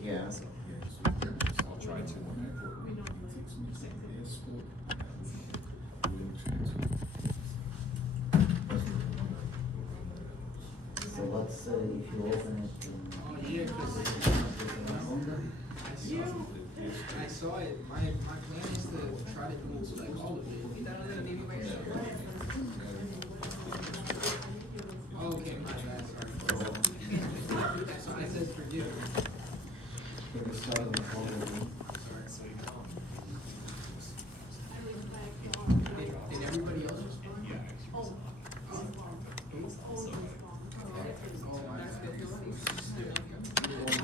Yeah. I'll try to. So let's say if you open it in I saw it. My plan is to try to do like all of it. Oh, okay, my bad. Sorry. So I said forgive. Did everybody else respond? Yeah. Oh,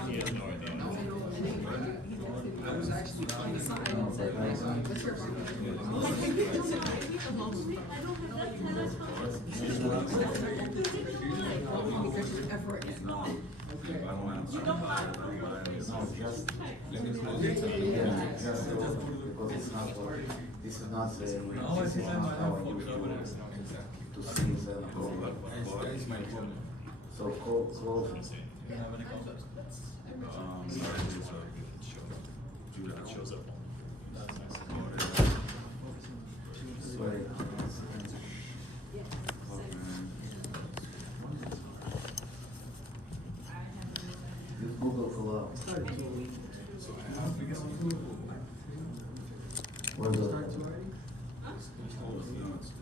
He has no idea. I was actually trying to find This is not how I use to see the problem. So close. It shows up. Sorry. Use Google Follow. Where's the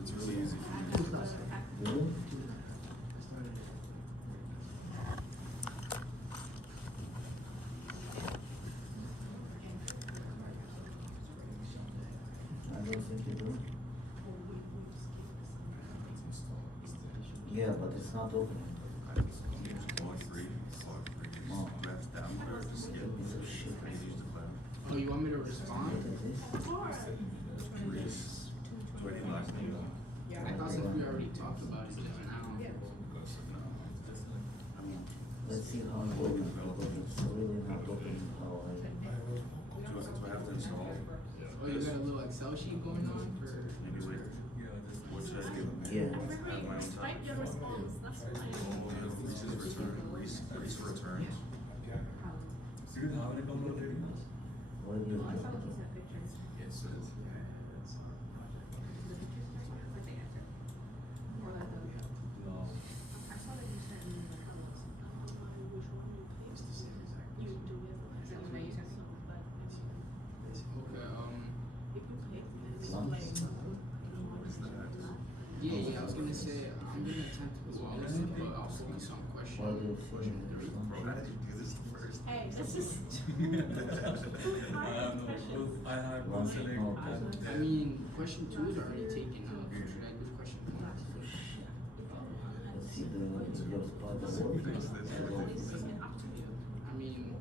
It's really easy for you. Really? I don't think you do. Yeah, but it's not opening. Oh. Piece of shit. Oh, you want me to respond? I thought since we already talked about it just now. Let's see how it opens, because it's really not opening how I. Oh, you got a little Excel sheet going on for? Yeah. respect your response, that's fine. Reese returned. What do you think? It says. Yeah, I was gonna say, I'm gonna attempt to do all this, but I'll focus on question. What do you Question think? three. Bro, how did you do this the first? Hey, this is I have One considered more. I mean, question two is already taken out, so should I do question one? Let's see your spot. I mean,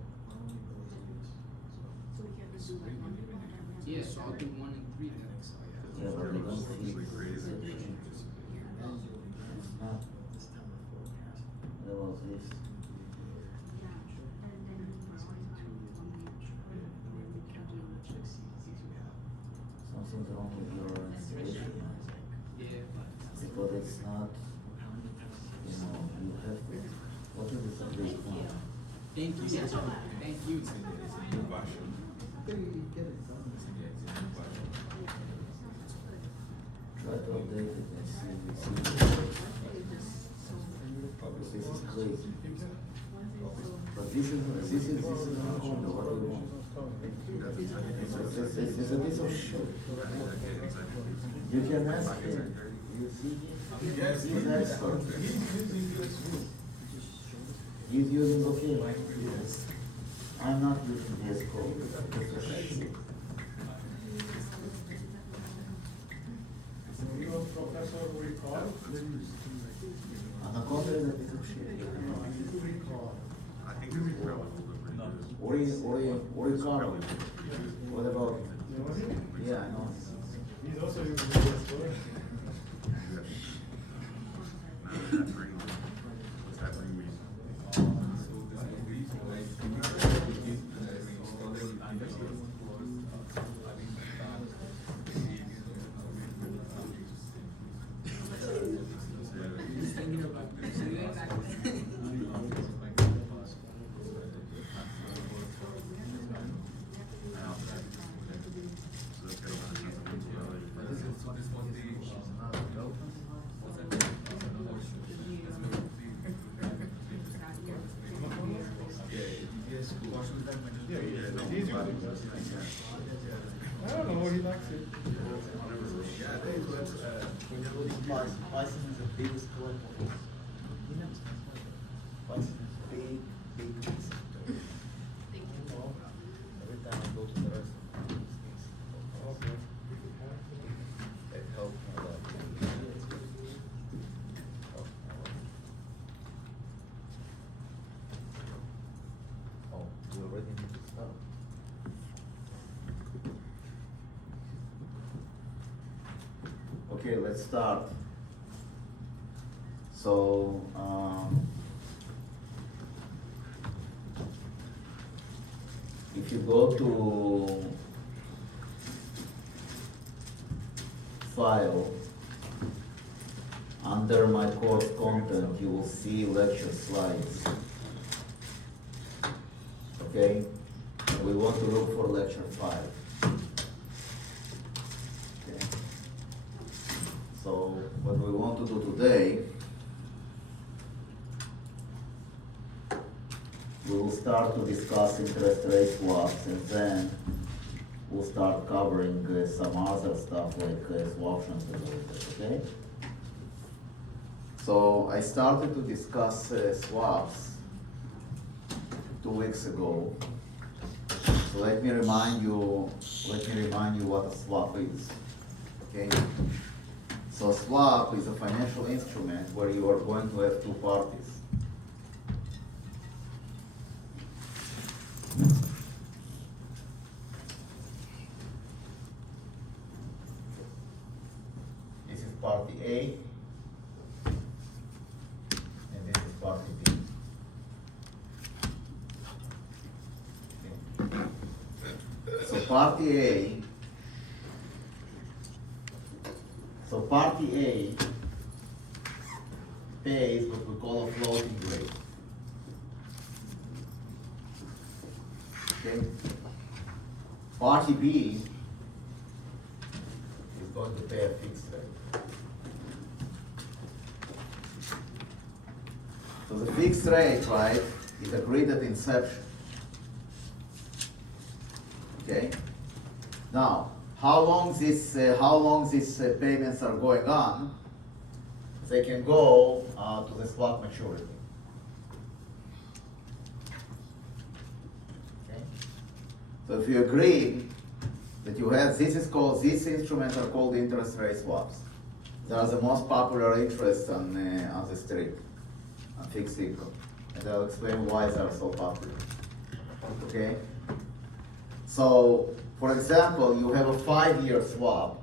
yeah, so I'll do one and three then. Yeah, but we don't see. Really crazy. It's not. There was this. Something's wrong with your installation. Yeah. Because it's not, you know, you have to, what is this English one? Thank you. Thank you. Try to update it and see if it's this is crazy. But this is not going what do you want? It's a piece of shit. You can ask him. You see him? Yes, He's expert. He's using okay. I'm not using this code. It's a shit. Professor recall? Anaconda is a piece of shit. I think this is probably pretty good. Oricaro. What about? Yeah, I know. He's also using this word. What's happening? I don't know, he likes it. Python is the biggest collector. Python is big piece. Every time I go to the rest of these things, Okay. it helped me a lot. Oh, we already need to start. Okay, let's start. So, if you go to File, under my course content, you will see lecture slides. Okay? And we want to look for lecture 5. Okay? So, what we want to do today, we will start to discuss interest rate swaps, and then we'll start covering some other stuff like swaptions and all that, okay? So I started to discuss swaps 2 weeks ago. So let me remind you what a swap is, okay? So a swap is a financial instrument where you are going to have two parties. This is party A, and this is party B. Okay. So party A pays what we call a floating rate. Okay? Party B is going to pay a fixed rate. So the fixed rate, right, is agreed at inception. Okay? Now, how long these payments are going on? They can go to the swap maturity. Okay? So if you agree that you have, these instruments are called interest rate swaps. They are the most popular interest on the street, on fixed income. And I'll explain why they are so popular. Okay? So, for example, you have a 5-year swap.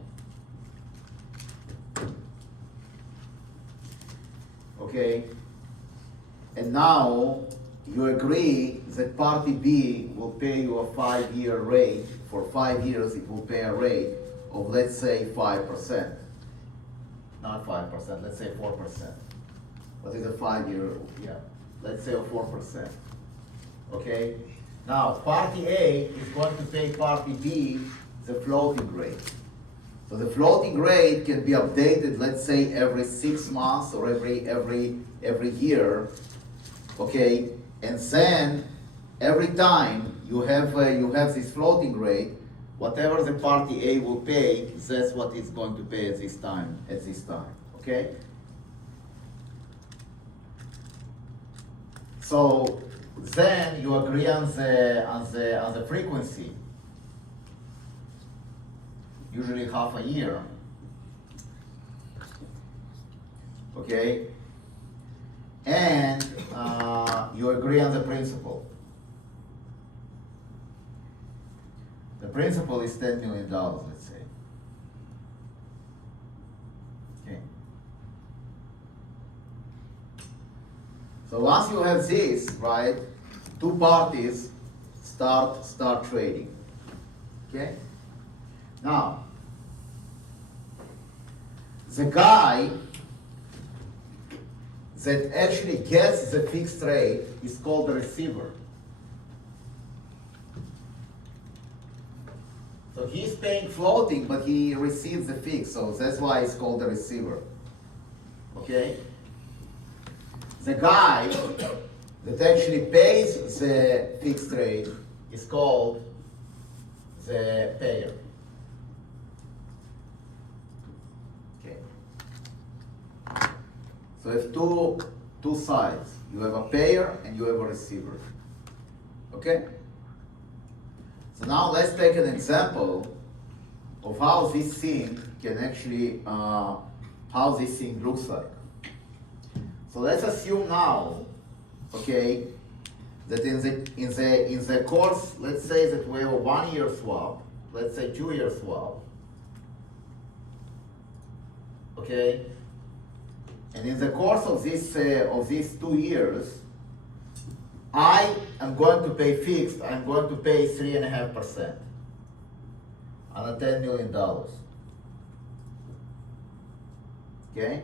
Okay? And now you agree that party B will pay you a 5-year rate. For 5 years, it will pay a rate of, let's say, 5%. Not 5%, let's say 4%. What is a 5-year? Yeah, let's say a 4%. Okay? Now, party A is going to pay party B the floating rate. So the floating rate can be updated, let's say, every 6 months or every year. Okay? And then every time you have this floating rate, whatever the party A will pay, that's what it's going to pay at this time. Okay? So then you agree on the frequency, usually half a year. Okay? And you agree on the principal. The principal is $10 million, let's say. Okay. So once you have this, right, two parties start trading. Okay? Now, the guy that actually gets the fixed rate is called the receiver. So he's paying floating, but he receives the fixed, so that's why it's called the receiver. Okay? The guy that actually pays the fixed rate is called the payer. Okay. So you have two sides. You have a payer and you have a receiver. Okay? So now let's take an example of how this thing can actually, how this thing looks like. So let's assume now, okay, that in the course, let's say that we have a 1-year swap, let's say 2-year swap, okay, and in the course of these 2 years, I am going to pay fixed. I'm going to pay 3.5% on a $10 million. Okay.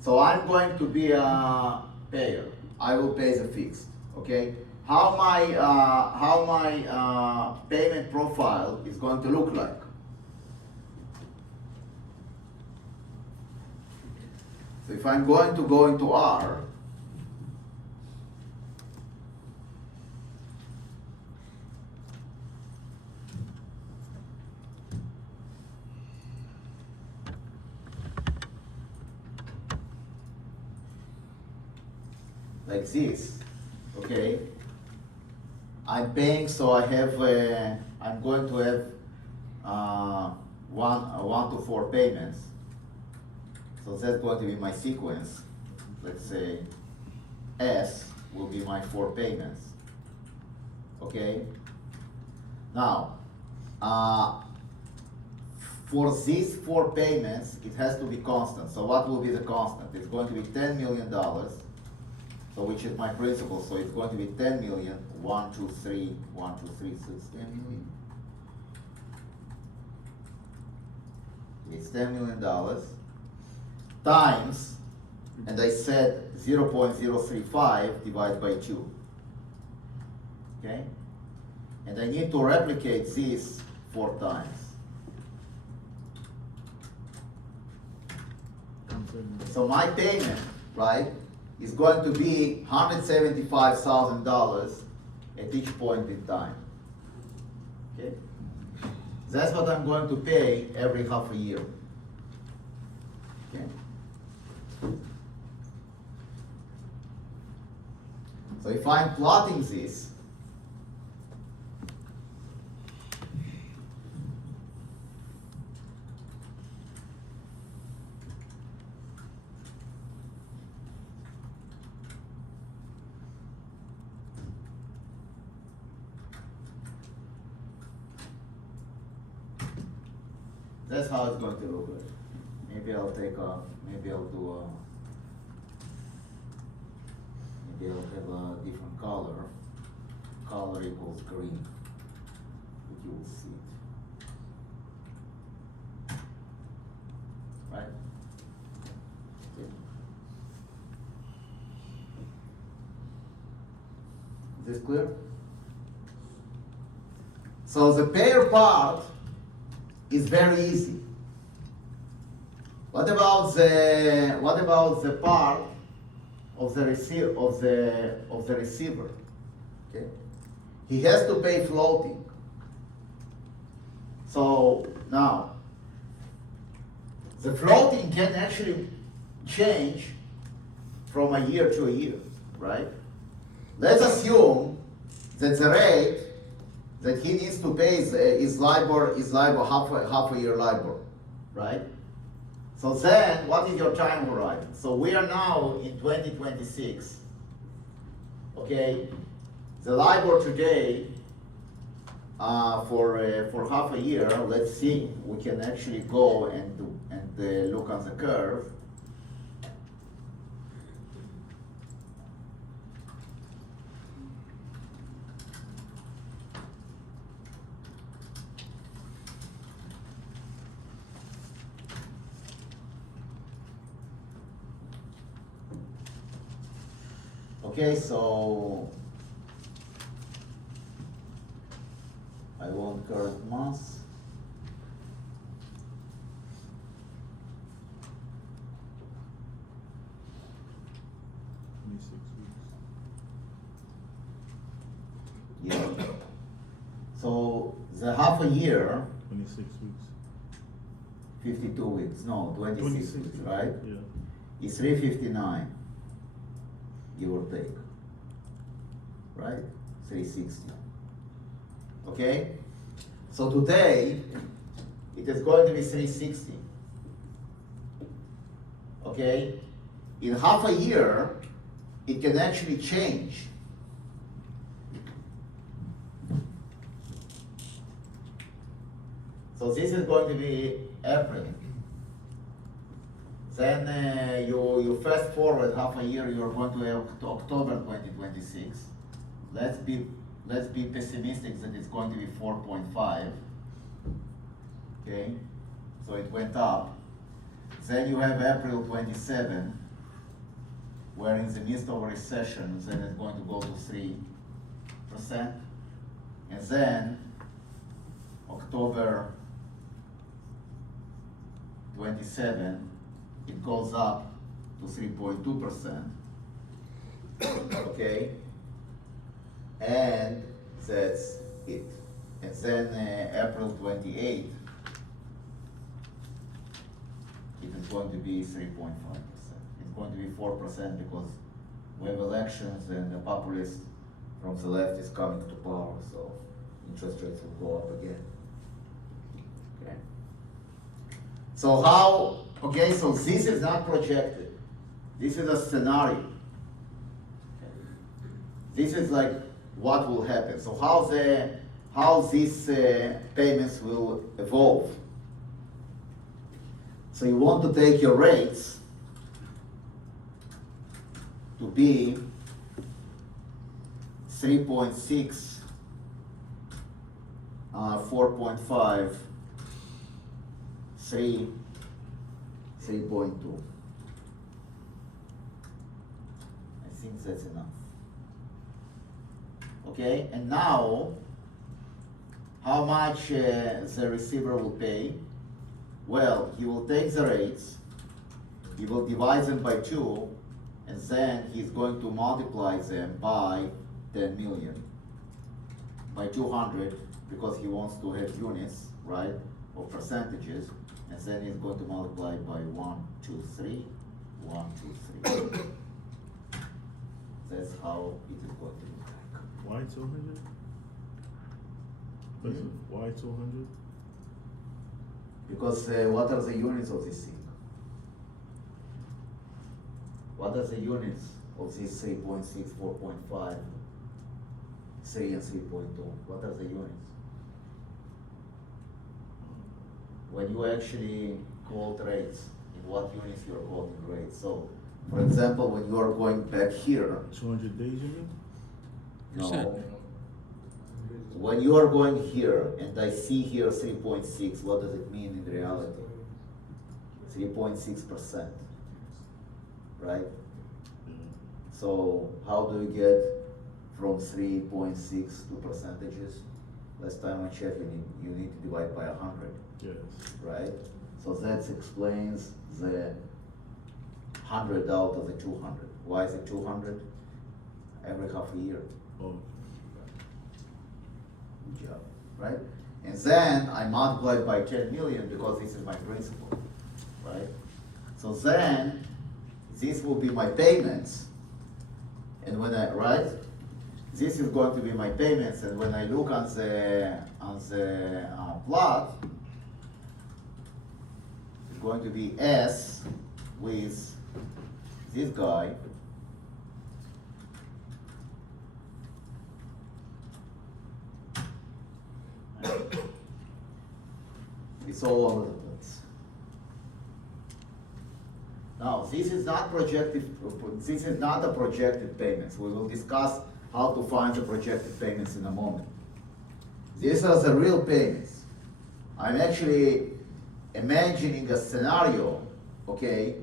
So I'm going to be a payer. I will pay the fixed. Okay. How my payment profile is going to look like? So if I'm going to go into R, like this, okay, I'm paying, so I have, I'm going to have 1 to 4 payments. So that's going to be my sequence. Let's say S will be my 4 payments. Okay? Now, for these 4 payments, it has to be constant. So what will be the constant? It's going to be $10 million. So which is my principal, so it's going to be 10 million, 1, 2, 3, 1, 2, 3, so it's 10 million. It's $10 million times and I said 0.035 divided by 2. Okay? And I need to replicate this 4 times. So my payment, right, is going to be $175,000 at each point in time. Okay? That's what I'm going to pay every half a year. Okay? So if I'm plotting this, that's how it's going to look like. Maybe I'll take a, maybe I'll do a, maybe I'll have a different color. Color equals green, but you will see it. Right? Okay. Is this clear? So the payer part is very easy. What about the part of the receiver? Okay, he has to pay floating. So now the floating can actually change from a year to a year, right? Let's assume that the rate that he needs to pay is LIBOR half a year LIBOR, right? So then, what is your time horizon? So we are now in 2026, okay? The LIBOR today, for half a year, let's see, we can actually go and look on the curve. Okay, so I want current months. Yeah. So the half a year, 26 weeks. 52 weeks, no, 26 weeks, weeks. right? Yeah. Is 359, give or take, right? 360. Okay? So today, it is going to be 360. Okay? In half a year, it can actually change. So this is going to be April. Then you fast forward half a year, you're going to have to October 2026. Let's be pessimistic that it's going to be 4.5. Okay, so it went up. Then you have April 27, where in the midst of a recession, then it's going to go to 3%. And then October 27, it goes up to 3.2%. Okay? And that's it. And then April 28, it is going to be 3.5%. It's going to be 4% because we have elections and the populist from the left is coming to power, so interest rates will go up again. Okay. So how, okay, so this is not projected. This is a scenario. This is like what will happen. So how these payments will evolve. So you want to take your rates to be 3.6, 4.5, 3.2. think that's enough. Okay, and now, how much the receiver will pay? Well, he will take the rates, he will divide them by 2, and then he's going to multiply them by 10 million, by 200, because he wants to have units, right, or percentages, and then he's going to multiply by 1, 2, 3, 1, 2, 3. That's how it is going to look like. Why 200? Why 200? Because what are the units of this thing? What are the units of this 3.6, 4.5, 3 and 3.2? What are the units? When you actually quote rates, in what units you are quoting rates? So, for example, when you are going back here, 200 days, you mean? no. When you are going here and I see here 3.6, what does it mean in reality? 3.6%, right? So how do you get from 3.6 to percentages? Last time I checked, you need to divide by 100, Yes. right? So that explains the 100 out of the 200. Why is it 200? Every half a year. Oh, Good job, right? And then I multiply it by 10 million because this is my principal, right? So then this will be my payments, and when I right, this is going to be my payments, and when I look on the plot, it's going to be S with this guy. It's all over the place. Now, this is not a projected payments. We will discuss how to find the projected payments in a moment. These are the real payments. I'm actually imagining a scenario, okay,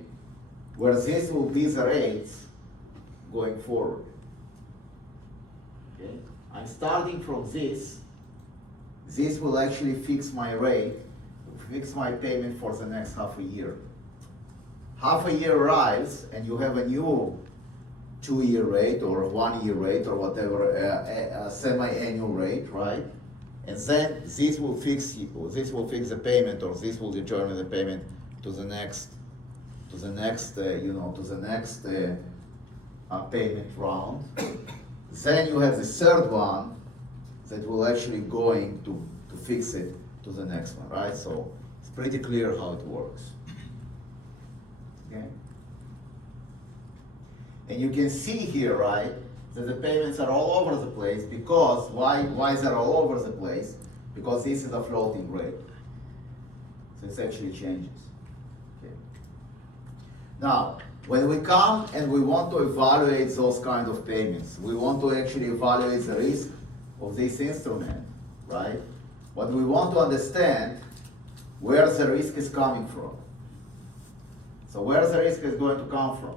where this will be the rates going forward. Okay? I'm starting from this. This will actually fix my rate, fix my payment for the next half a year. Half a year arrives and you have a new 2-year rate or 1-year rate or whatever, a semi-annual rate, right? And then this will fix the payment, or this will determine the payment to the next payment round. Then you have the third one that will actually going to fix it to the next one, right? So it's pretty clear how it works. Okay? And you can see here, right, that the payments are all over the place because, why is that all over the place? Because this is a floating rate. So it actually changes. Okay. Now, when we come and we want to evaluate those kind of payments, we want to actually evaluate the risk of this instrument, right? But we want to understand where the risk is coming from. So where the risk is going to come from?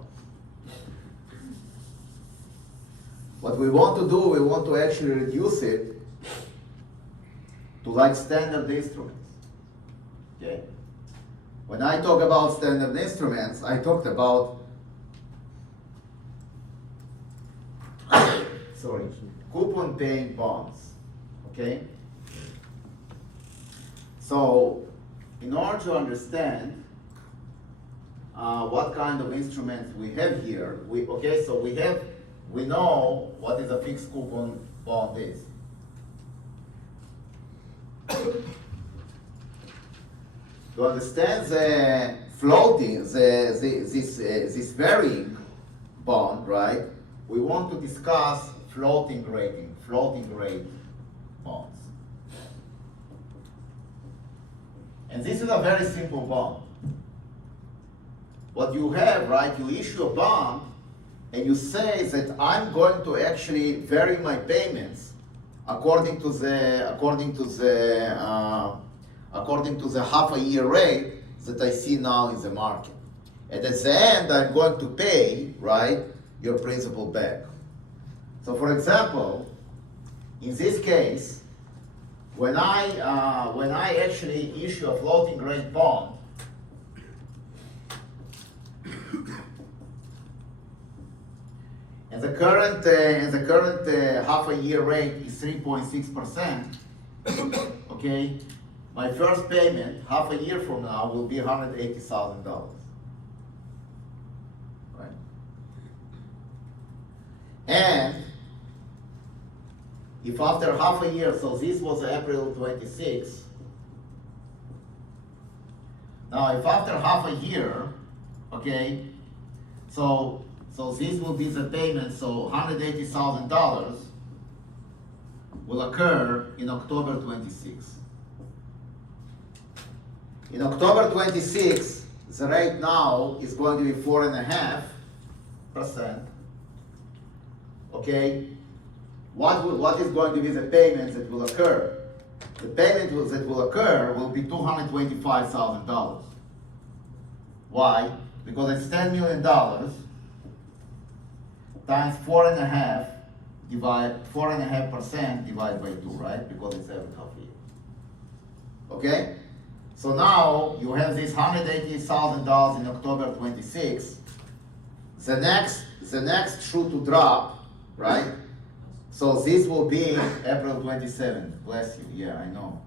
What we want to do, we want to actually reduce it to like standard instruments. Okay? When I talk about standard instruments, I talked about coupon paying bonds. Okay? So in order to understand what kind of instruments we have here, we know what is a fixed coupon bond is. To understand the floating, this varying bond, right? We want to discuss floating rate bonds. And this is a very simple bond. What you have, right? You issue a bond, and you say that I'm going to actually vary my payments according to the half a year rate that I see now in the market. And at the end, I'm going to pay, right, your principal back. So for example, in this case, when I actually issue a floating rate bond, and the current half a year rate is 3.6%, okay, my first payment half a year from now will be $180,000. Right? And if after half a year, so this was April 26, now if after half a year, okay, so this will be the payment, so $180,000 will occur in October 26. In October 26, the rate now is going to be 4.5%. Okay? What is going to be the payment that will occur? The payment that will occur will be $225,000. Why? Because it's $10 million times 4.5% divided by 2, right? Because it's every half year. Okay? So now you have this $180,000 in October 26. The next shoe to drop, right? So this will be April 27th. Bless you. Yeah, I know.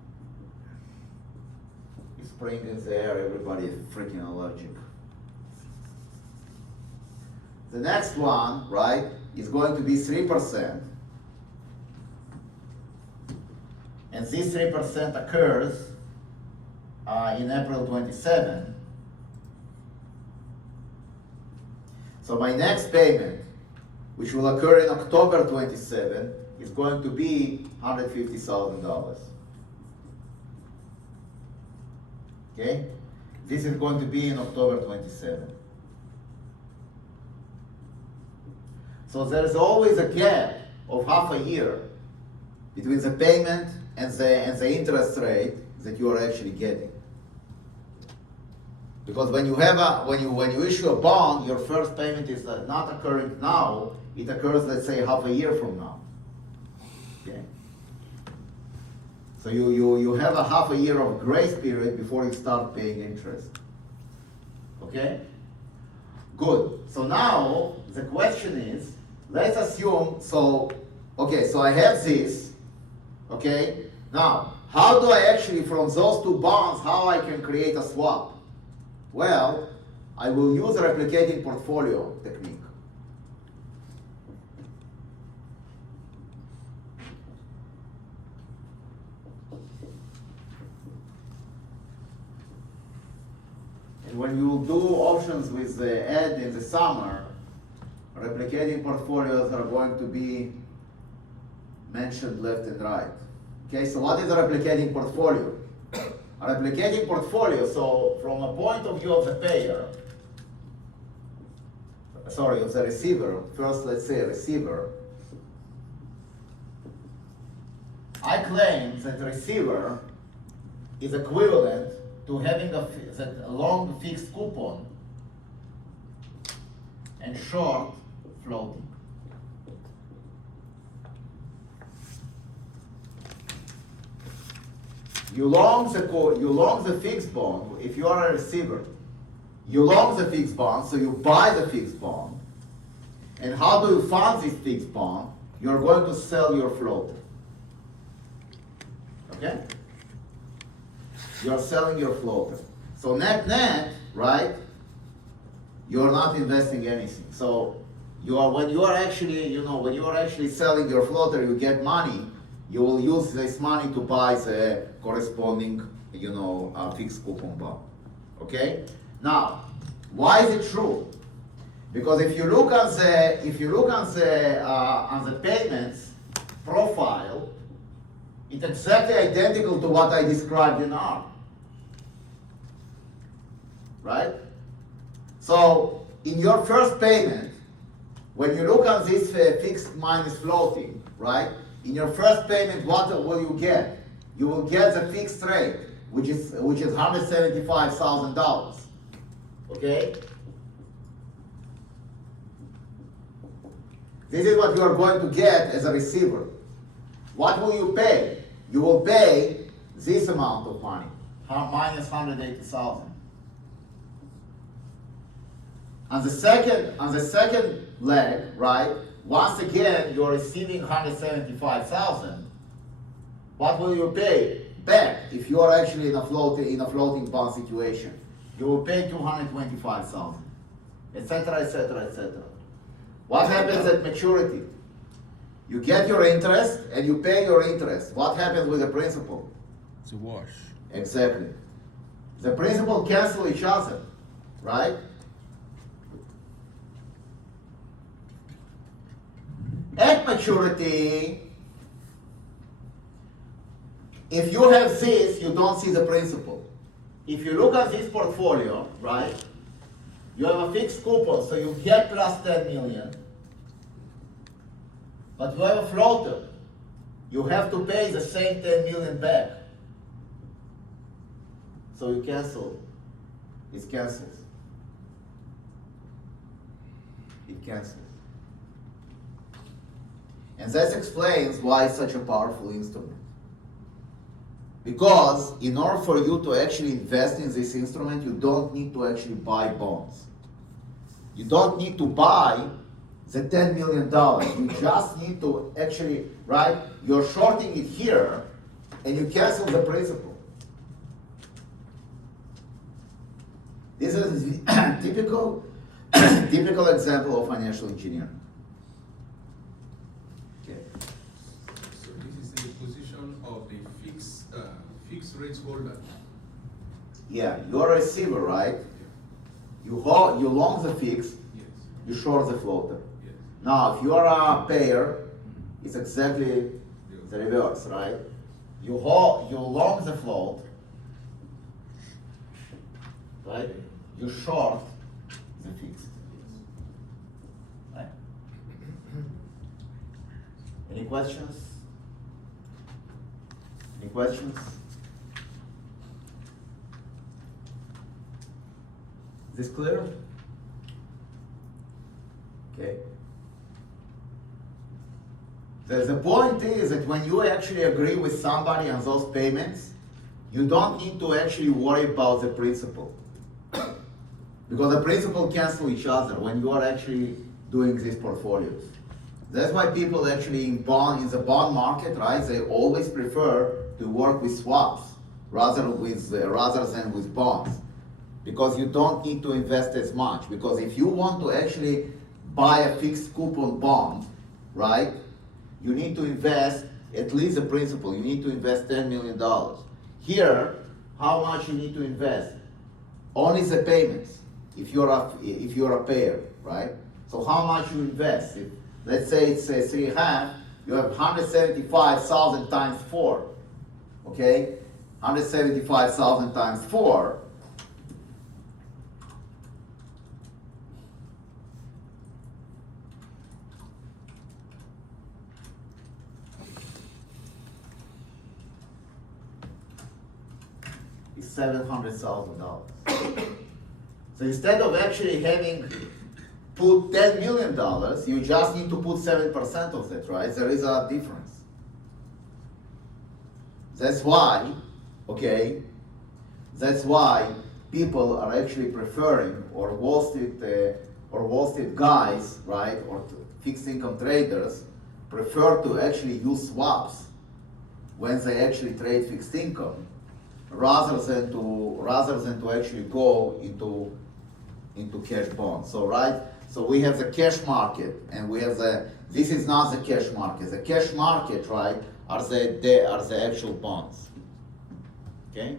Spring is there. Everybody is freaking allergic. The next one, right, is going to be 3%. And this 3% occurs in April 27. So my next payment, which will occur in October 27, is going to be $150,000. Okay? This is going to be in October 27. So there is always a gap of half a year between the payment and the interest rate that you are actually getting. Because when you issue a bond, your first payment is not occurring now; it occurs, let's say, half a year from now. Okay. So you have a half a year of grace period before you start paying interest. Okay. Good. So now the question is, let's assume, so I have this, okay? Now, how do I actually, from those two bonds, how I can create a swap? Well, I will use a replicating portfolio technique. And when you do options with Ed in the summer, replicating portfolios are going to be mentioned left and right. Okay, so what is a replicating portfolio? A replicating portfolio, so from a point of view of the payer, of the receiver, first let's say a receiver, I claim that the receiver is equivalent to having a long fixed coupon and short floating. You long the fixed bond if you are a receiver. You long the fixed bond, so you buy the fixed bond. And how do you fund this fixed bond? You're going to sell your floater. Okay? You're selling your floater. So net, right? You're not investing anything. So when you are actually selling your floater, you get money. You will use this money to buy the corresponding, fixed coupon bond. Okay? Now, why is it true? Because if you look on the payments profile, it's exactly identical to what I described in R. Right? So in your first payment, when you look at this fixed minus floating, right? In your first payment, what will you get? You will get the fixed rate, which is $175,000. Okay? This is what you are going to get as a receiver. What will you pay? You will pay this amount of money, minus 180,000. On the second leg, right? Once again, you're receiving 175,000. What will you pay back if you are actually in a floating bond situation? You will pay 225,000, etc., etc., etc. What happens at maturity? You get your interest and you pay your interest. What happens with the principal? It's a wash. Exactly. The principal cancel each other, right? At maturity, if you have this, you don't see the principal. If you look at this portfolio, right, you have a fixed coupon, so you get plus 10 million, but you have a floater. You have to pay the same 10 million back. So you cancel. It cancels. It cancels. And that explains why it's such a powerful instrument. Because in order for you to actually invest in this instrument, you don't need to actually buy bonds. You don't need to buy the $10 million. You just need to actually, right, you're shorting it here and you cancel the principal. This is a typical example of financial engineering. Okay. So this is in the position of the fixed rates holder. Yeah, you're a receiver, right? You long the fix, Yes. you short the floater. Yes. Now, if you are a payer, it's exactly the reverse, right? You long the float, right? You short the fixed. Right? Any questions? Any questions? Is this clear? Okay. The point is that when you actually agree with somebody on those payments, you don't need to actually worry about the principal. Because the principal cancel each other when you are actually doing these portfolios. That's why people actually in the bond market, right? They always prefer to work with swaps rather than with bonds, because you don't need to invest as much. Because if you want to actually buy a fixed coupon bond, right? You need to invest at least the principal. You need to invest $10 million. Here, how much you need to invest? Only the payments. If you're a payer, right? So how much you invest? If, let's say it's 3.5, you have 175,000 times 4. Okay, 175,000 times 4. Is $700,000. So instead of actually having put $10 million, you just need to put 7% of that, right? There is a difference. That's why, okay, that's why people are actually preferring, or Wall Street guys, right, or fixed income traders prefer to actually use swaps when they actually trade fixed income, rather than to actually go into cash bonds. So right, so we have the cash market, and we have this is not the cash market. The cash market, right, are the actual bonds. Okay?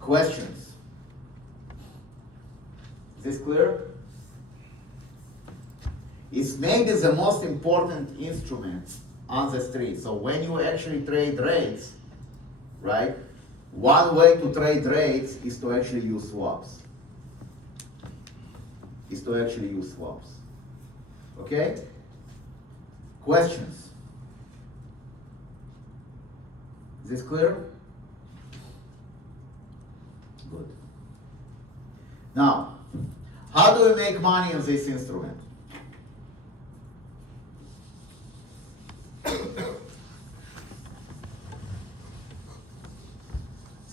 Questions? Is this clear? It's maybe the most important instrument on the street. So when you actually trade rates, right, one way to trade rates is to actually use swaps. Okay? Questions? Is this clear? Good. Now, how do we make money on this instrument?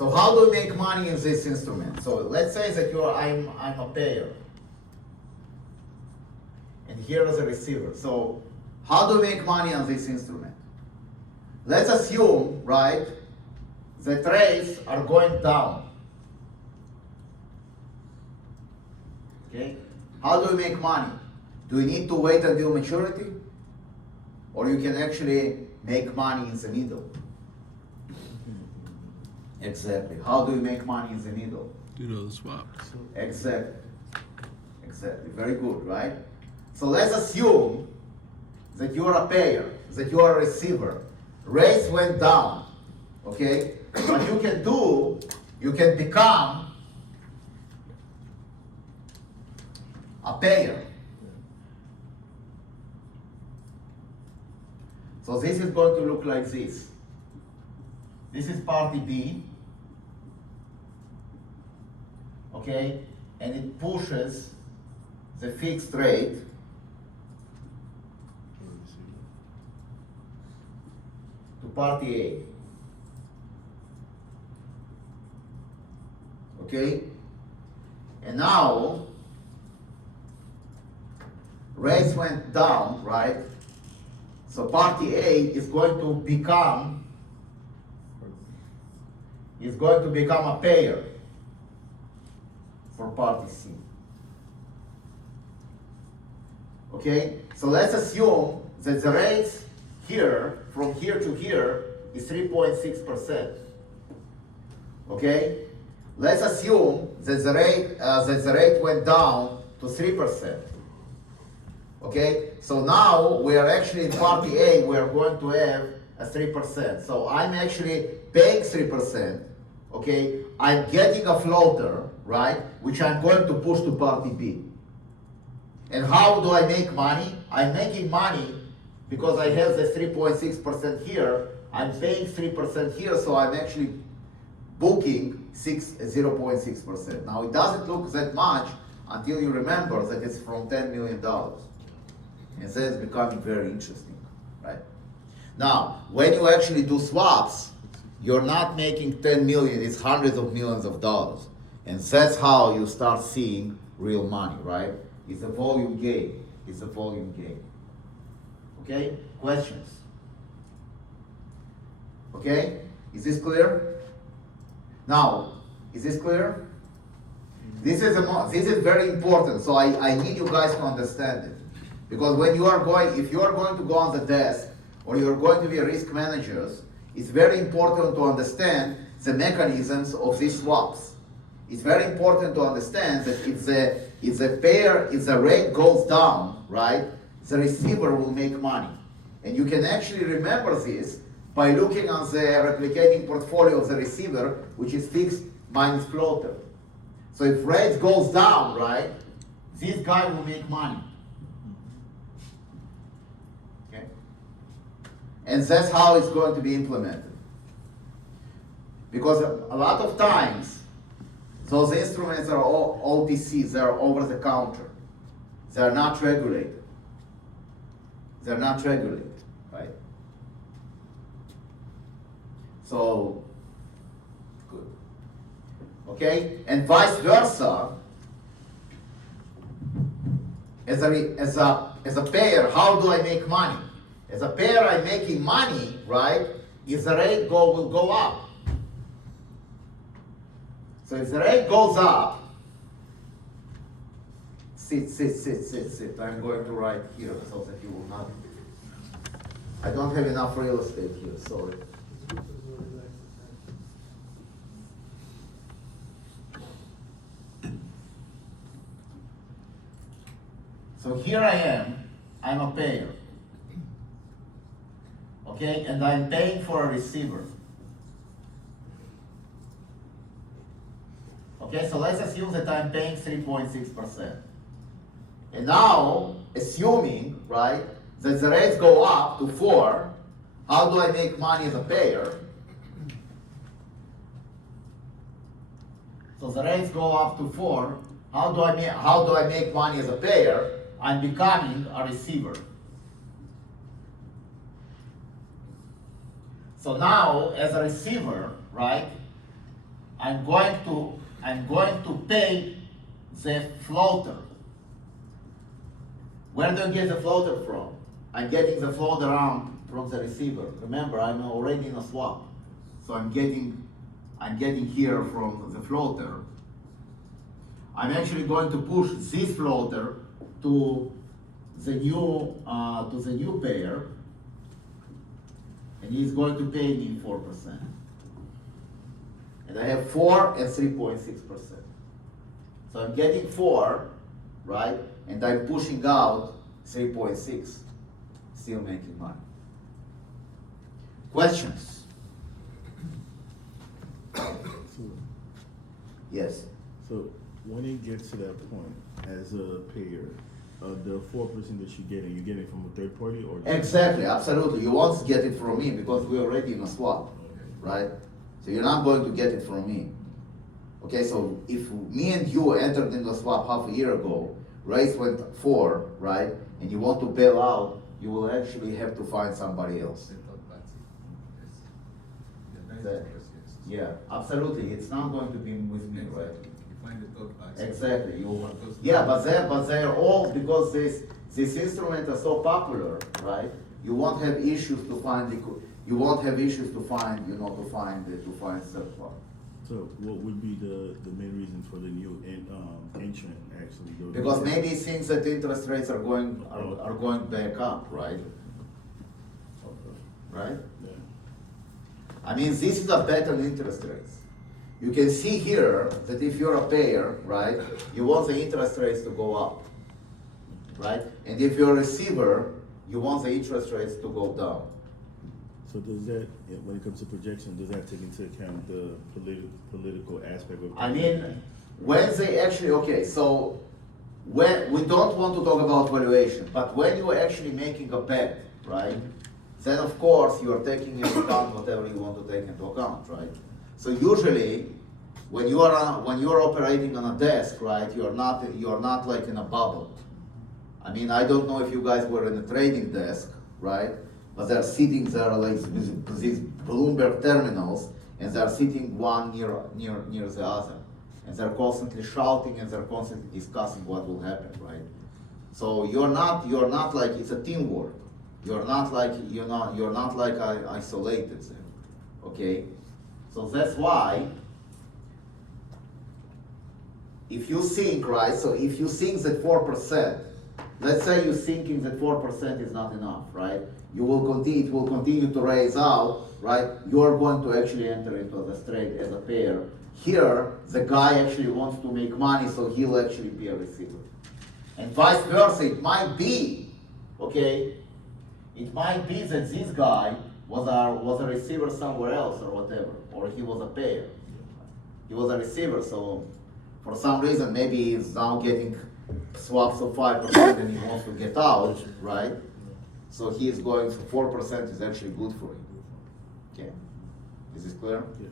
So how do we make money in this instrument? So let's say that I'm a payer. And here is a receiver. So how do we make money on this instrument? Let's assume, right, that rates are going down. Okay? How do we make money? Do we need to wait until maturity? Or you can actually make money in the middle? Exactly. How do we make money in the middle? Do those swaps. Exactly. Exactly. Very good, right? So let's assume that you are a payer, that you are a receiver. Rates went down. Okay? What you can do, you can become a payer. So this is going to look like this. This is party B. Okay? And it pushes the fixed rate to party A. Okay? And now, rates went down, right? So party A is going to become a payer for party C. Okay? So let's assume that the rates here, from here to here, is 3.6%. Okay? Let's assume that the rate went down to 3%. Okay? So now we are actually in party A, we are going to have a 3%. So I'm actually paying 3%. Okay? I'm getting a floater, right? Which I'm going to push to party B. And how do I make money? I'm making money because I have the 3.6% here. I'm paying 3% here, so I'm actually booking 0.6%. Now it doesn't look that much until you remember that it's from $10 million. And then it's becoming very interesting, right? Now, when you actually do swaps, you're not making 10 million, it's hundreds of millions of dollars. And that's how you start seeing real money, right? It's a volume game. It's a volume game. Okay? Questions? Okay? Is this clear? Now, is this clear? This is very important, so I need you guys to understand it. Because when you are going, if you are going to go on the desk, or you're going to be a risk manager, it's very important to understand the mechanisms of these swaps. It's very important to understand that if the rate goes down, right, the receiver will make money. And you can actually remember this by looking on the replicating portfolio of the receiver, which is fixed minus floater. So if rates goes down, right, this guy will make money. Okay? And that's how it's going to be implemented. Because a lot of times, those instruments are all OTCs, they are over the counter. They are not regulated. They're not regulated, right? So, good. Okay? And vice versa, as a payer, how do I make money? As a payer, I'm making money, right, if the rate will go up. So if the rate goes up, sit. I'm going to write here so that you will not. I don't have enough real estate here, sorry. So here I am, I'm a payer. Okay, and I'm paying for a receiver. Okay, so let's assume that I'm paying 3.6%. And now, assuming, right, that the rates go up to 4, how do I make money as a payer? So the rates go up to 4, how do I make money as a payer? I'm becoming a receiver. So now, as a receiver, right, I'm going to pay the floater. Where do I get the floater from? I'm getting the floater arm from the receiver. Remember, I'm already in a swap. So I'm getting here from the floater. I'm actually going to push this floater to the new pair, and he's going to pay me 4%. And I have 4 and 3.6%. So I'm getting 4, right? And I'm pushing out 3.6, still making money. Questions? So, Yes. so when it gets to that point, as a payer, the 4% that you're getting from a third party or? Exactly, absolutely. You won't get it from me because we're already in a swap, right? So you're not going to get it from me. Okay, so if me and you entered into a swap half a year ago, rates went 4, right? And you want to bail out, you will actually have to find somebody else. That- Yeah, absolutely. It's not going to be with me, right? You find the third party. Exactly. Yeah, but they're all, because this instrument are so popular, right? You won't have issues to find you won't have issues to find third party. So what would be the main reason for the new entrant actually? Because maybe he thinks that interest rates are going back up, right? Okay. Right? Yeah. I mean, this is a bet on interest rates. You can see here that if you're a payer, right, you want the interest rates to go up, right? And if you're a receiver, you want the interest rates to go down. So does that, when it comes to projection, does that take into account the political aspect of? I mean, when they actually, okay, so when we don't want to talk about valuation, but when you're actually making a bet, right, then of course you're taking into account whatever you want to take into account, right? So usually, when you're operating on a desk, right, you're not like in a bubble. I mean, I don't know if you guys were in a trading desk, right? But they're sitting there like these Bloomberg terminals, and they're sitting one near the other, and they're constantly shouting and they're constantly discussing what will happen, right? So you're not like, it's a teamwork. You're not like isolated there, okay? So that's why, if you think, right, so if you think that 4%, let's say you're thinking that 4% is not enough, right? It will continue to raise out, right? You're going to actually enter into the trade as a pair. Here, the guy actually wants to make money, so he'll actually be a receiver. And vice versa, it might be, okay? It might be that this guy was a receiver somewhere else or whatever, or he was a payer. He was a receiver, so for some reason, maybe he's now getting swaps of 5% and he wants to get out, right? So he is going, so 4% is actually good for him. Okay, is this clear? Yeah.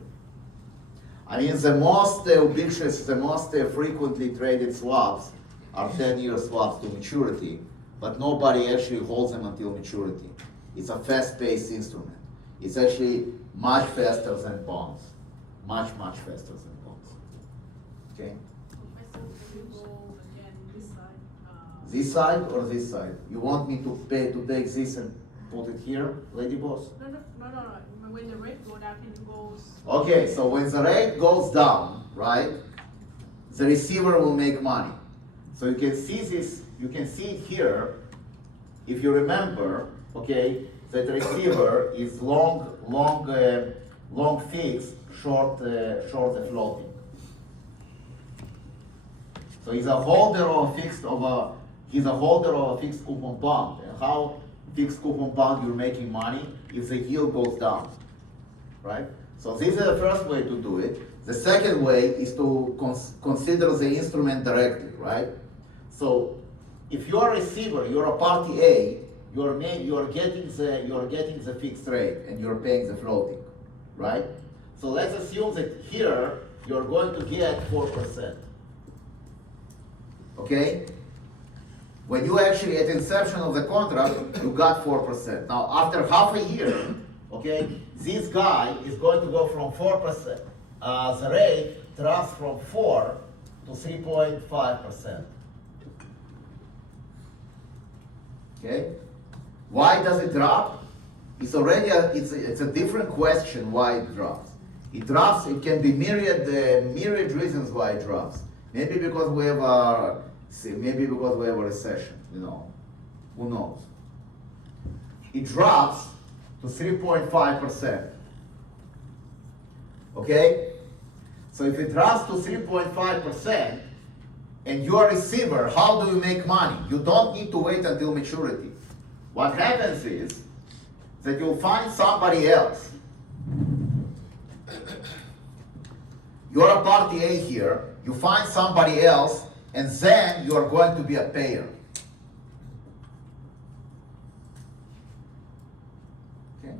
I mean, the most ubiquitous, the most frequently traded swaps are 10-year swaps to maturity, but nobody actually holds them until maturity. It's a fast-paced instrument. It's actually much faster than bonds. Much faster than bonds. Okay? Professor, can you go again this side? This side or this side? You want me to take this and put it here, lady boss? No. When the rate goes down, it goes. Okay, so when the rate goes down, right, the receiver will make money. So you can see this, you can see it here. If you remember, okay, that receiver is long fixed, short the floating. So he's a holder of a fixed coupon bond. And how fixed coupon bond you're making money if the yield goes down, right? So this is the first way to do it. The second way is to consider the instrument directly, right? So if you're a receiver, you're a party A, you're getting the fixed rate and you're paying the floating, right? So let's assume that here you're going to get 4%. Okay? When you actually, at inception of the contract, you got 4%. Now, after half a year, okay, this guy is going to go from 4%, the rate drops from 4 to 3.5%. Okay? Why does it drop? It's already it's a different question why it drops. It drops, it can be myriad reasons why it drops. Maybe because we have a recession, you know. Who knows? It drops to 3.5%. Okay? So if it drops to 3.5% and you're a receiver, how do you make money? You don't need to wait until maturity. What happens is that you'll find somebody else. You're a party A here, you find somebody else, and then you're going to be a payer. Okay?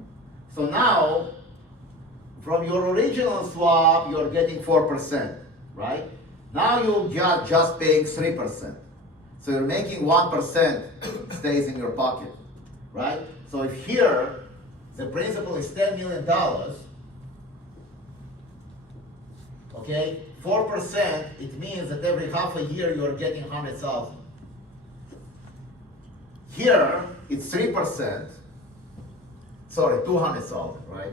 So now, from your original swap, you're getting 4%, right? Now you're just paying 3%. So you're making 1% stays in your pocket, right? So if here, the principal is $10 million, okay, 4%, it means that every half a year you're getting 100,000. Here, it's 3%, sorry, 200,000, right?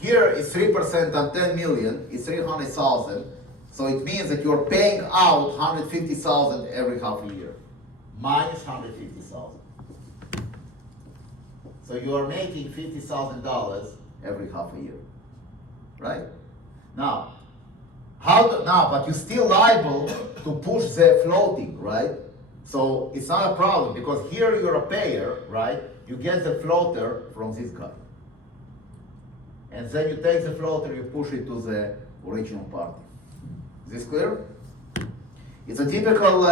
Here is 3% on 10 million, is 300,000. So it means that you're paying out 150,000 every half a year, minus 150,000. So you are making $50,000 every half a year, right? Now, but you're still liable to push the floating, right? So it's not a problem because here you're a payer, right? You get the floater from this guy. And then you take the floater, you push it to the original party. Is this clear? It's a typical,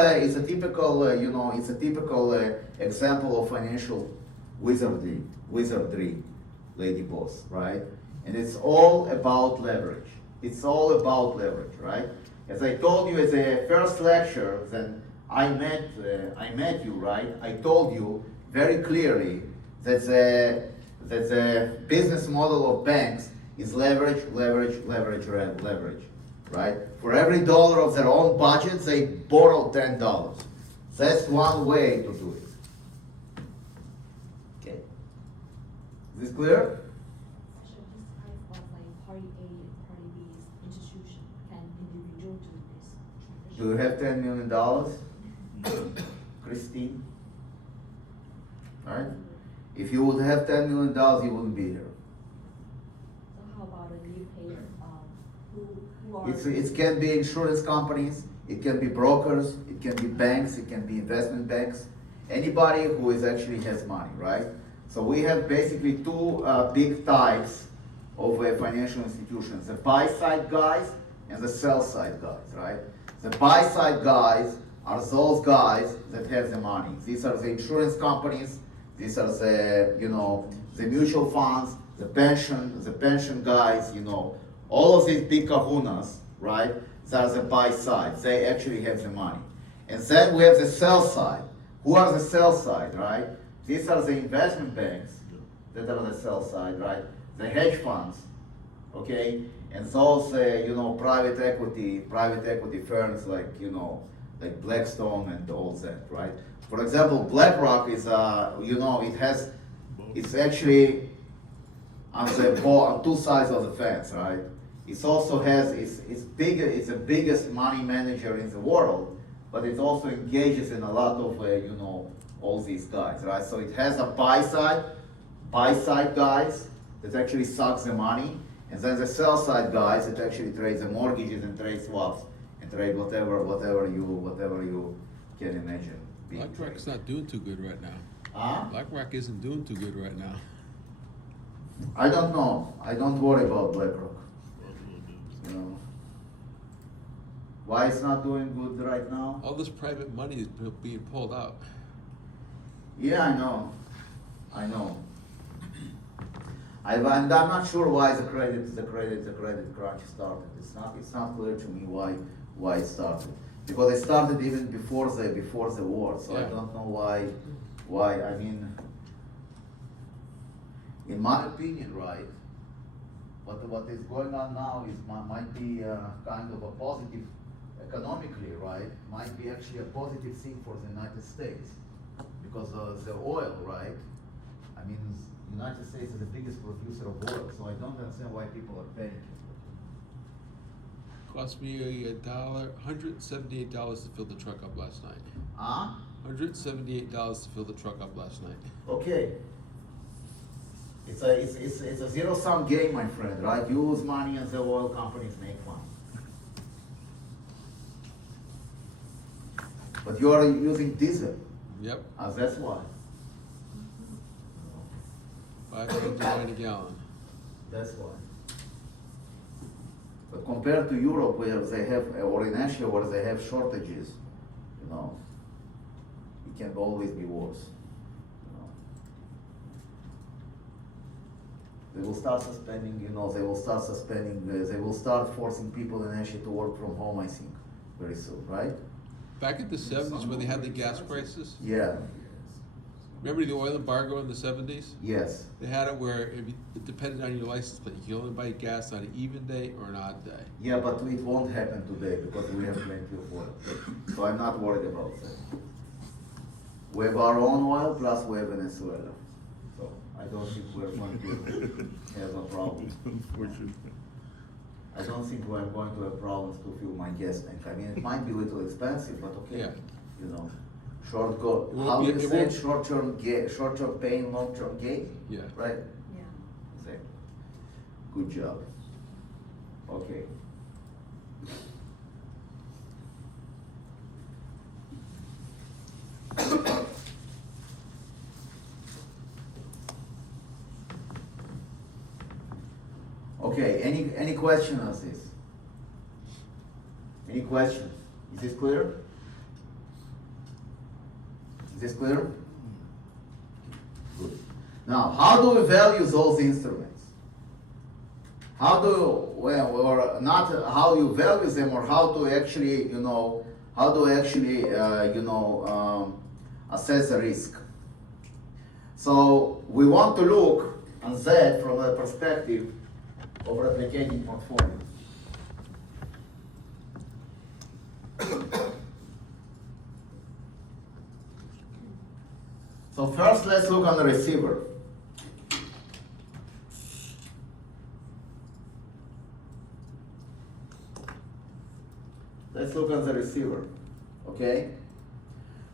example of financial wizardry, lady boss, right? And it's all about leverage. It's all about leverage, right? As I told you as a first lecture, then I met you, right? I told you very clearly that the business model of banks is leverage, right? For every dollar of their own budget, they borrow $10. That's one way to do it. Okay. Is this clear? So this type of like party A and party B institution can individual do this Do you have $10 million, Christine? All right. If you would have $10 million, you wouldn't be here. So how about a new payer? Who are It can be insurance companies, it can be brokers, it can be banks, it can be investment banks. Anybody who actually has money, right? So we have basically two big types of financial institutions: the buy-side guys and the sell-side guys, right? The buy-side guys are those guys that have the money. These are the insurance companies. These are the mutual funds, the pension guys, all of these big kahunas, right? They are the buy side. They actually have the money. And then we have the sell side. Who are the sell side, right? These are the investment banks that are the sell side, right? The hedge funds, okay? And those, private equity firms like Blackstone and all that, right? For example, BlackRock is, it's actually on two sides of the fence, right? It also has, it's the biggest money manager in the world, but it also engages in a lot of, all these guys, right? So it has a buy side guys that actually sucks the money, and then the sell side guys that actually trade the mortgages and trade swaps and trade whatever you can imagine. BlackRock's not doing too good right now. Huh? BlackRock isn't doing too good right now. I don't know. I don't worry about BlackRock. Why it's not doing good right now? All this private money is being pulled out. Yeah, I know. And I'm not sure why the credit crunch started. It's not clear to me why it started. Because it started even before the war. So I Yeah. don't know why. I mean, in my opinion, right? what is going on now is might be kind of a positive economically, right? Might be actually a positive thing for the United States because the oil, right? I mean, United States is the biggest producer of oil, so I don't understand why people are panicking. Cost me $178 to fill the truck up last night. Huh? $178 to fill the truck up last night. Okay. It's a zero-sum game, my friend, right? You lose money and the oil companies make money. But you are using diesel. Yep, That's why. $5.99 a gallon. That's why. But compared to Europe, where they have, or in Asia, where they have shortages, you know, it can always be worse. You know. They will start suspending, you know, they will start forcing people in Asia to work from home, I think, very soon, right? Back in the 70s when they had the gas prices, Yeah, remember the oil embargo in the 70s? yes. They had it where it depended on your license plate. You could only buy gas on an even day or an odd day. Yeah, but it won't happen today because we have plenty of oil. So I'm not worried about that. We have our own oil, plus we have Venezuela. So I don't think we're going to have a problem. Unfortunately. I don't think we're going to have problems to fill my gas tank. I mean, it might be a little expensive, but okay. Yeah. You know, short go. It won't How be- do you it say won't- short-term pain, long-term gain? Yeah. Right? Yeah. Exactly. Good job. Okay. Okay, any question on this? Any question? Is this clear? Is this clear? Good. Now, how do we value those instruments? How do, well, or not how you value them, or how to actually, you know, how to actually, assess the risk? So we want to look on that from a perspective of replicating portfolio. So first, let's look on the receiver. Let's look at the receiver, okay?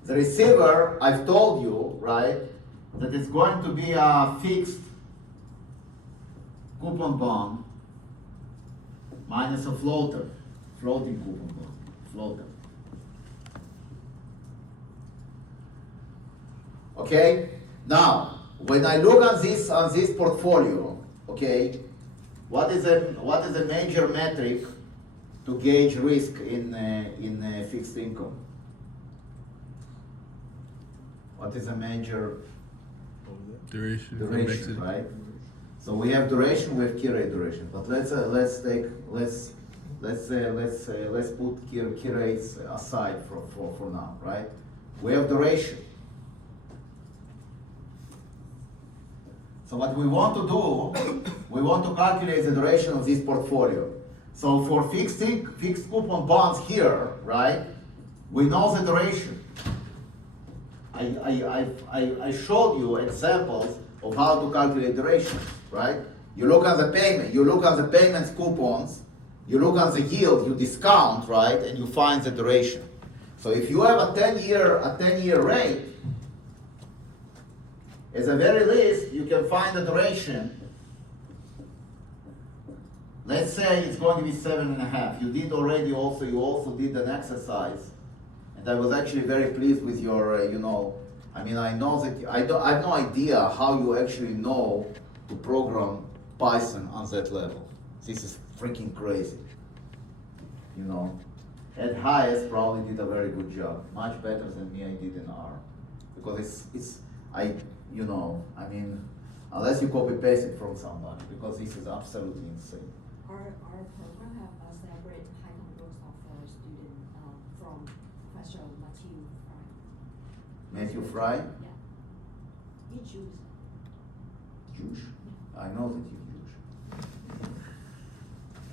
The receiver, I've told you, right, that it's going to be a fixed coupon bond minus a floating coupon bond, floater. Okay? Now, when I look on this portfolio, okay, what is a major metric to gauge risk in fixed income? What is a major duration, right? So we have duration, we have key rate duration. But let's put key rates aside for now, right? We have duration. So what we want to do, we want to calculate the duration of this portfolio. So for fixed coupon bonds here, right, we know the duration. I showed you examples of how to calculate duration, right? You look at the payment, you look at the payments coupons, you look at the yield, you discount, right, and you find the duration. So if you have a 10-year rate, at the very least, you can find the duration. Let's say it's going to be 7.5. You also did an exercise, and I was actually very pleased with your, I mean, I know that I have no idea how you actually know to program Python on that level. This is freaking crazy. Ed Hayes probably did a very good job, much better than me I did in R, because I mean, unless you copy paste it from somebody, because this is absolutely insane. Our program have a separate Python course for student from Professor Matthew Fry. Matthew Fry? Yeah. He Jews. Jewish? I know that he's Jewish.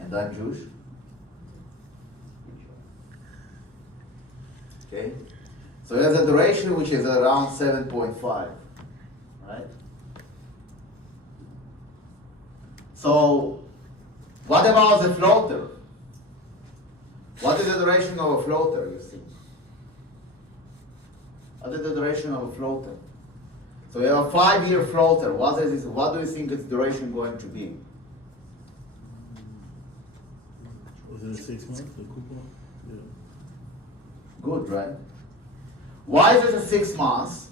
And I'm Jewish. Okay? So there's a duration which is around 7.5, right? So what about the floater? What is the duration of a floater, you see? What is the duration of a floater? So we have a 5-year floater. What do you think its duration going to be? Was it a 6 months, the coupon? Yeah. Good, right? Why is it a 6 months?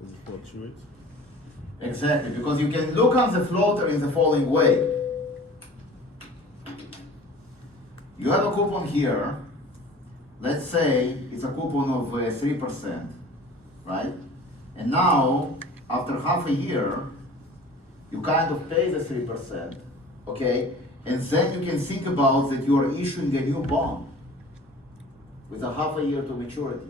Does it fluctuate? Exactly, because you can look on the floater in the following way. You have a coupon here. Let's say it's a coupon of 3%, right? And now, after half a year, you kind of pay the 3%, okay? And then you can think about that you are issuing a new bond with a half a year to maturity.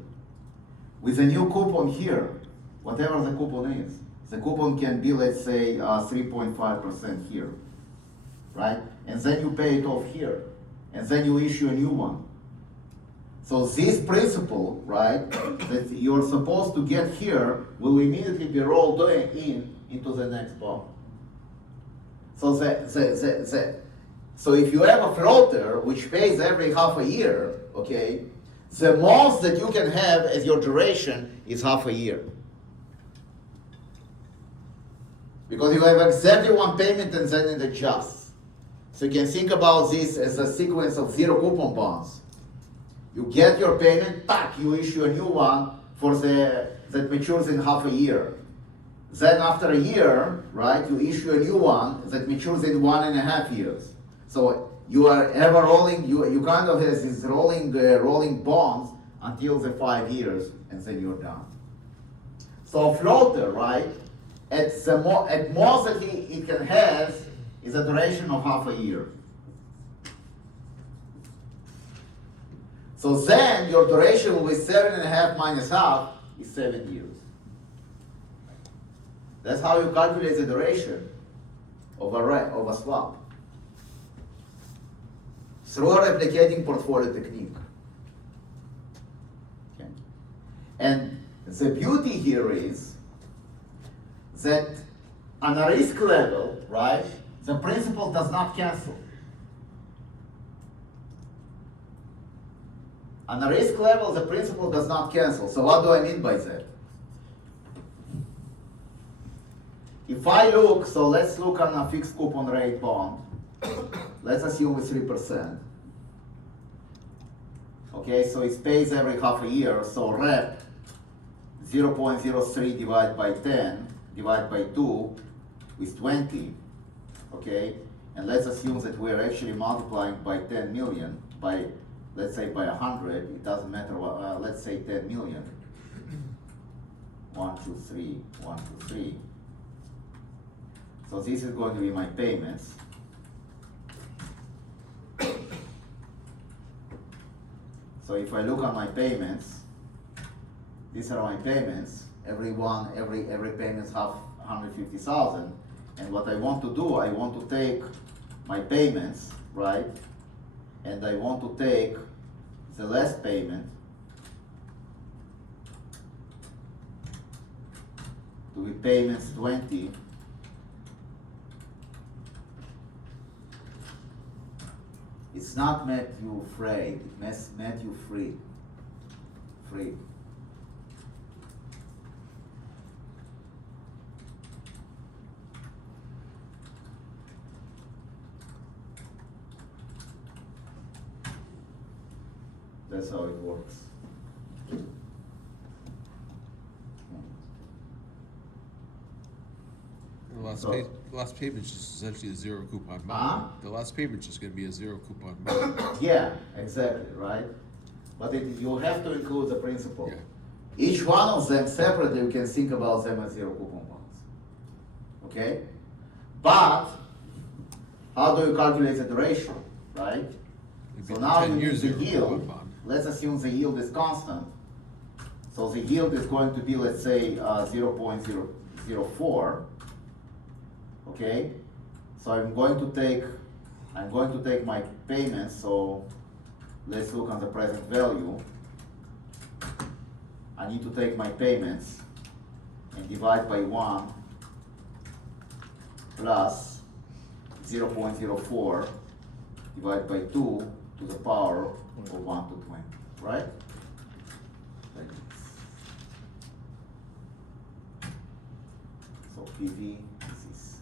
With a new coupon here, whatever the coupon is. The coupon can be, let's say, 3.5% here, right? And then you pay it off here, and then you issue a new one. So this principle, right, that you're supposed to get here will immediately be rolled into the next bond. So so if you have a floater which pays every half a year, okay, the most that you can have as your duration is half a year. Because you have exactly one payment and then it adjusts. So you can think about this as a sequence of zero coupon bonds. You get your payment, tack, you issue a new one that matures in half a year. Then after a year, right, you issue a new one that matures in 1.5 years. So you are ever rolling, you kind of have these rolling bonds until the 5 years, and then you're done. So a floater, right, at most that it can have is a duration of half a year. So then your duration will be 7.5 minus half is 7 years. That's how you calculate the duration of a swap. Through a replicating portfolio technique. Okay. And the beauty here is that on a risk level, right, the principal does not cancel. On a risk level, the principal does not cancel. So what do I mean by that? If I look, so let's look on a fixed coupon rate bond. Let's assume it's 3%. Okay, so it pays every half a year. So rep 0.03 divided by 10 divided by 2 is 20. Okay, and let's assume that we're actually multiplying by 10 million by, let's say, by 100. It doesn't matter what. Let's say 10 million. 1, 2, 3, 1, 2, 3. So this is going to be my payments. So if I look at my payments, these are my payments. Every payment is half 150,000. And what I want to do, I want to take my payments, right? And I want to take the last payment to be payments 20. It's not Matthew Frey, it's Matthew Free. Free. That's how it works. The last payment is just essentially a zero coupon bond. Huh? The last payment is just going to be a zero coupon bond. Yeah, exactly, right? But you have to include the principal. Yeah. Each one of them separately, you can think about them as zero coupon bonds. Okay? But, how do you calculate the duration, right? It'd be So now 10 you years use the zero coupon yield. bond. Let's assume the yield is constant. So the yield is going to be, let's say, 0.004. Okay? So I'm going to take I'm going to take my payments, so let's look on the present value. I need to take my payments and divide by 1 plus 0.04 divided by 2 to the power of 1 to 20, right? Like this. So PV is this.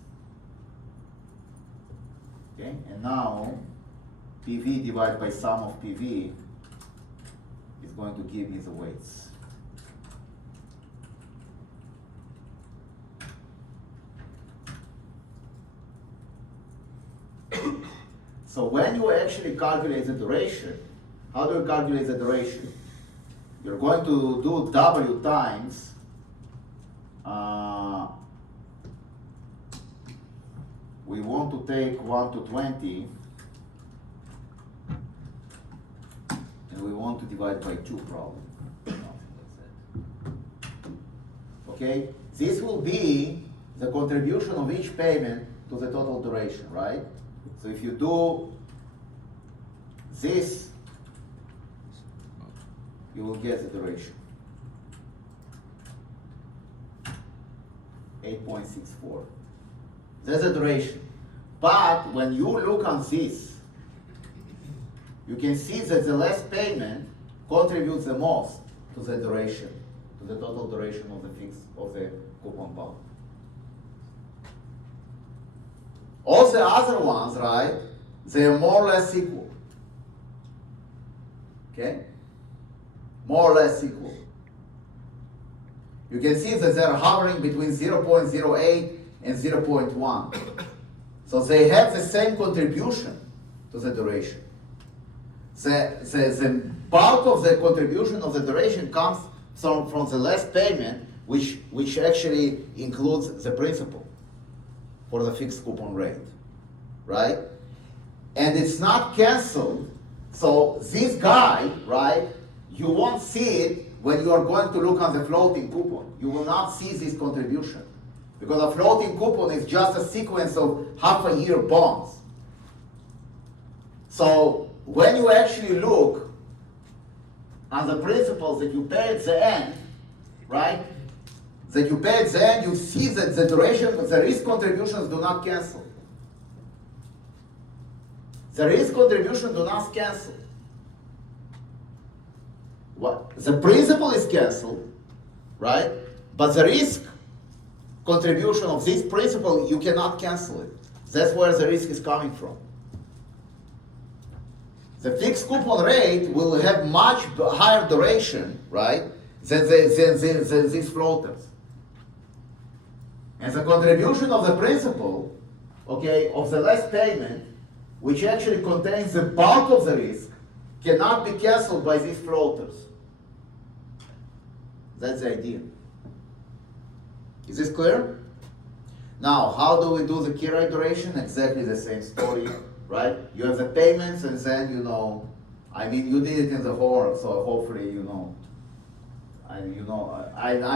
Okay, and now PV divided by sum of PV is going to give me the weights. So when you actually calculate the duration, how do you calculate the duration? You're going to do W times we want to take 1 to 20 and we want to divide by 2 probably. Something like that. Okay? This will be the contribution of each payment to the total duration, right? So if you do this, you will get the duration. 8.64. That's the duration. But when you look on this, you can see that the last payment contributes the most to the duration, to the total duration of the coupon bond. All the other ones, right, they are more or less equal. Okay? More or less equal. You can see that they're hovering between 0.08 and 0.1. So they have the same contribution to the duration. The bulk of the contribution of the duration comes from the last payment, which actually includes the principal for the fixed coupon rate, right? And it's not canceled, so this guy, right, you won't see it when you are going to look on the floating coupon. You will not see this contribution, because a floating coupon is just a sequence of half-a-year bonds. So when you actually look on the principals that you pay at the end, right, that you pay at the end, you see that the duration, the risk contributions do not cancel. The risk contribution do not cancel. What? The principal is canceled, right? But the risk contribution of this principal, you cannot cancel it. That's where the risk is coming from. The fixed coupon rate will have much higher duration, right, than these floaters. And the contribution of the principal, okay, of the last payment, which actually contains the bulk of the risk, cannot be canceled by these floaters. That's the idea. Is this clear? Now, how do we do the key rate duration? Exactly the same story, right? You have the payments, and then, you know, I mean, you did it in the whole, so hopefully, you know, I'm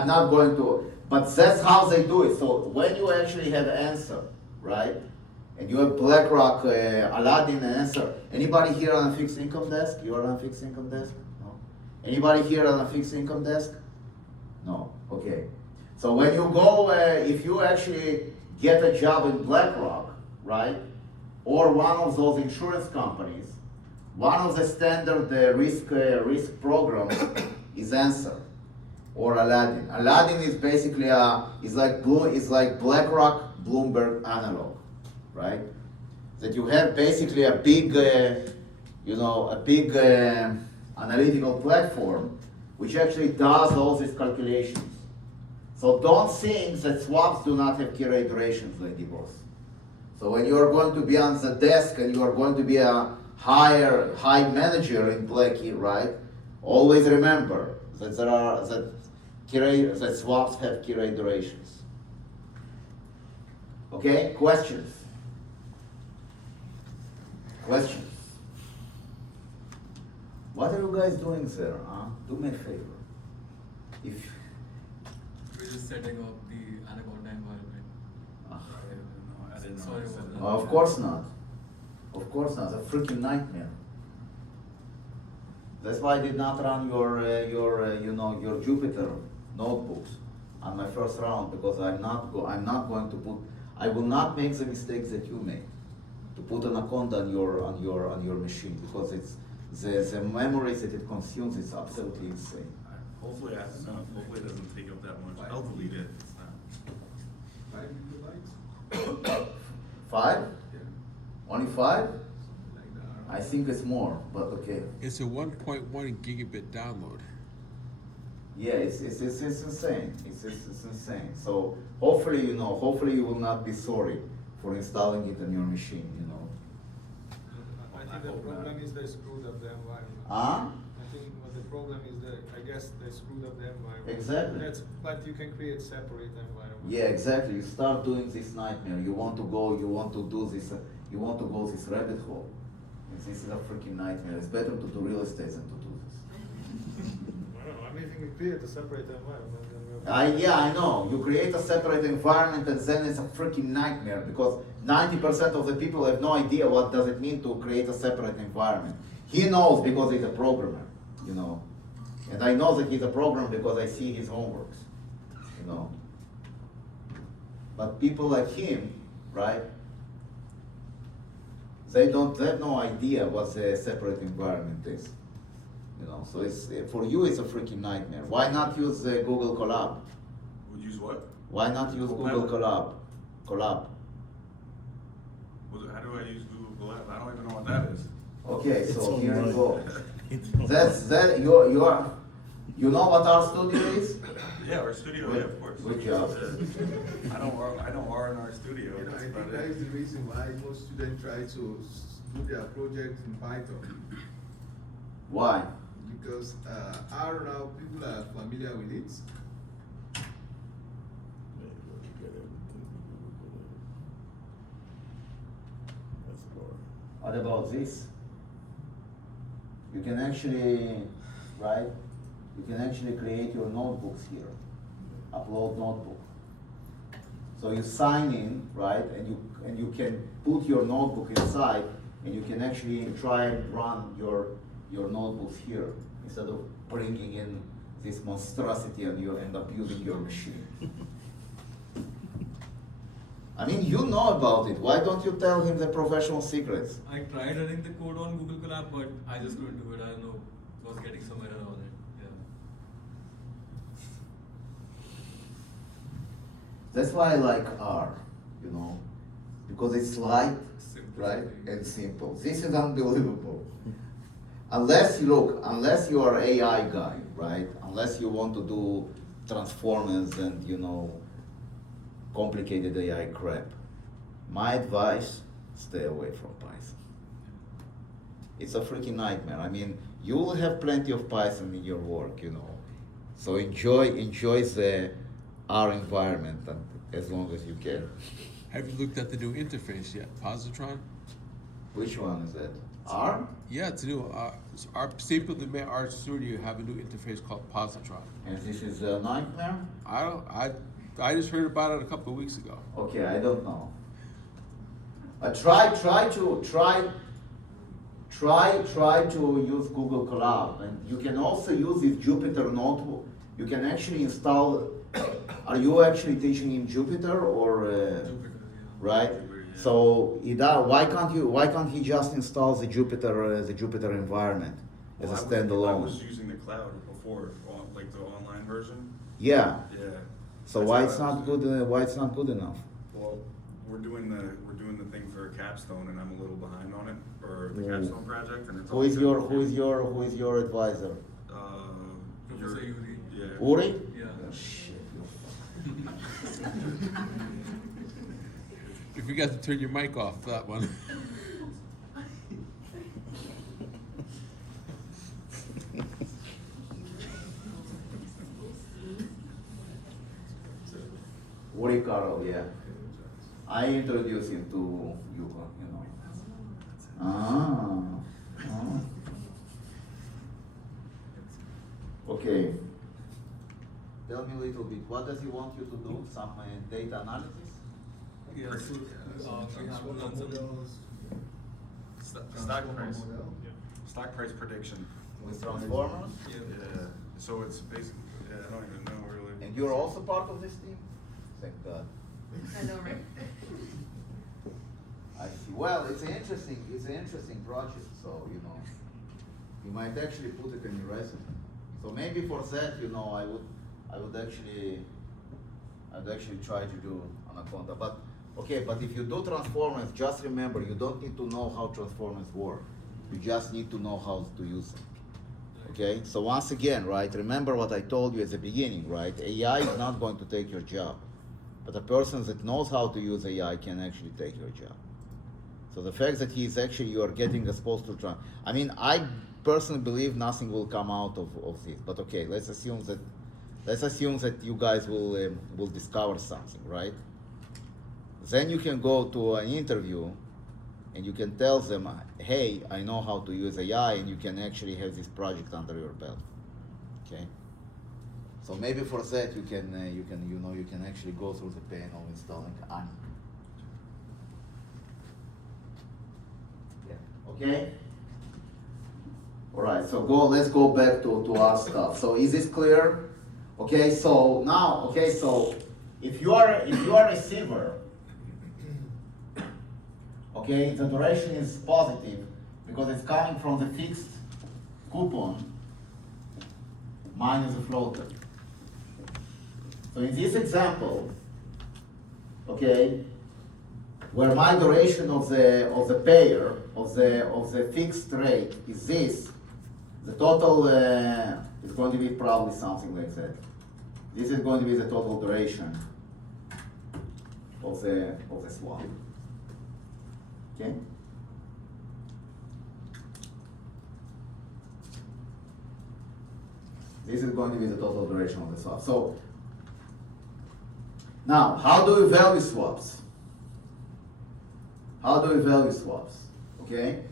not going to, but that's how they do it. So when you actually have an answer, right? And you have BlackRock, Aladdin, and answer. Anybody here on a fixed income desk? You are on a fixed income desk? No. Anybody here on a fixed income desk? No. Okay. So when you go, if you actually get a job in BlackRock, right, or one of those insurance companies, one of the standard risk programs is Answer or Aladdin. Aladdin is basically is like BlackRock Bloomberg analog, right? That you have basically a big, analytical platform which actually does all these calculations. So don't think that swaps do not have key rate durations, lady boss. So when you are going to be on the desk and you are going to be a high manager in Blackie, right? Always remember that that swaps have key rate durations. Okay, questions? Questions? What are you guys doing there, huh? Do me a favor. If We're just setting up the Anaconda environment. Ah. I didn't know. Sorry about that. of course not. Of course not, it's a freaking nightmare. That's why I did not run your Jupyter notebooks on my first round, because I'm not going to put, I will not make the mistakes that you make, to put Anaconda on your machine, because it's the memories that it consumes is absolutely insane. Hopefully that's enough. Hopefully it doesn't take up that much. I'll delete it. It's not. 5 gigabytes? 5? Yeah, Only 5? something like that. I think it's more, but okay. It's a 1.1 gigabit download. Yeah, it's insane. It's insane. So hopefully, hopefully you will not be sorry for installing it on your machine, I think the problem is they screwed up the environment. Huh? I think what the problem is that, I guess they screwed up the environment. Exactly. But you can create separate environment. Yeah, exactly. You start doing this nightmare. You want to do this, you want to go this rabbit hole. And this is a freaking nightmare. It's better to do real estate than to do this. I don't know, I mean, if you create a separate environment, then you have. Yeah, I know. You create a separate environment and then it's a freaking nightmare, because 90% of the people have no idea what does it mean to create a separate environment. He knows because he's a programmer, And I know that he's a programmer because I see his homeworks, But people like him, right? They have no idea what the separate environment is. So it's for you it's a freaking nightmare. Why not use Google Colab? Would use what? Why not use Google Colab? Colab. How do I use Google Colab? I don't even know what that is. Okay, so It's here you online. go. That you know what our studio is? Yeah, our studio, yeah, of course. Good job. I know R&R studio. You know, I That's think about that it. is the reason why most students try to do their project in Python. Why? Because I don't know, people are familiar with it. That's boring. What about this? You can actually, right? You can actually create your notebooks here. Upload notebook. So you sign in, right? And you can put your notebook inside, and you can actually try and run your notebooks here instead of bringing in this monstrosity and you end up using your machine. I mean, you know about it. Why don't you tell him the professional secrets? I tried running the code on Google Colab, but I just couldn't do it. I don't know, I was getting some error on it. Yeah. That's why I like R, because it's light, Simple. right, and simple. This is unbelievable. Unless you are AI guy, right? Unless you want to do transformers and complicated AI crap. My advice: stay away from Python. It's a freaking nightmare. I mean, you will have plenty of Python in your work, So enjoy the R environment as long as you can. Have you looked at the new interface yet? Positron? Which one is that? R? Yeah, it's new. Our people that made our studio have a new interface called Positron. And this is a nightmare? I just heard about it a couple of weeks ago. Okay, I don't know. Try to use Google Colab, and you can also use this Jupyter notebook. You can actually install. Are you actually teaching in Jupyter or? Jupyter, yeah. Right. So why can't he just install the Jupyter environment as a I standalone? was using the cloud before, like the online version. Yeah. Yeah. So That's why what it's I was not doing. good? Why it's not good enough? Well, we're doing the thing for a capstone, and I'm a little behind on it for the Mm. capstone project, and it's. Who is your advisor? Professor Yuri. Yeah. Uri? Yeah. Oh, shit. You forgot to turn your mic off for that one. Uri Carl, yeah. I introduced him to Yuko, Okay. Tell me a little bit, what does he want you to do? Some data analysis? Yeah, so we have to run some. Stock price. Stock price prediction. With transformers? Yeah, so it's basically, yeah, I don't even know really. And you're also part of this team? Thank God. I know, right? I see. Well, it's an interesting project, so, you know, you might actually put it in your resume. So maybe for that, you know, I would actually try to do Anaconda. But, okay, but if you do transformers, just remember, you don't need to know how transformers work. You just need to know how to use them. Okay, so once again, right, remember what I told you at the beginning, right? AI is not going to take your job, but a person that knows how to use AI can actually take your job. So the fact that you are getting exposed to I mean, I personally believe nothing will come out of this, but okay, let's assume that you guys will discover something, right? Then you can go to an interview and you can tell them, hey, I know how to use AI, and you can actually have this project under your belt. Okay. So maybe for that you can actually go through the pain of installing Ani. Yeah. Okay. All right. So let's go back to our stuff. So is this clear? Okay. So now, okay. So if you are a receiver. Okay, the duration is positive because it's coming from the fixed coupon minus the floater. So in this example, okay, where my duration of the payer of the fixed rate is this, the total is going to be probably something like that. This is going to be the total duration of the swap. Okay. This is going to be the total duration of the swap. So now, how do we value swaps? How do we value swaps? Okay.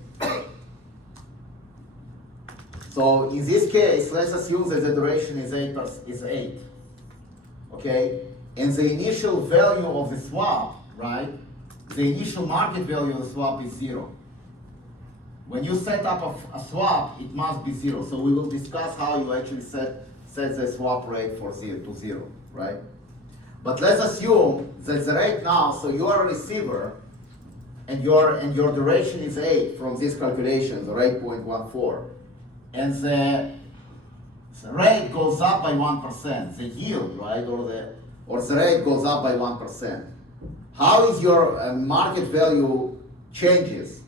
So in this case, let's assume that the duration is 8. Okay, and the initial value of the swap, right? The initial market value of the swap is 0. When you set up a swap, it must be 0. So we will discuss how you actually set the swap rate to 0, right? But let's assume that the rate now, so you are a receiver, and your duration is 8 from this calculation, the rate 0.14, and the rate goes up by 1%, the yield, right, or the rate goes up by 1%. How is your market value changes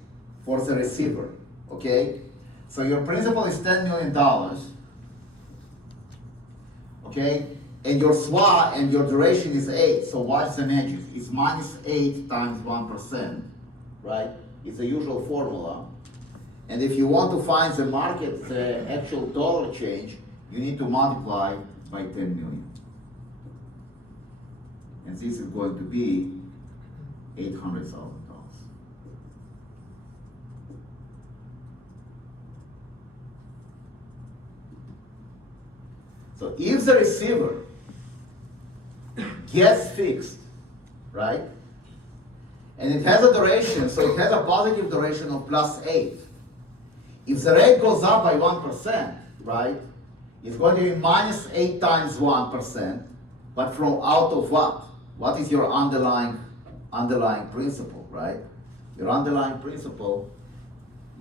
for the receiver? Okay, so your principal is $10 million. Okay, and your swap and your duration is 8. So what's the magic? It's minus 8 times 1%, right? It's the usual formula. And if you want to find the market, the actual dollar change, you need to multiply by 10 million. And this is going to be $800,000. So if the receiver gets fixed, right, and it has a duration, so it has a positive duration of +8. If the rate goes up by 1%, right, it's going to be minus 8 times 1%, but from out of what? What is your underlying principle, right? Your underlying principle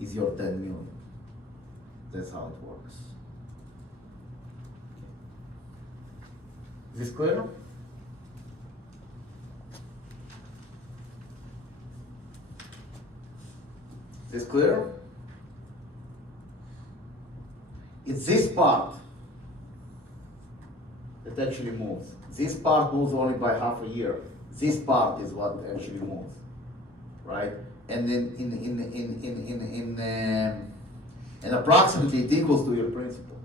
is your 10 million. That's how it works. Is this clear? Is this clear? It's this part that actually moves. This part moves only by half a year. This part is what actually moves, right? And then and approximately it equals to your principal.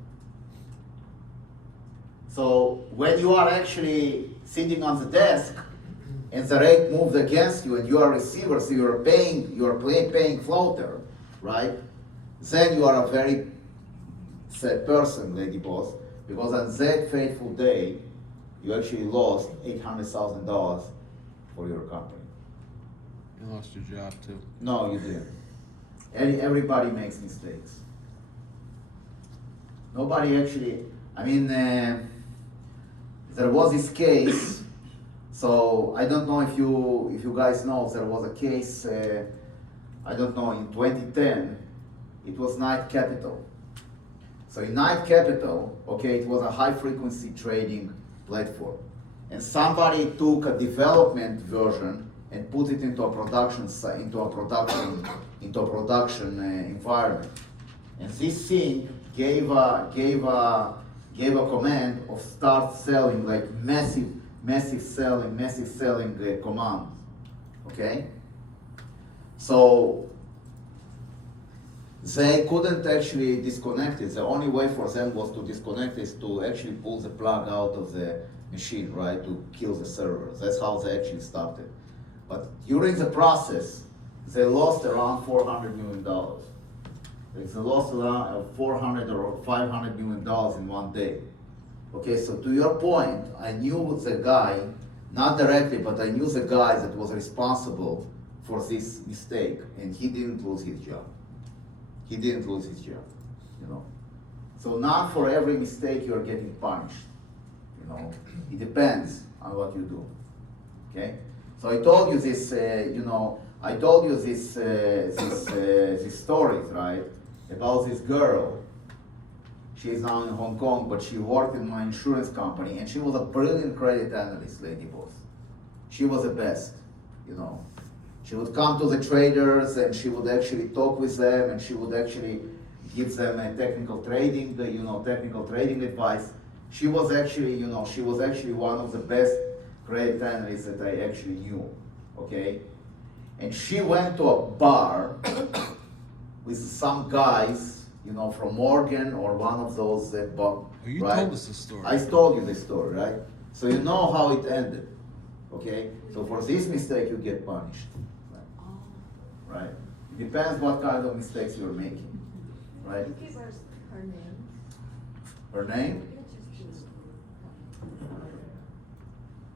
So when you are actually sitting on the desk and the rate moves against you and you are a receiver, so you are paying floater, right? Then you are a very sad person, lady boss, because on that fateful day, you actually lost $800,000 for your company. You lost your job too. No, you didn't. Everybody makes mistakes. Nobody actually, I mean, there was this case, so I don't know if you guys know, there was a case, I don't know, in 2010, it was Night Capital. So in Night Capital, okay, it was a high frequency trading platform. And somebody took a development version and put it into a production environment. And this thing gave a command of start selling, like massive selling command. Okay? So they couldn't actually disconnect it. The only way for them was to disconnect is to actually pull the plug out of the machine, right, to kill the server. That's how they actually started. But during the process, they lost around $400 million. They lost around $400 or $500 million in one day. Okay, so to your point, I knew the guy, not directly, but I knew the guy that was responsible for this mistake, and he didn't lose his job. He didn't lose his job, you know. So not for every mistake you're getting punished, you know. It depends on what you do, okay? So I told you this, I told you these stories, right? About this girl. She is now in Hong Kong, but she worked in my insurance company, and she was a brilliant credit analyst, lady boss. She was the best, you know. She would come to the traders and she would actually talk with them, and she would actually give them a technical trading advice. She was actually, one of the best credit analysts that I actually knew, okay? And she went to a bar with some guys, from Morgan or one of those You right? told us the story. I told you this story, right? So you know how it ended, okay? So for this mistake, you get punished, right? It depends what kind of mistakes you're making, right? You give us her name. Her name?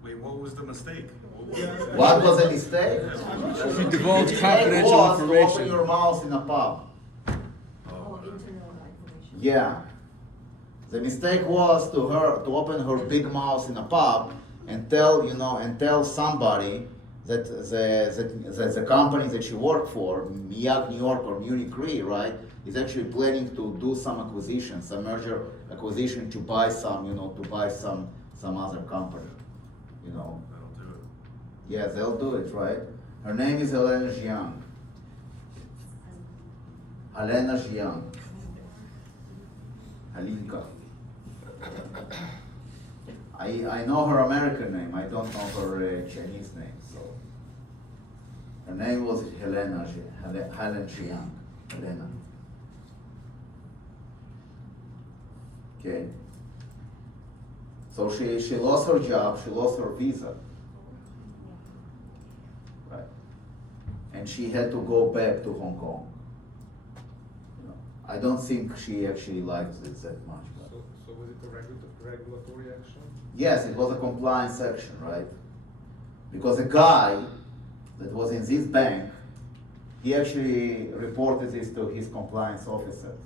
Wait, what was the mistake? What was the mistake? She divulged The mistake confidential was to open information. your mouth in a pub. Oh, internal information. Yeah. The mistake was to open her big mouth in a pub and tell somebody that the company that she worked for, MIAC New York or Munich Re, right, is actually planning to do some acquisition, some merger acquisition to buy some other company, That'll do it. Yeah, they'll do it, right? Her name is Helena Jiang. Helena Jiang. Halinka. I know her American name, I don't know her Chinese name, so. Her name was Helen Jiang. Helena. Okay. So she lost her job, she lost her visa. Right. And she had to go back to Hong Kong. I don't think she actually liked it that much. But So was it a regulatory action? yes, it was a compliance action, right? Because the guy that was in this bank, he actually reported this to his compliance officer.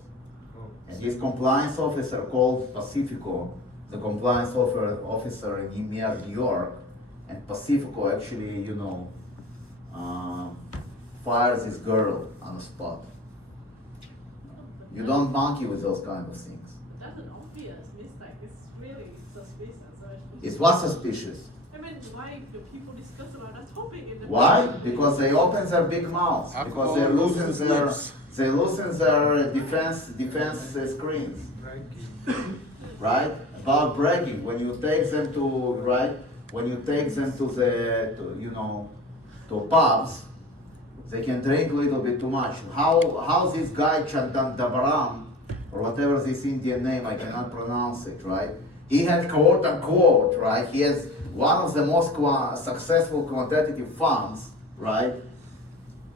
Oh. And his compliance officer called Pacifico, the compliance officer in New York, and Pacifico actually, fires this girl on the spot. You don't monkey with those kind of things. That's an obvious mistake. It's really suspicious. It's what suspicious? I mean, why do people discuss about that topic in the Why? Because they open their big mouths. Because they loosen their defense screens. Right? About bragging. When you take them to pubs, they can drink a little bit too much. How this guy Chandan Dabaram, or whatever this Indian name, I cannot pronounce it, right? He had quote unquote, right? He has one of the most successful quantitative funds, right,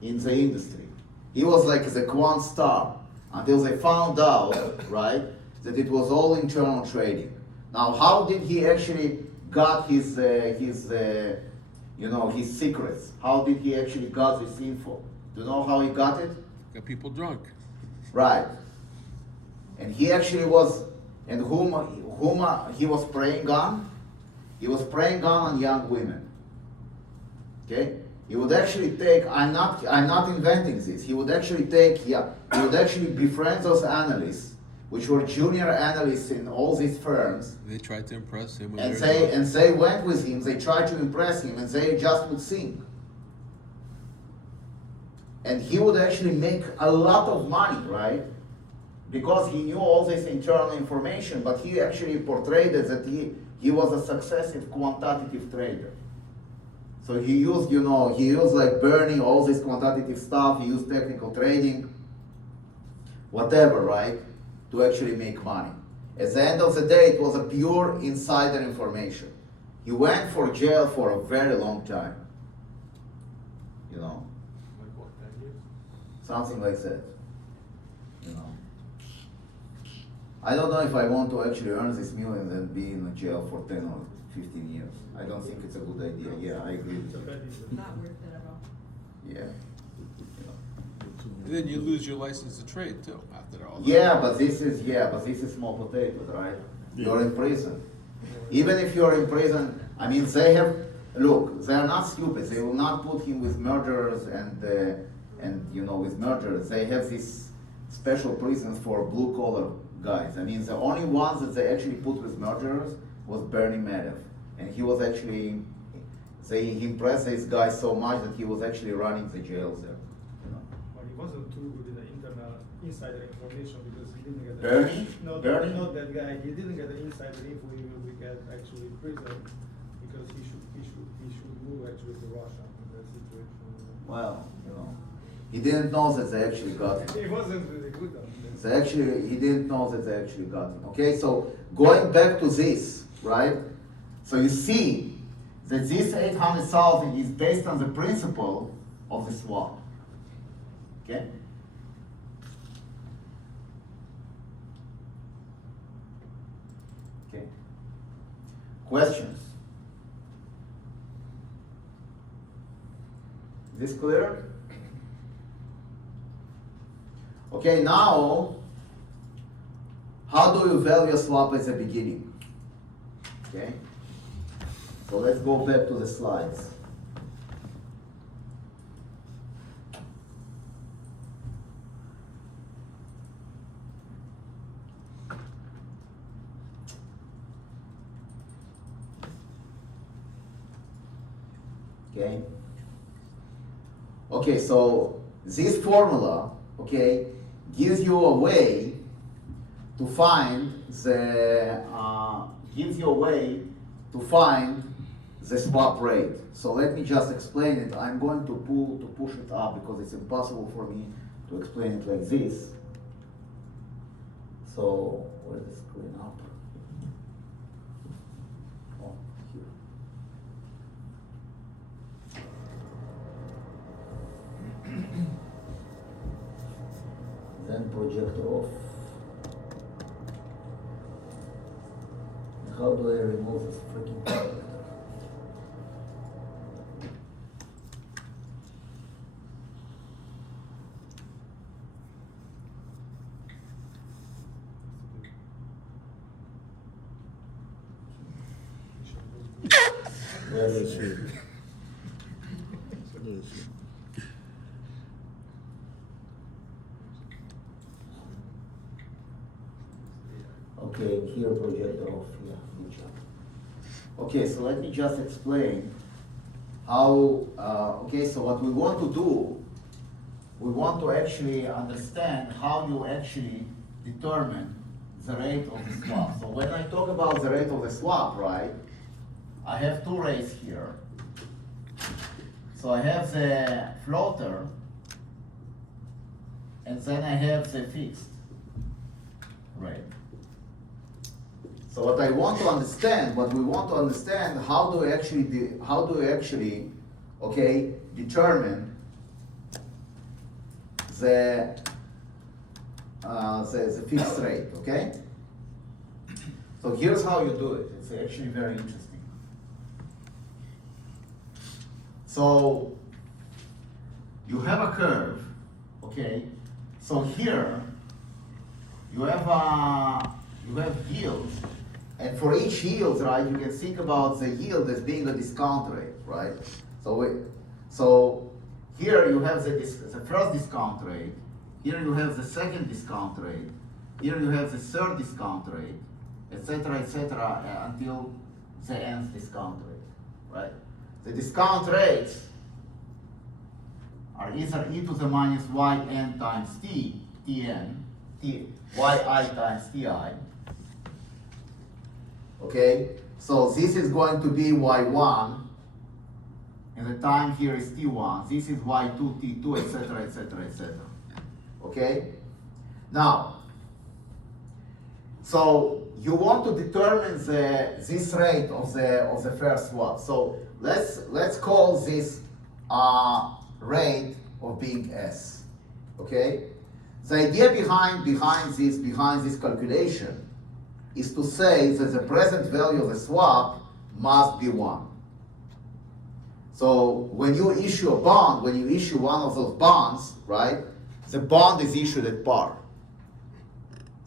in the industry. He was like the quant star until they found out, right, that it was all internal trading. Now, how did he actually got his secrets? How did he actually got this info? Do you know how he got it? Got people drunk. Right. And he actually was, and whom he was preying on? He was preying on young women. Okay? He would actually take, I'm not inventing this. He would actually he would actually befriend those analysts, which were junior analysts in all these firms, They tried to impress him. When and they were drunk. they went with him, they tried to impress him, and they just would sing. And he would actually make a lot of money, right? Because he knew all this internal information, but he actually portrayed it that he was a successive quantitative trader. So he used like Bernie, all this quantitative stuff, he used technical trading, whatever, right? To actually make money. At the end of the day, it was a pure insider information. He went for jail for a very long time. You know, Like what, 10 years? something like that. You know. I don't know if I want to actually earn this million and be in jail for 10 or 15 years. I don't think it's a good idea. Yeah, I agree with It's a you. bad idea. Not worth it at all. Yeah. And then you lose your license to trade too after all. that. Yeah, but this is small potatoes, right? Yeah. You're in prison. Even if you're in prison, I mean, they are not stupid. They will not put him with murderers and with murderers. They have these special prisons for blue collar guys. I mean, the only ones that they actually put with murderers was Bernie Madoff, and he was actually, he impressed this guy so much that he was actually running the jails there. But he wasn't too good in the internal insider information because he didn't get Bernie? No, Bernie? not that guy. He didn't get the insider info he will get actually in prison because he should move actually to Russia in that situation. Well, he didn't know that they actually got him. He wasn't really good on this. He didn't know that they actually got him. Okay, so going back to this, right? So you see that this 800,000 is based on the principle of the swap. Okay? Okay. Questions? Is this clear? Okay, now, how do you value a swap at the beginning? Okay? So let's go back to the slides. Okay? Okay, so this formula, okay, gives you a way to find the swap rate. So let me just explain it. I'm going to push it up because it's impossible for me to explain it like this. So where's the screen up? Oh, here. Then projector off. How do I remove this freaking projector? Let's see. Let's see. Okay, here projector off, yeah, good job. Okay, so let me just explain how, okay, so what we want to do, we want to actually understand how you actually determine the rate of the swap. So when I talk about the rate of the swap, right, I have two rates here. So I have the floater, and then I have the fixed rate. So what we want to understand, how do we actually, okay, determine the fixed rate, okay? So here's how you do it. It's actually very interesting. So you have a curve, okay, So here, you have yields, and for each yield, right, you can think about the yield as being a discount rate, right? So here you have the first discount rate, here you have the second discount rate, here you have the third discount rate, etc., until the nth discount rate, right? The discount rates are either e to the minus yn times tn, yi times ti. Okay, so this is going to be y1, and the time here is t1. This is y2, t2, etc. Okay, now, so you want to determine this rate of the first swap. So let's call this rate of being s. Okay, the idea behind this calculation is to say that the present value of the swap must be 1. So when you issue a bond, when you issue one of those bonds, right, the bond is issued at par.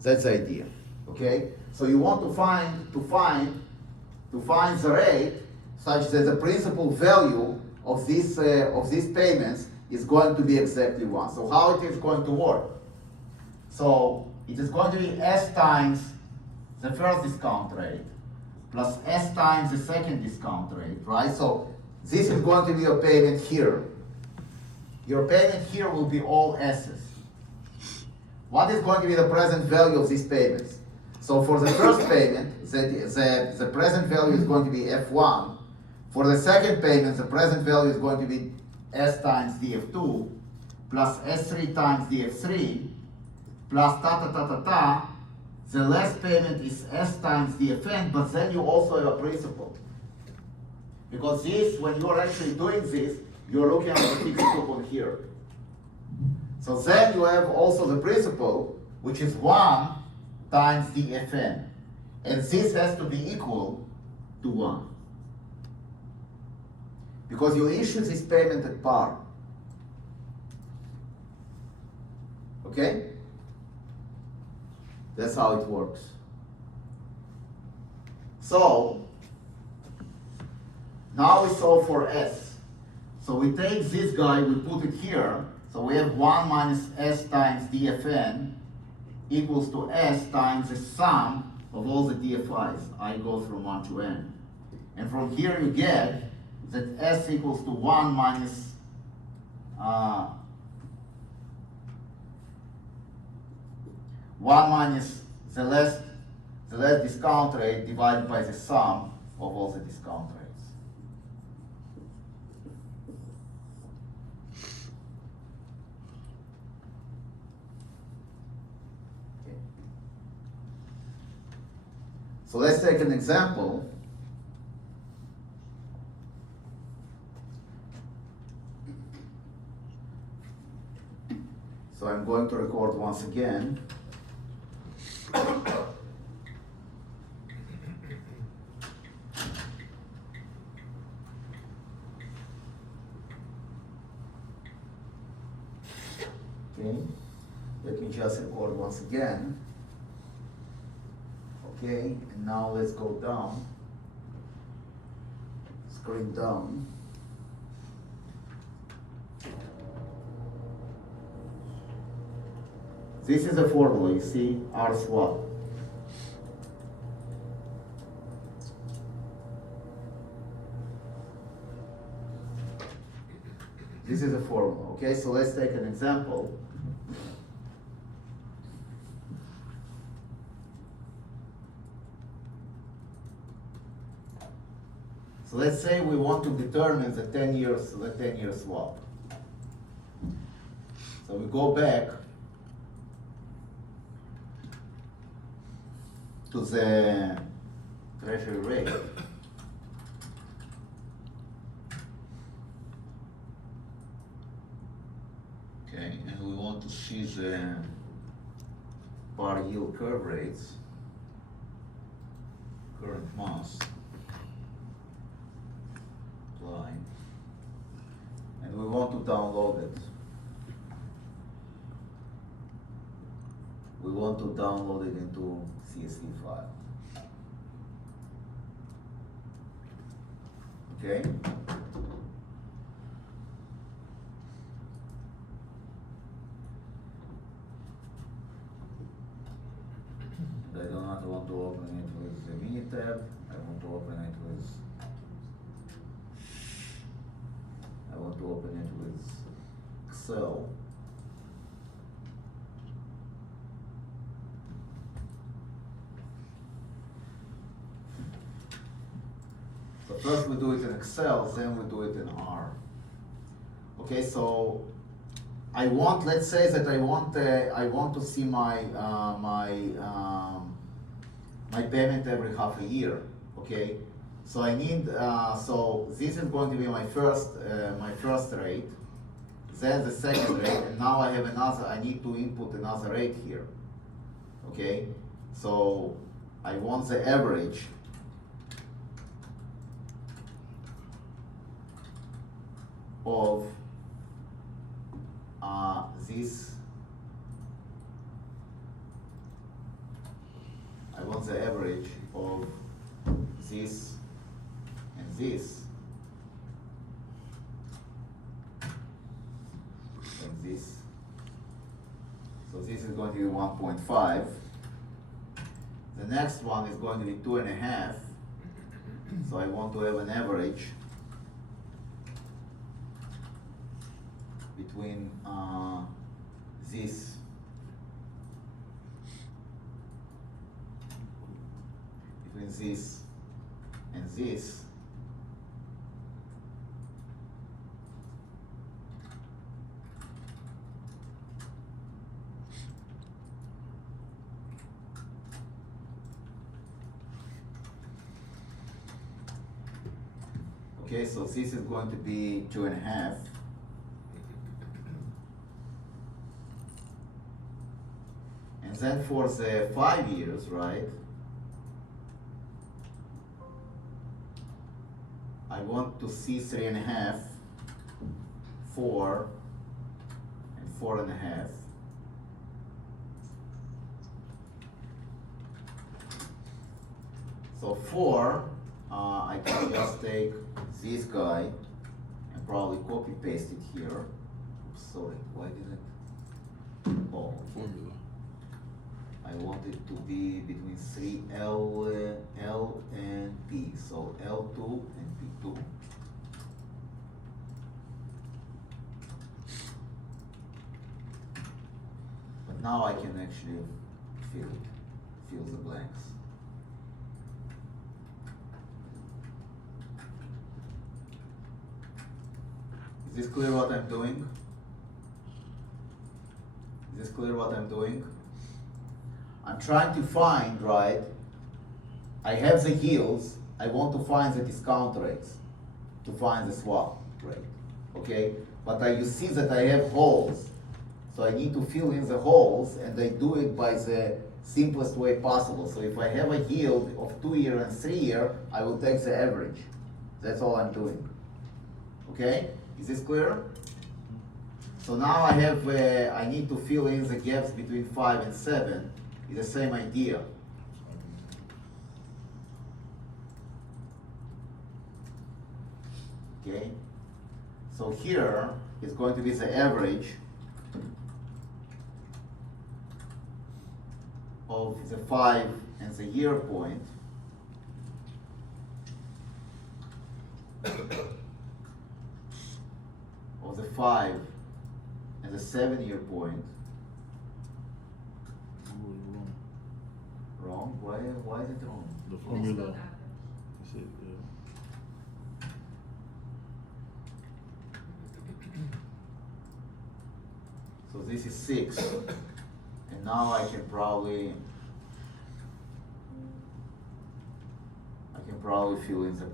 That's the idea. Okay? So you want to find the rate such that the principal value of these payments is going to be exactly 1. So how it is going to work? So it is going to be s times the first discount rate plus s times the second discount rate, right? So this is going to be your payment here. Your payment here will be all s's. What is going to be the present value of these payments? So for the first payment, the present value is going to be f1. For the second payment, the present value is going to be s times df2 plus s3 times df3 plus ta. The last payment is s times dfn, but then you also have a principal. Because this, when you are actually doing this, you're looking at the fixed coupon here. So then you have also the principal, which is 1 times dfn. And this has to be equal to 1. Because you issue this payment at par. Okay? That's how it works. So, now we solve for s. So we take this guy, we put it here. So we have 1 minus s times dfn equals to s times the sum of all the dfi's. I go from 1 to n. And from here you get that s equals to 1 minus the last discount rate divided by the sum of all the discount rates. Okay. So let's take an example. So I'm going to record once again. Okay, let me just record once again. Okay, and now let's go down, screen down. This is a formula, you see, R swap. This is a formula, okay? So let's take an example. So let's say we want to determine the 10-year swap. So we go back to the treasury rate. Okay, and we want to see the par yield curve rates, current month, line, and we want to download it. going to download it into CSV file. Okay? And I do not want to open it with the Minitab. I want to open it with Excel. So first we do it in Excel, then we do it in R. Okay, so I want, let's say that I want to see my my payment every half a year. Okay, so I need so this is going to be my first rate, then the second rate, and now I have another. I need to input another rate here. Okay, so I want the average of this. I want the average of this and this and this. So this is going to be 1.5. The next one is going to be 2.5. So I want to have an average between this and this. Okay, so this is going to be 2.5. And then for the 5 years, right? I want to see 3.5, 4, and 4.5. So 4, I can just take this guy and probably copy paste it here. Oops, sorry, why did it? Oh, Formula. I want it to be between 3L, L and P, so L2 and P2. But now I can actually fill the blanks. Is this clear what I'm doing? Is this clear what I'm doing? I'm trying to find, right? I have the yields, I want to find the discount rates, to find the swap rate, okay? But you see that I have holes, so I need to fill in the holes, and I do it by the simplest way possible. So if I have a yield of 2-year and 3-year, I will take the average. That's all I'm doing, okay? Is this clear? So now I have, I need to fill in the gaps between 5 and 7. It's the same idea. Okay? So here is going to be the average of the 5 and the year point. Of the 5 and the 7-year point. Wrong? Why is it wrong? The formula. You said, So this is 6. And now I can probably fill in the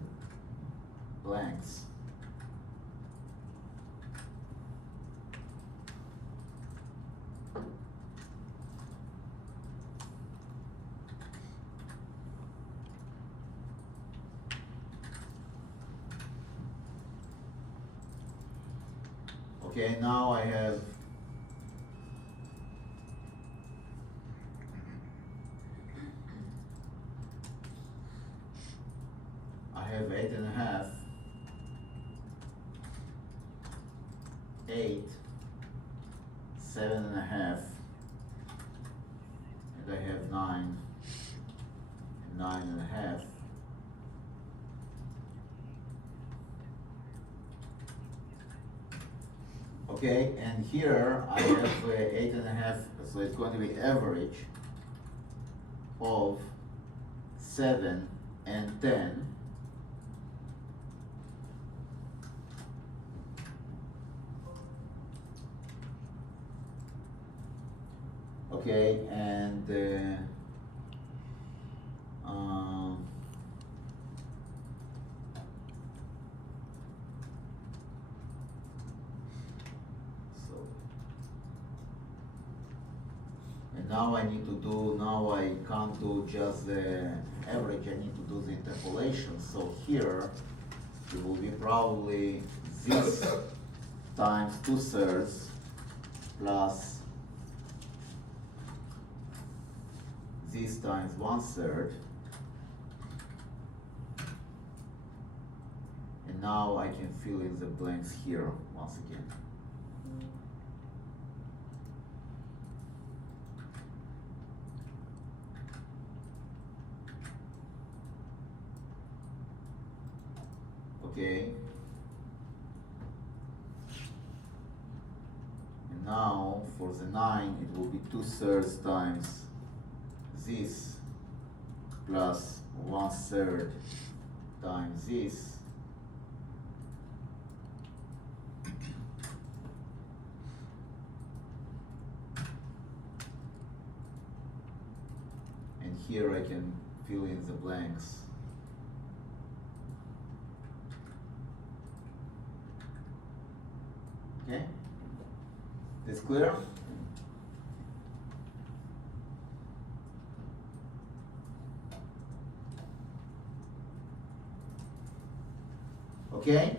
blanks. Okay, now I have have 8.5, 8, 7.5, and I have 9, and 9.5. Okay, and here I have 8.5, so it's going to be average of 7 and 10. Okay, and so, and now I need to do, now I can't do just the average, I need to do the interpolation. So here it will be probably this times 2/3 plus this times 1/3. And now I can fill in the blanks here once again. Okay. And now for the 9 it will be 2/3 times this plus 1/3 times this. And here I can fill in the blanks. Okay? This clear? Okay?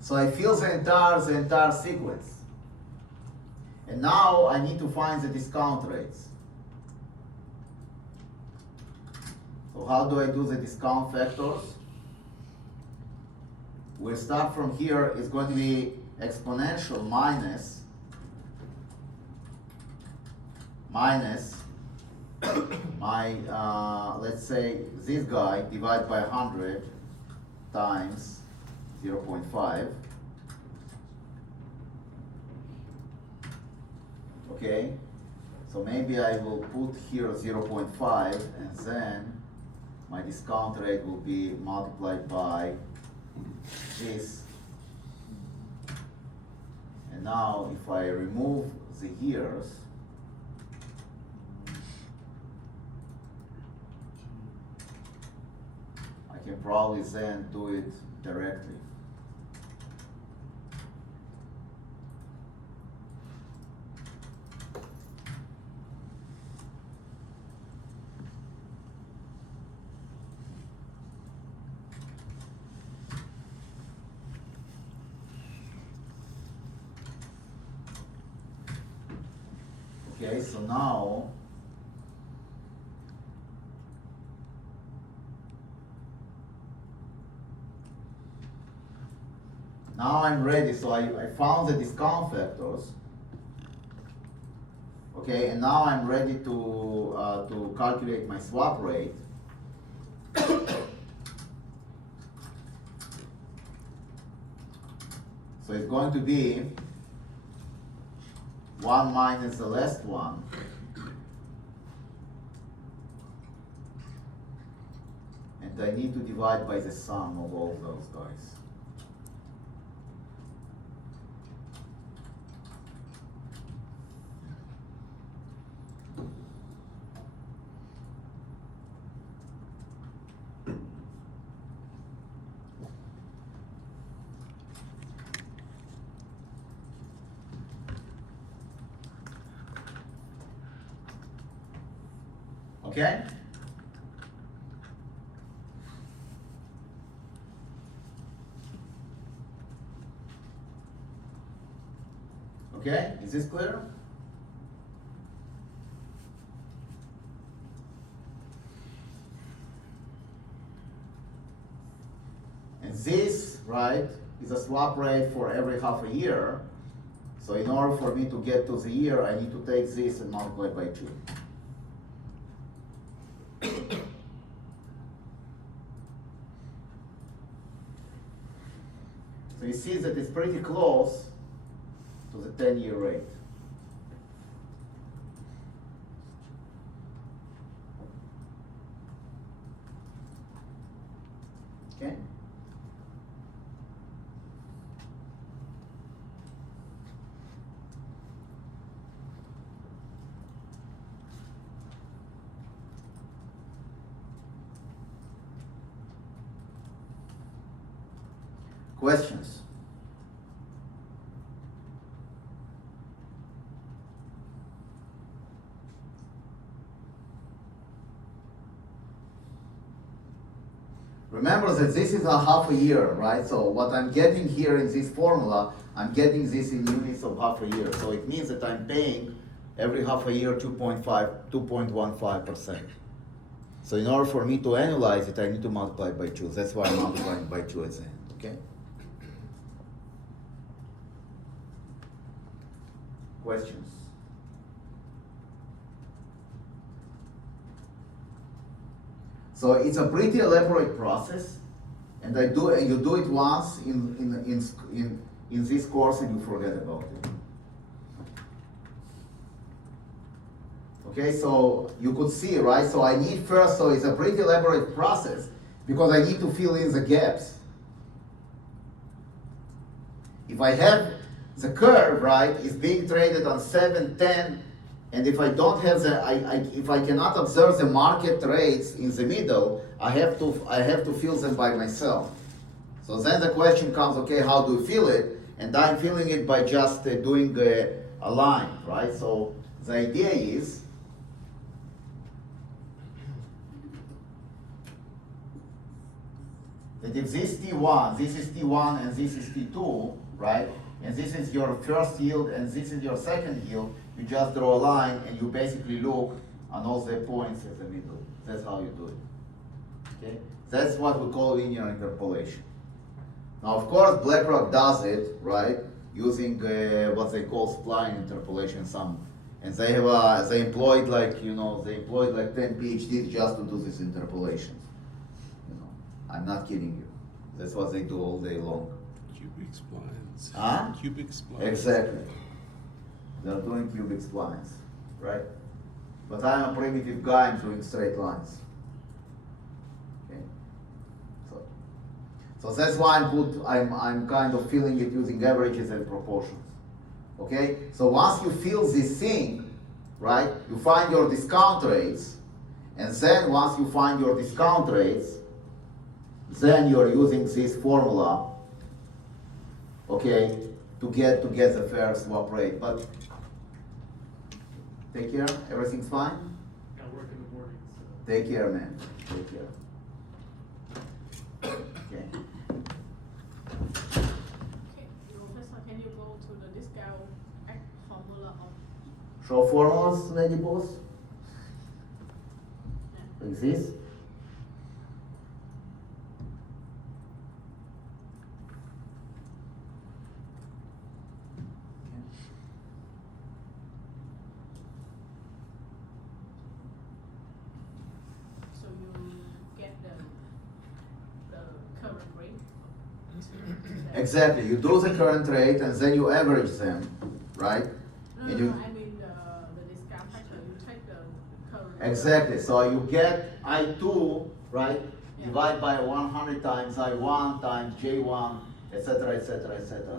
So I fill the entire sequence. And now I need to find the discount rates. So how do I do the discount factors? We'll start from here, it's going to be exponential minus my, let's say, this guy divided by 100 times 0.5. Okay, so maybe I will put here 0.5 and then my discount rate will be multiplied by this. And now if I remove the years, I can probably then do it directly. Okay, so now I'm ready. So I found the discount factors. Okay, and now I'm ready to calculate my swap rate. So it's going to be 1 minus the last one, and I need to divide by the sum of all those guys. Okay? Okay, is this clear? this, right, is a swap rate for every half a year. So in order for me to get to the year, I need to take this and multiply by 2. So you see that it's pretty close to the 10-year rate. Okay? Questions? Remember that this is a half a year, right? So what I'm getting here in this formula, I'm getting this in units of half a year. So it means that I'm paying every half a year 2.15%. So in order for me to annualize it, I need to multiply by 2. That's why I'm multiplying by 2 at the end, okay? Questions? So it's a pretty elaborate process, and you do it once in this course and you forget about it. Okay, so you could see, right? So I need first, so it's a pretty elaborate process because I need to fill in the gaps. If I have the curve, right, is being traded on 7, 10, and if I don't have if I cannot observe the market rates in the middle, I have to fill them by myself. So then the question comes, okay, how do you fill it? And I'm filling it by just doing a line, right? So the idea is that if this T1, this is T1 and this is T2, right? And this is your first yield and this is your second yield, you just draw a line and you basically look on all the points in the middle. That's how you do it. Okay? That's what we call linear interpolation. Now, of course, BlackRock does it, right, using what they call spline interpolation. And they have they employed like 10 PhDs just to do this interpolation. I'm not kidding you. That's what they do all day long. Cubic splines. Huh? Cubic splines. Exactly. They're doing cubic splines, right? But I'm a primitive guy, I'm doing straight lines. Okay. So that's why I'm kind of filling it using averages and proportions. Okay? So once you fill this thing, right, you find your discount rates, and then once you find your discount rates, then you're using this formula, okay, to get the fair swap rate. But take care, everything's fine? Gotta work in the morning, so. Take care, man. Take care. Okay. Okay, Professor, can you go to the discount formula of Show formulas, lady boss. Like this. so you get the current rate? Exactly. You do the current rate and then you average them, right? No, And no, you- I mean the discount factor, you take the current. Exactly. So you get I2, right? Yeah. Divide by 100 times I1 times J1, etc., etc., etc.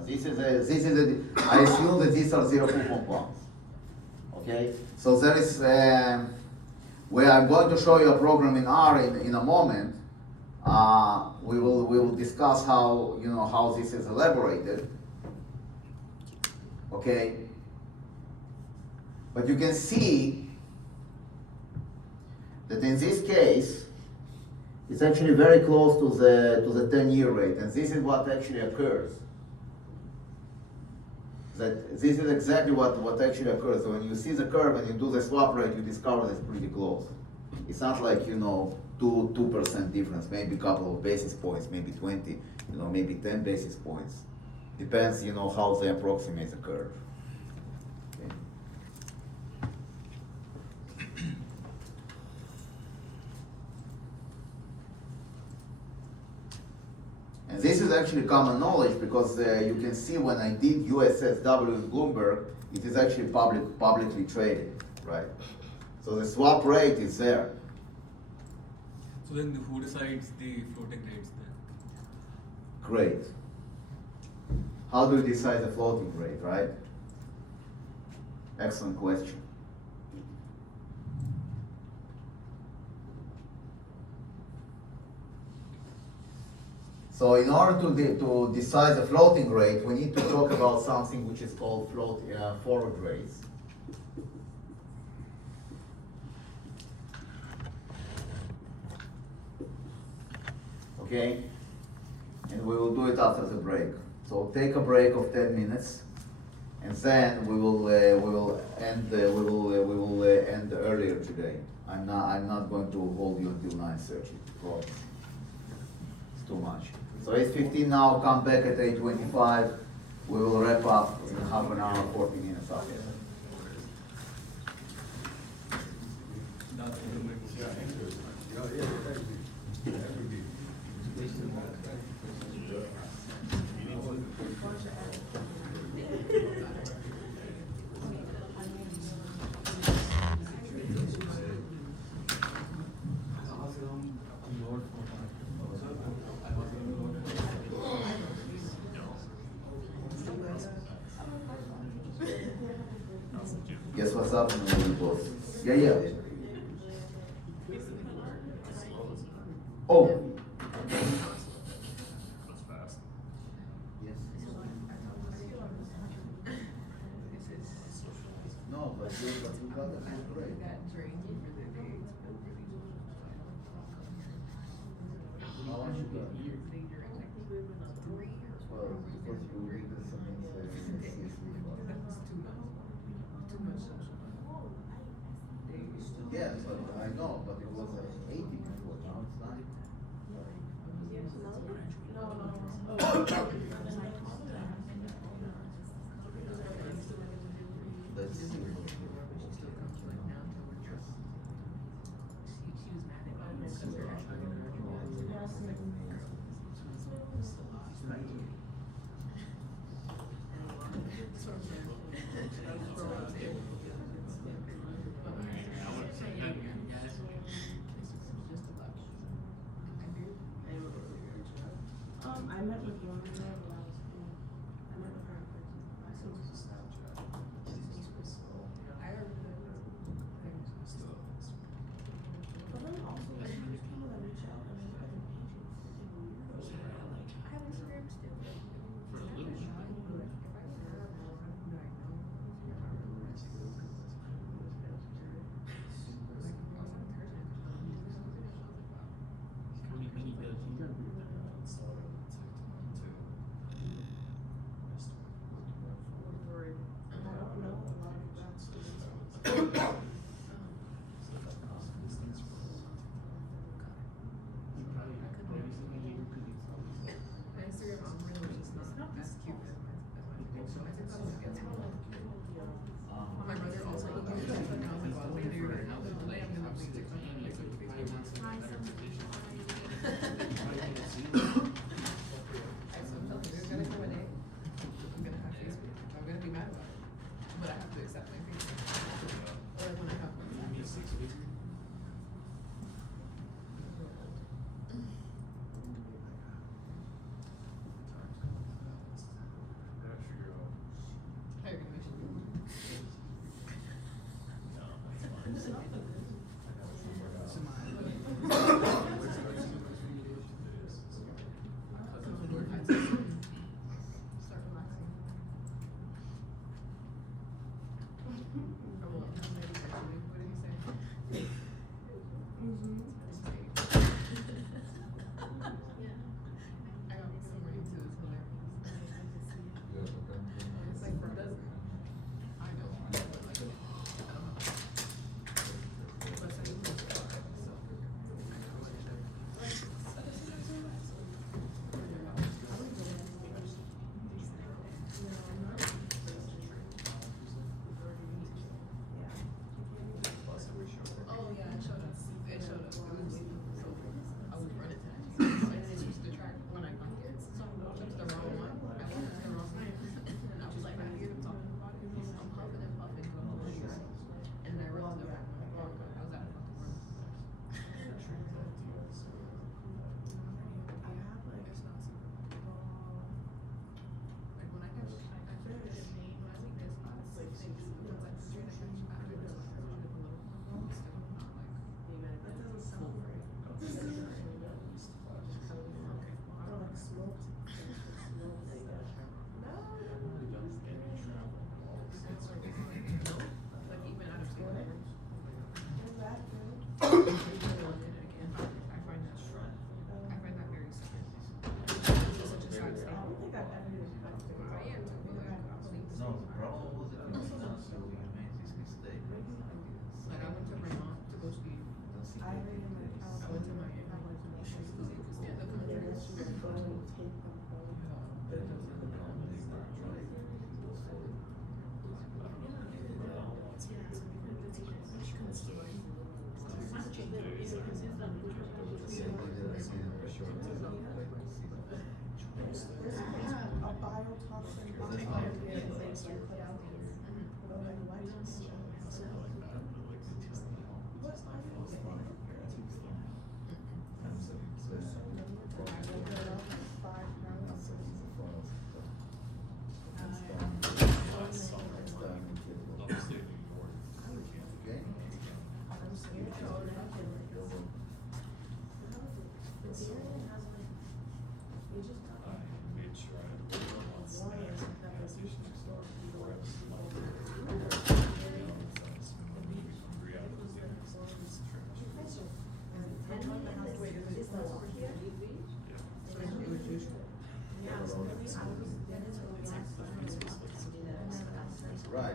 I assume that these are zero coupon bonds. Okay. So there is where I'm going to show you a program in R in a moment. We will discuss how this is elaborated. Okay. But you can see that in this case, it's actually very close to the 10-year rate, and this is what actually occurs. That this is exactly what actually occurs. So when you see the curve and you do the swap rate, you discover that it's pretty close. It's not like 2 2% difference, maybe a couple of basis points, maybe 20, maybe 10 basis points. Depends, how they approximate the curve. Okay. And this is actually common knowledge because you can see when I did USSW in Bloomberg, it is actually publicly traded, right? So the swap rate is there. So then who decides the floating rates then? Great. How do you decide the floating rate, right? Excellent question. So in order to decide the floating rate, we need to talk about something which is called forward rates. Okay? And we will do it after the break. So take a break of 10 minutes, and then we will end earlier today. I'm not going to hold you until 9:30. Promise. It's too much. So 8:15 now. Come back at 8:25. We will wrap up in half an hour, 40 minutes after. Guess what's up in the boss? Yeah. Oh. No, but you got it great. How much you got? Well, because you read something yes, but I know, but it was 80 before, now it's 9. Let's see. I met with one of them when I was cool. I met with her in person. I sent her to Snapchat. But then also, like, there's people that reach out and then other pages. I don't know a lot about students. My brother also emailed me, and I was like, well, what do you do right now? I'm gonna leave TikTok and make a Facebook page. I so I'm telling you, there's gonna come a day, I'm gonna have Facebook, I'm gonna be mad about it, but I have to accept my Facebook. Or like when I have one. How you're gonna make sure? Start relaxing. Oh, well, maybe actually, what did he say? I got some rain too, it's hilarious. It's like from desert. I know. I don't know. But I said it was far, so.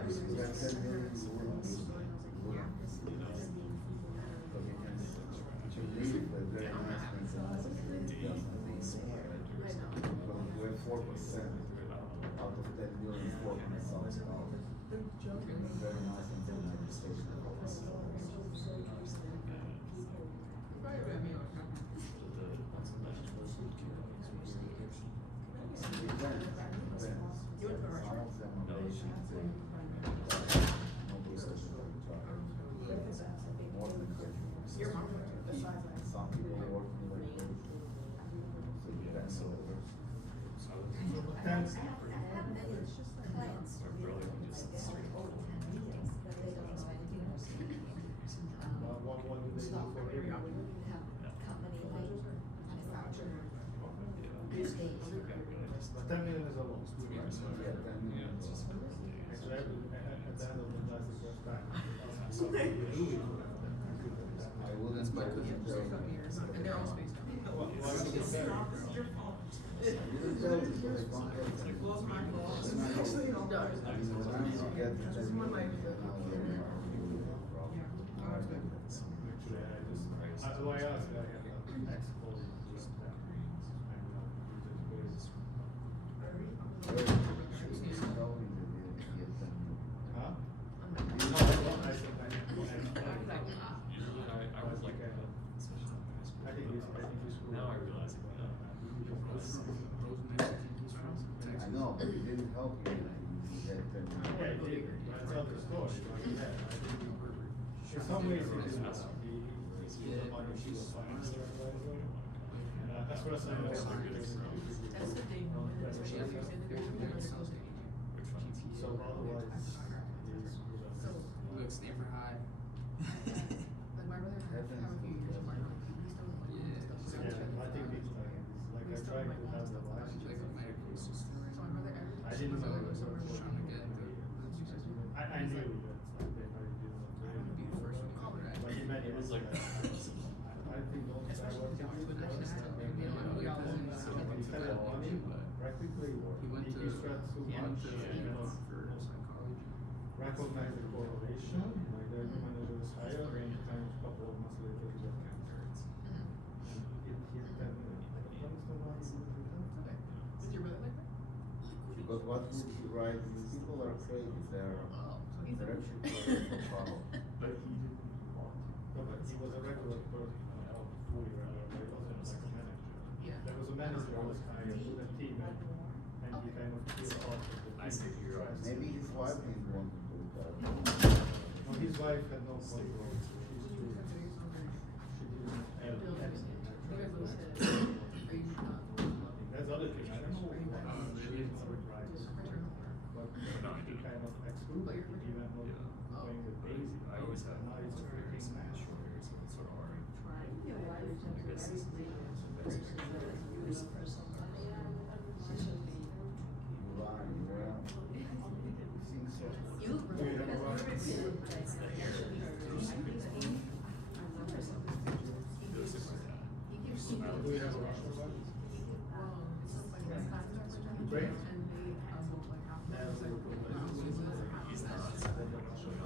very nice analysis. We're 4% out of 10 million for South Carolina. Very nice implementation of this. Some people are working like this. So it depends on the Thanks. What do they do for every? But 10 million is a lot. Yeah, 10 million. Actually, at the end of the class, it was back. I wouldn't go with And they're all spaced out. Why would you compare? I didn't tell you because I can't help it. Well, it's my fault. Then I know. It does. I mean, when you get the 10 million, then I'll have a problem. Actually, I asked, I have an ex-colleague who was that. Huh? No, I said, I was like, I think he's cool. Now I realize it. I know, but it didn't help you. You get 10 million. Yeah, he did. That's another story. But yeah, I think in some ways he did well. He was a minor, she was financial advisor. And as far as I know, That's the thing. so otherwise, he's Look, Stanford High. Like my brother had a few years of my life. He still like stuff. yeah, I think big time. Like I tried to have the life. Like a medical system. So my brother every I didn't know time it was somewhere so Trying to get I knew that like they probably didn't want to be the first one to cover that. but he meant it was like I think those I was instead of money, practically he stressed too much, psychology. recognize the correlation, like the new manager is higher, and kind of a couple of months later he got cancer. And it hit them. What is the one he did with them? Okay. Is your brother like that? But what would you write? These people are crazy. They're He's a actually crazy for power. But he didn't want to. No, but he was a regular person, fully regular, but he wasn't like a manager. Yeah. There was a manager who was hired with a team, and he kind of peeled off of the team. I see you're right. Maybe his wife didn't want to do that. No, his wife had no control. She didn't have anything. That's the other thing. I don't know why she didn't have it right. But he kind of excluded it, even though going the basic. I always have Now it's a freaking match. sort of art. You lie, you well. You think so? You look Do you have a wife? Do you have a Russian wife? Great.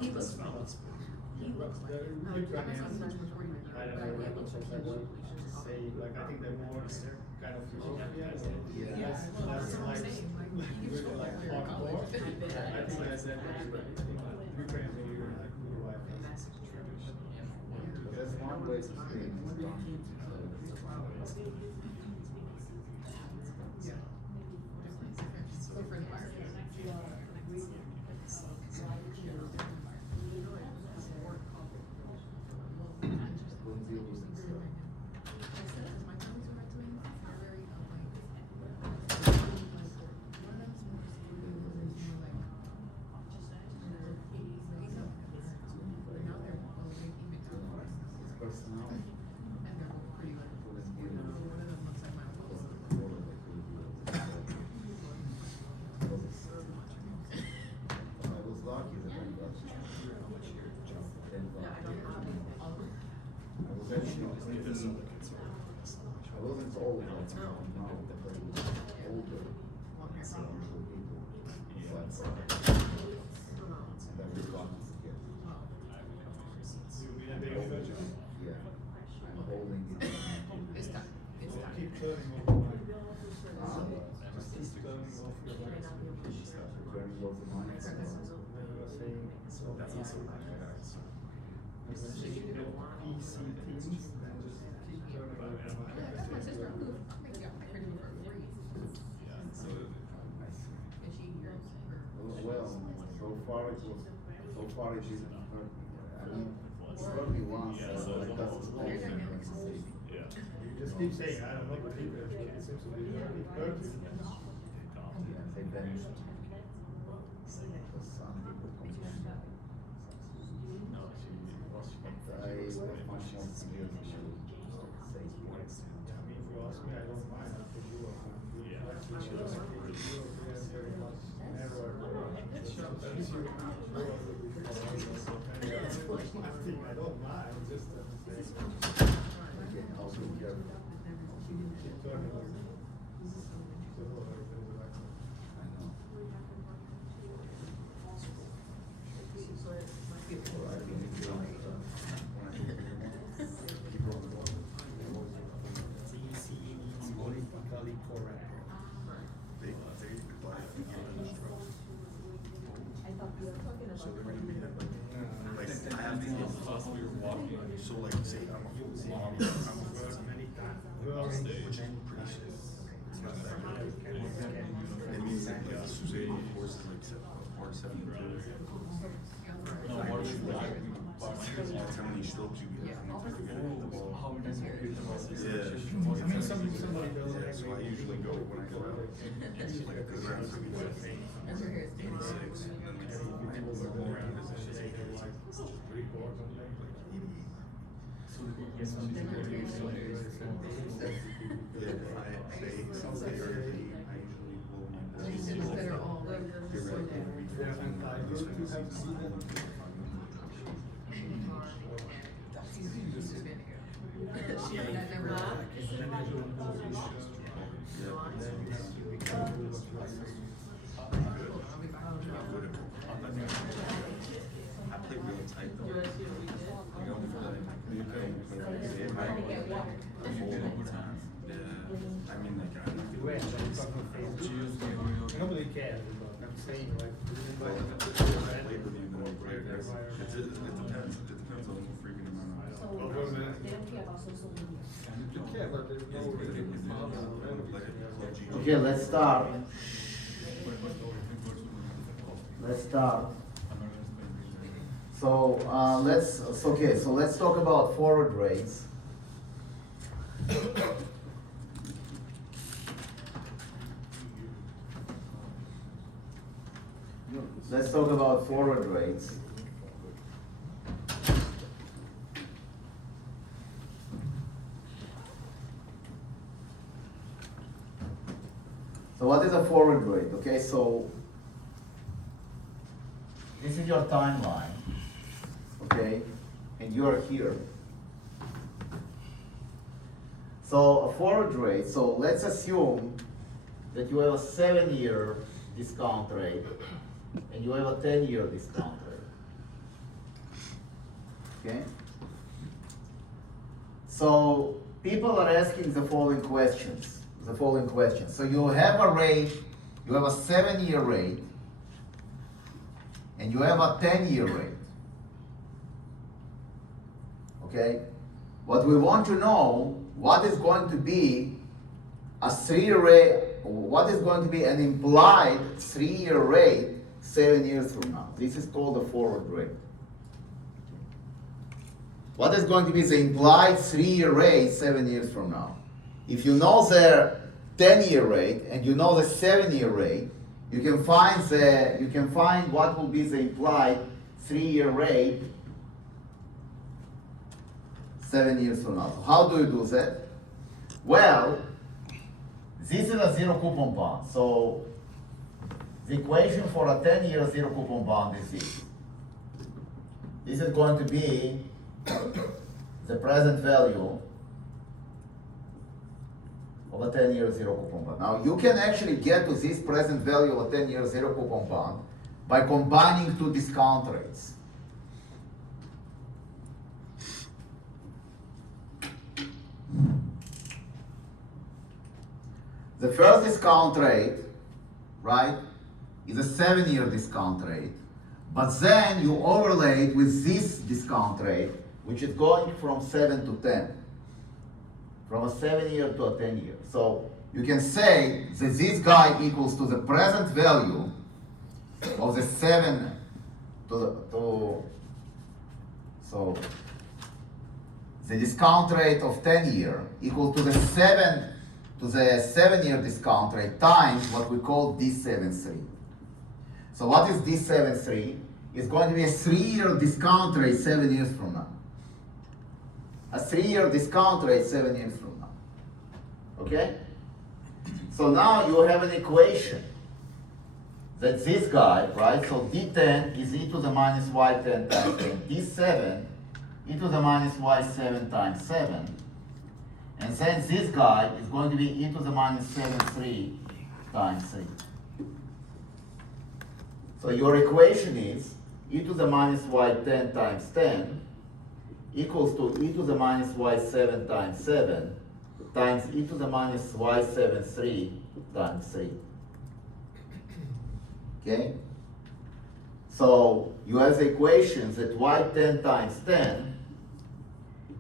He looks like I don't know, like, say, like, I think they're more kind of European, Yeah. less like, really like hardcore. I think that's that, Ukraine, maybe like, your wife. But that's one way to stay in this country. Different environment. Don't deal with this stuff. My cousins who are twins, they're very like one of them's more like but now they're both like even His personality. and they're both pretty like Wouldn't deal one with of them looks like my uncle. I was lucky that I got you. Yeah, I don't have all of them. I was actually I wasn't old like now, but I was older. Long hair. So people. But that we can't get. You'll be a daily budget. Yeah, I'm holding it. It's done, it's done. Keep turning over mine. Just Keep turning off your lights. turning off the money. Then you are saying, so that's also like that. And when you get PC things, then just keep turning over Yeah, mine. that's my sister, who, I'll make you, I can do it for free. And she hears her. Well, so far it didn't hurt me. I mean, it hurt me once, but that's a small thing. You just keep saying, I don't know, but it seems to be hurting. Yeah, they vanished. Because some people complain. But I was much more severe than she would say. I mean, if you ask me, I don't mind, I'll put you up. Very much narrower. Sometimes you I don't mind, just Again, I'll be careful. keep turning over. So, I know. So I've been doing, it's politically correct. I thought we were talking about. So they're gonna be like I have to get so like say I'm a full mom, I'm a first Many times. which is pretty shit. It's not that good. It means that like Susan course is like part 7 that's how many strokes you get. How many times you hit the ball? Yeah. I mean, somebody doesn't Yeah, so I usually go when I go out. It's like a good round, so we get 86, and then like my normal round is just 88. Yeah, I say something or I usually blow my balls. That are all like. Get ready for the week. At least when I see them. She that never. I play real tight though. I go for like, yeah, I mean like, I'm not Wait, gonna nobody cares, but I'm saying like. I play with you, then we play against. It depends on the freaking amount of. So, Well, they man. don't care about social media. You care, but there's no. Okay, let's start. Let's start. So let's talk about forward rates. Let's talk about forward rates. So what is a forward rate? Okay, so this is your timeline, okay, and you're here. So a forward rate, so let's assume that you have a 7-year discount rate and you have a 10-year discount rate, okay? So people are asking the following questions. So you have a rate, you have a 7-year rate, and you have a 10-year rate. Okay? What we want to know, what is going to be a 3-year rate, what is going to be an implied 3-year rate 7 years from now. This is called the forward rate. What is going to be the implied 3-year rate 7 years from now? If you know the 10-year rate and you know the 7-year rate, you can find what will be the implied 3-year rate 7 years from now. So how do you do that? Well, this is a zero coupon bond. So the equation for a 10-year zero coupon bond is this. This is going to be the present value of a 10-year zero coupon bond. Now you can actually get to this present value of a 10-year zero coupon bond by combining two discount rates. The first discount rate, right, is a 7-year discount rate, but then you overlay it with this discount rate, which is going from 7 to 10, from a 7-year to a 10-year. So you can say that this guy equals to the present value of the 7 so the discount rate of 10-year equal to the 7-year discount rate times what we call D73. So what is D73? It's going to be a 3-year discount rate 7 years from now. A 3-year discount rate 7 years from now. Okay? So now you have an equation that this guy, right? So D10 is e to the minus y10 times 10. D7 e to the minus y7 times 7. And then this guy is going to be e to the minus 7/3 times 3. So your equation is e to the minus y10 times 10 equals to e to the minus y7 times 7 times e to the minus y7/3 times 3. Okay? So you have the equations that y10 times 10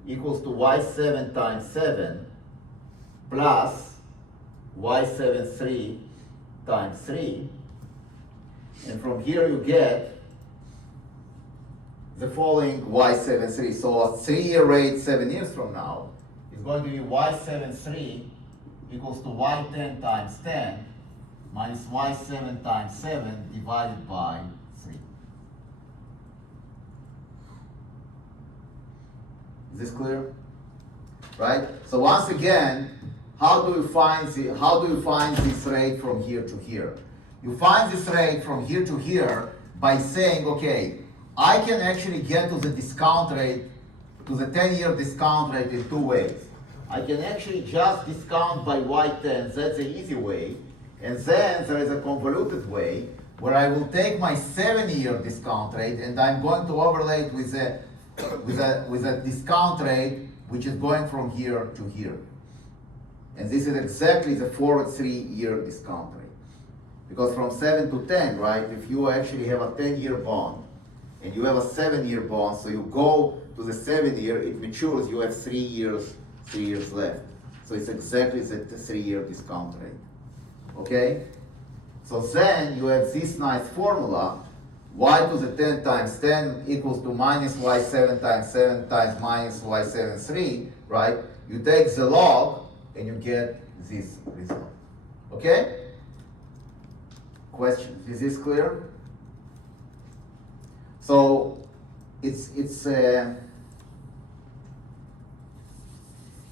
equals to y7 times 7 plus y7/3 times 3. And from here you get the following y7/3. So a 3-year rate 7 years from now is going to be y7/3 equals to y10 times 10 minus y7 times 7 divided by 3. Is this clear? Right? So once again, how do you find this rate from here to here? You find this rate from here to here by saying, okay, I can actually get to the discount rate, to the 10-year discount rate in 2 ways. I can actually just discount by y10, that's the easy way. And then there is a convoluted way where I will take my 7-year discount rate and I'm going to overlay it with a discount rate which is going from here to here. And this is exactly the forward 3-year discount rate. Because from 7 to 10, right, if you actually have a 10-year bond and you have a 7-year bond, so you go to the 7-year, it matures, you have 3 years left. So it's exactly the 3-year discount rate. Okay? So then you have this nice formula, y to the 10 times 10 equals to minus y7 times 7 times minus y7/3, right? You take the log and you get this result. Okay? Questions? Is this clear? So it's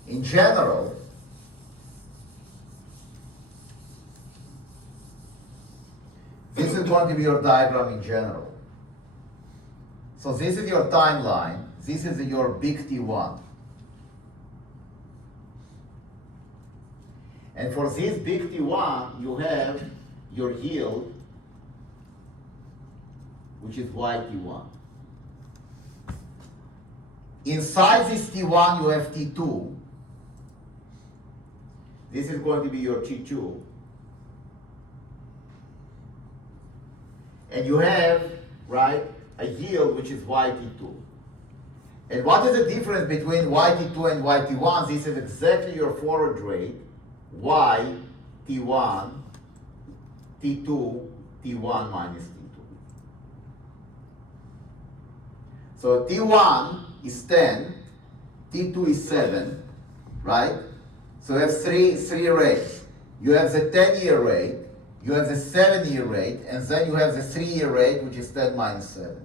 in general, this is going to be your diagram in general. So this is your timeline. This is your big T1. And for this big T1, you have your yield, which is YT1. Inside this T1, you have T2. This is going to be your T2. And you have, right, a yield which is YT2. And what is the difference between YT2 and YT1? This is exactly your forward rate, Y, T1, T2, T1 minus T2. So T1 is 10, T2 is 7, right? So you have three rates. You have the 10-year rate, you have the 7-year rate, and then you have the 3-year rate, which is 10 minus 7.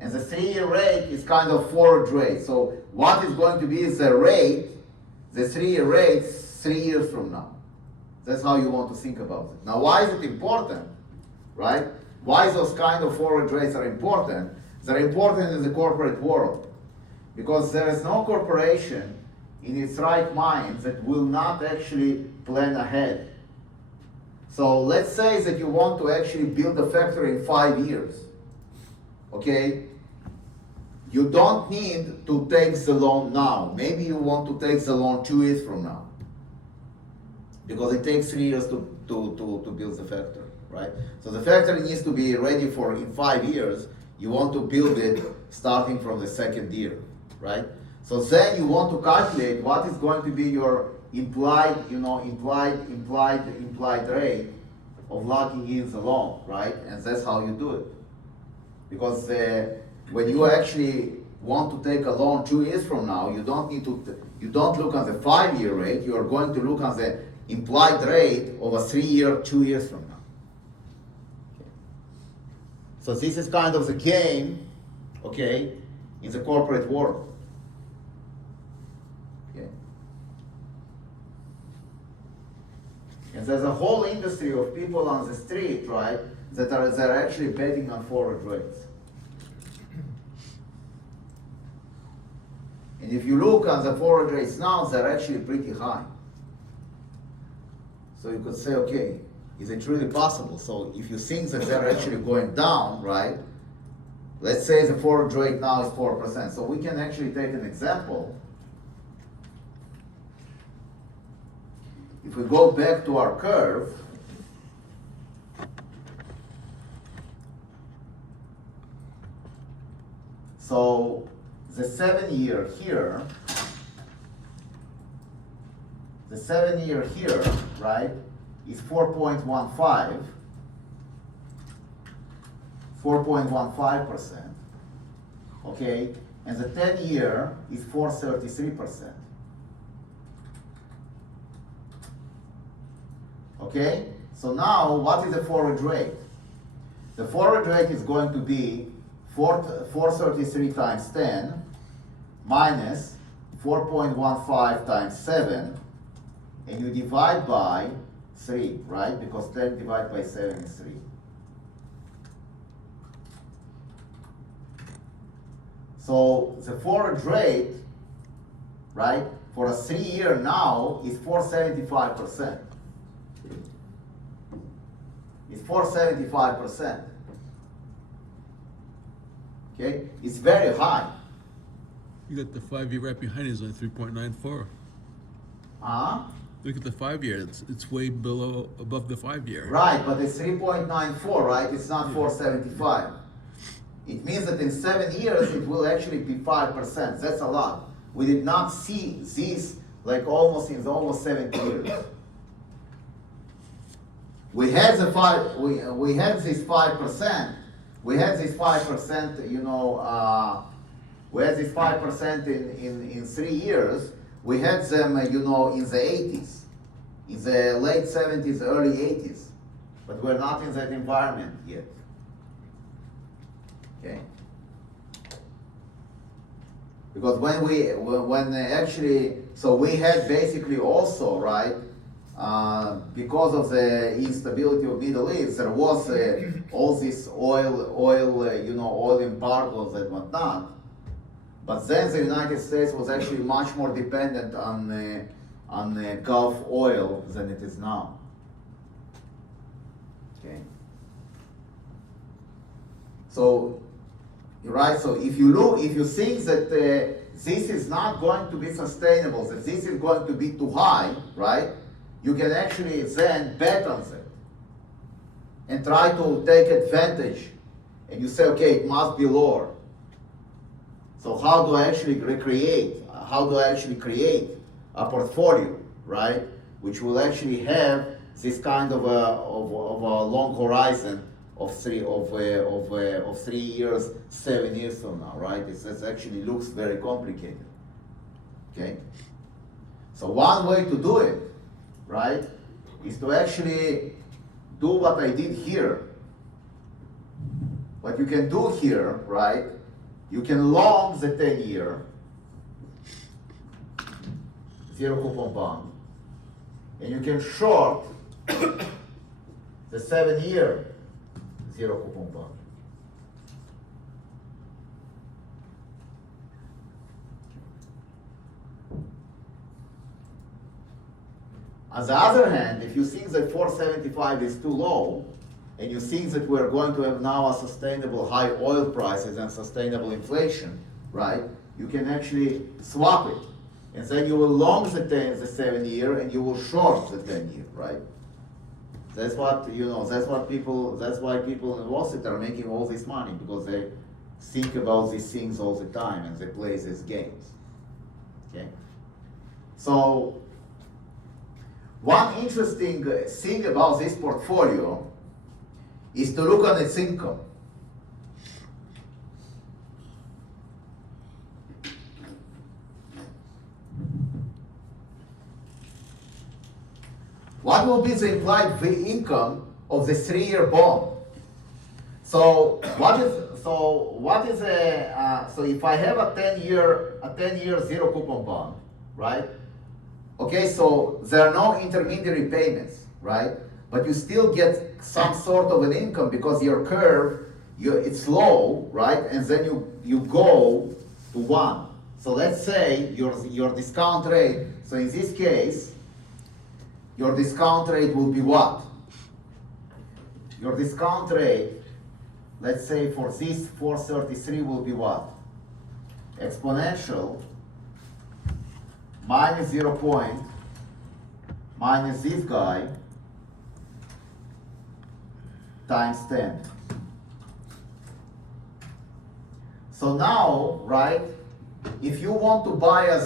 And the 3-year rate is kind of forward rate. So what is going to be is the rate, the 3-year rate, 3 years from now. That's how you want to think about it. Now, why is it important, right? Why those kind of forward rates are important? They're important in the corporate world. Because there is no corporation in its right mind that will not actually plan ahead. So let's say that you want to actually build a factory in 5 years. Okay? You don't need to take the loan now. Maybe you want to take the loan 2 years from now. Because it takes 3 years to build the factory, right? So the factory needs to be ready for in 5 years. You want to build it starting from the 2nd year, right? So then you want to calculate what is going to be your implied rate of locking in the loan, right? And that's how you do it. Because when you actually want to take a loan 2 years from now, you don't look at the 5-year rate. You are going to look at the implied rate of a 3-year, 2 years from now. Okay. So this is kind of the game, okay, in the corporate world. Okay. And there's a whole industry of people on the street, right, that are actually betting on forward rates. And if you look at the forward rates now, they're actually pretty high. So you could say, okay, is it really possible? So if you think that they're actually going down, right? Let's say the forward rate now is 4%. So we can actually take an example. If we go back to our curve, so the 7-year here, right, is 4.15%, okay, and the 10-year is 4.33%, okay. So now, what is the forward rate? The forward rate is going to be 433 times 10 minus 4.15 times 7, and you divide by 3, right? Because 10 divided by 7 is 3. So the forward rate, right, for a 3-year now is 4.75%. It's 4.75%. Okay, it's very high. You got the 5-year right behind it is only 3.94. Look at the 5-year; it's way above the 5-year. Right, but it's 3.94, right? It's not 4.75. It means that in 7 years it will actually be 5%. That's a lot. We did not see this like almost 70 years. We had the we had this 5%. We had this 5%, we had this 5% in 3 years. We had them, in the 80s, in the late 70s, early 80s. But we're not in that environment yet. Okay? Because so we had basically also, right, because of the instability of Middle East, there was all this oil embargoes and whatnot. But then the United States was actually much more dependent on Gulf oil than it is now. Okay. So, right. So if you think that this is not going to be sustainable, that this is going to be too high, right? You can actually then bet on that and try to take advantage. And you say, okay, it must be lower. So how do I actually create a portfolio, right? Which will actually have this kind of a long horizon of 3 years, 7 years from now, right? It actually looks very complicated. Okay? So one way to do it, right, is to actually do what I did here. What you can do here, right, you can long the 10-year, 0 coupon bond, and you can short the 7-year 0 coupon bond. On the other hand, if you think that 475 is too low, and you think that we're going to have now a sustainable high oil prices and sustainable inflation, right? You can actually swap it. And then you will long the 7 year and you will short the 10 year, right? That's what, that's why people in Wall Street are making all this money, because they think about these things all the time and they play these games. Okay? So, one interesting thing about this portfolio is to look at its income. What will be the implied income of the 3-year bond? So if I have a 10-year zero coupon bond, right? Okay, so there are no intermediary payments, right? But you still get some sort of an income because your curve, it's low, right? And then you go to 1. So let's say your discount rate, so in this case, your discount rate will be what? Your discount rate, let's say for this 433 will be what? Exponential minus 0 point minus this guy times 10. So now, right, if you want to buy a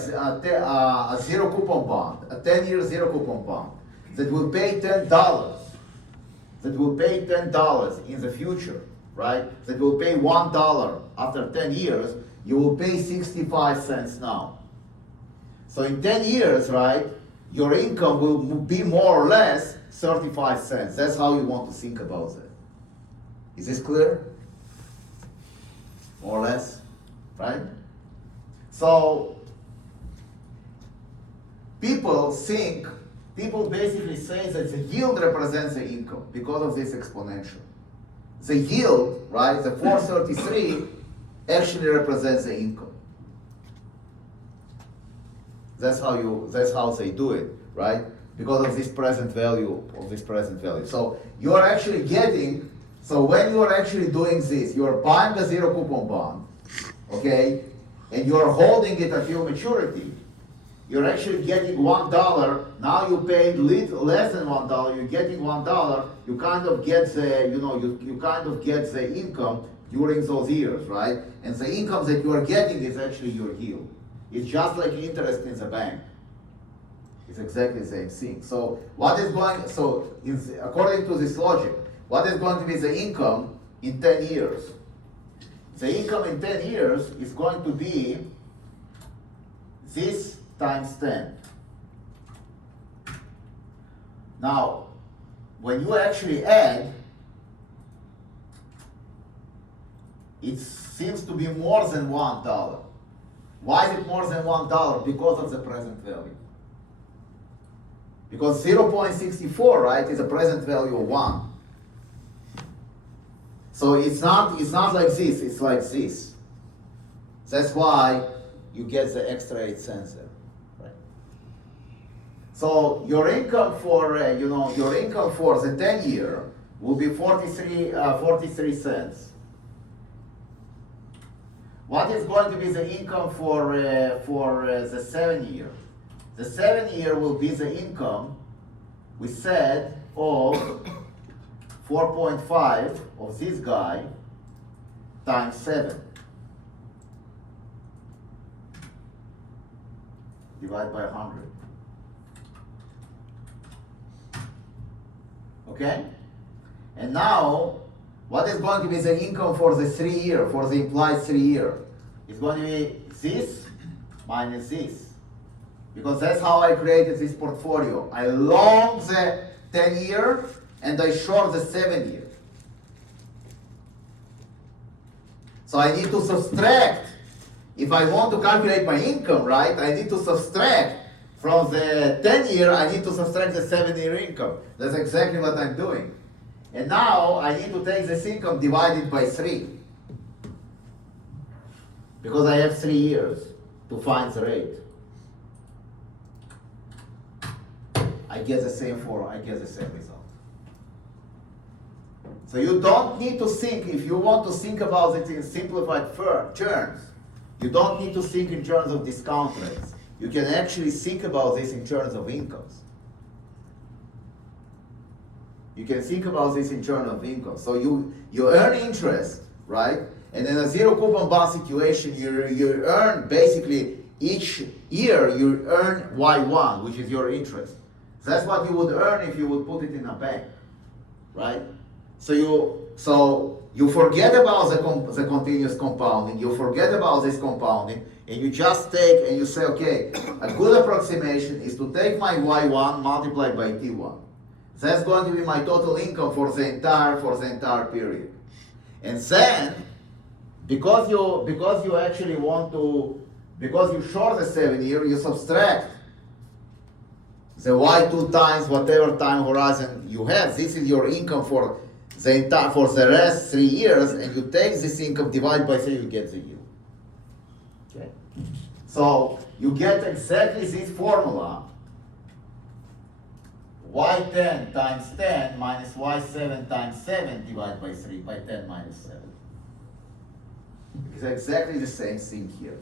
zero coupon bond, a 10-year zero coupon bond, that will pay $10, in the future, right? That will pay $1 after 10 years, you will pay 65 cents now. So in 10 years, right, your income will be more or less 35 cents. That's how you want to think about it. Is this clear? More or less, right? So people basically say that the yield represents the income because of this exponential. The yield, right, the 433 actually represents the income. That's how they do it, right? Because of this present value, So you are actually getting, so when you are actually doing this, you are buying a zero coupon bond, okay, and you are holding it until maturity. You're actually getting $1. Now you paid less than $1. You're getting $1. You kind of get the, you kind of get the income during those years, right? And the income that you are getting is actually your yield. It's just like interest in the bank. It's exactly the same thing. So according to this logic, what is going to be the income in 10 years? The income in 10 years is going to be this times 10. Now, when you actually add, it seems to be more than $1. Why is it more than $1? Because of the present value. Because 0.64, right, is a present value of 1. So it's not like this, it's like this. That's why you get the extra 8 cents there. Right? So your income for the 10 year will be 43 cents. What is going to be the income for the 7 year? The 7 year will be the income, we said, of 4.5 of this guy times 7. Divide by 100. Okay? And now, what is going to be the income for the 3 year, for the implied 3 year? It's going to be this minus this. Because that's how I created this portfolio. I long the 10 year and I short the 7 year. So I need to subtract. If I want to calculate my income, right, I need to subtract from the 10 year, I need to subtract the 7 year income. That's exactly what I'm doing. And now I need to take this income divided by 3. Because I have 3 years to find the rate. I get the same result. So you don't need to think, if you want to think about it in simplified terms, you don't need to think in terms of discount rates. You can actually think about this in terms of incomes. You can think about this in terms of income. So you earn interest, right? And in a zero coupon bond situation, you earn basically each year you earn Y1, which is your interest. That's what you would earn if you would put it in a bank, right? So you forget about the continuous compounding, you forget about this compounding, and you just take and you say, okay, a good approximation is to take my Y1 multiplied by T1. That's going to be my total income for the entire period. And then, because you actually want to, because you short the 7 year, you subtract the Y2 times whatever time horizon you have. This is your income for the rest 3 years, and you take this income, divide by 3, you get the yield. Okay? So you get exactly this formula. Y10 times 10 minus Y7 times 7 divided by 3 by 10 minus 7. It's exactly the same thing here.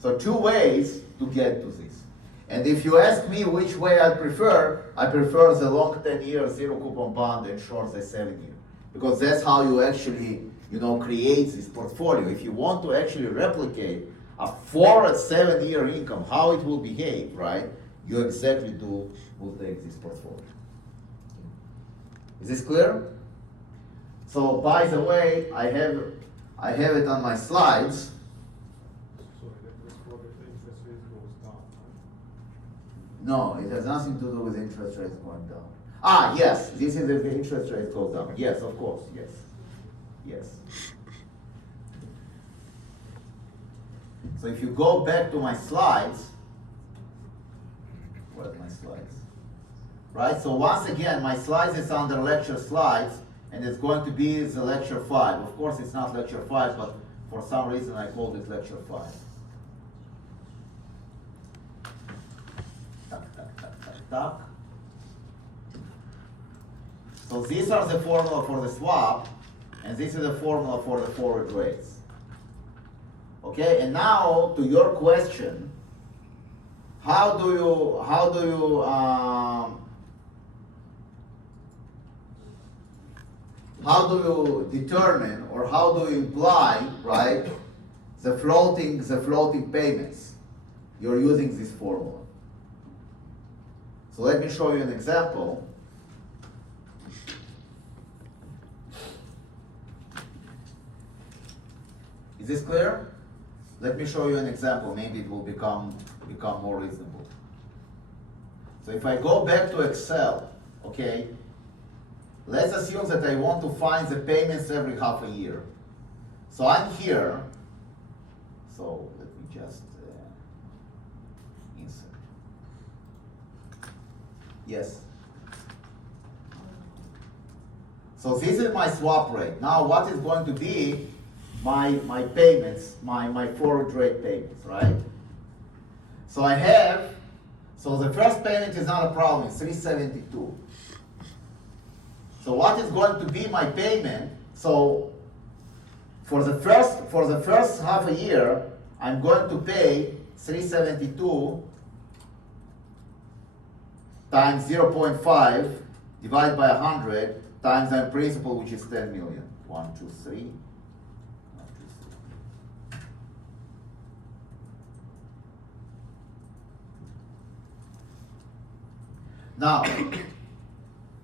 So 2 ways to get to this. And if you ask me which way I prefer the long 10-year zero coupon bond and short the 7-year. Because that's how you actually, create this portfolio. If you want to actually replicate a 4 and 7-year income, how it will behave, right? You exactly will take this portfolio. Is this clear? So by the way, I have it on my slides. So that's for the interest rate goes down, right? No, it has nothing to do with interest rates going down. Ah, yes, this is if the interest rate goes down. Yes, of course, yes. Yes. So if you go back to my slides, where's my slides? Right, so once again, my slides is under lecture slides, and it's going to be the lecture 5. Of course, it's not lecture 5, but for some reason I called it lecture 5. Tuck. So these are the formula for the swap, and this is the formula for the forward rates. Okay, and now to your question, how do you determine, or how do you imply, right, the floating payments? You're using this formula. So let me show you an example. Is this clear? Let me show you an example. Maybe it will become more reasonable. So if I go back to Excel, okay, let's assume that I want to find the payments every half a year. So I'm here. So let me just insert. Yes. So this is my swap rate. Now what is going to be my payments, my forward rate payments, right? So so the first payment is not a problem, it's 372. So what is going to be my payment? So for the first half a year, I'm going to pay 372 times 0.5 divided by 100 times my principal, which is 10 million. 1, 2, 3. Now,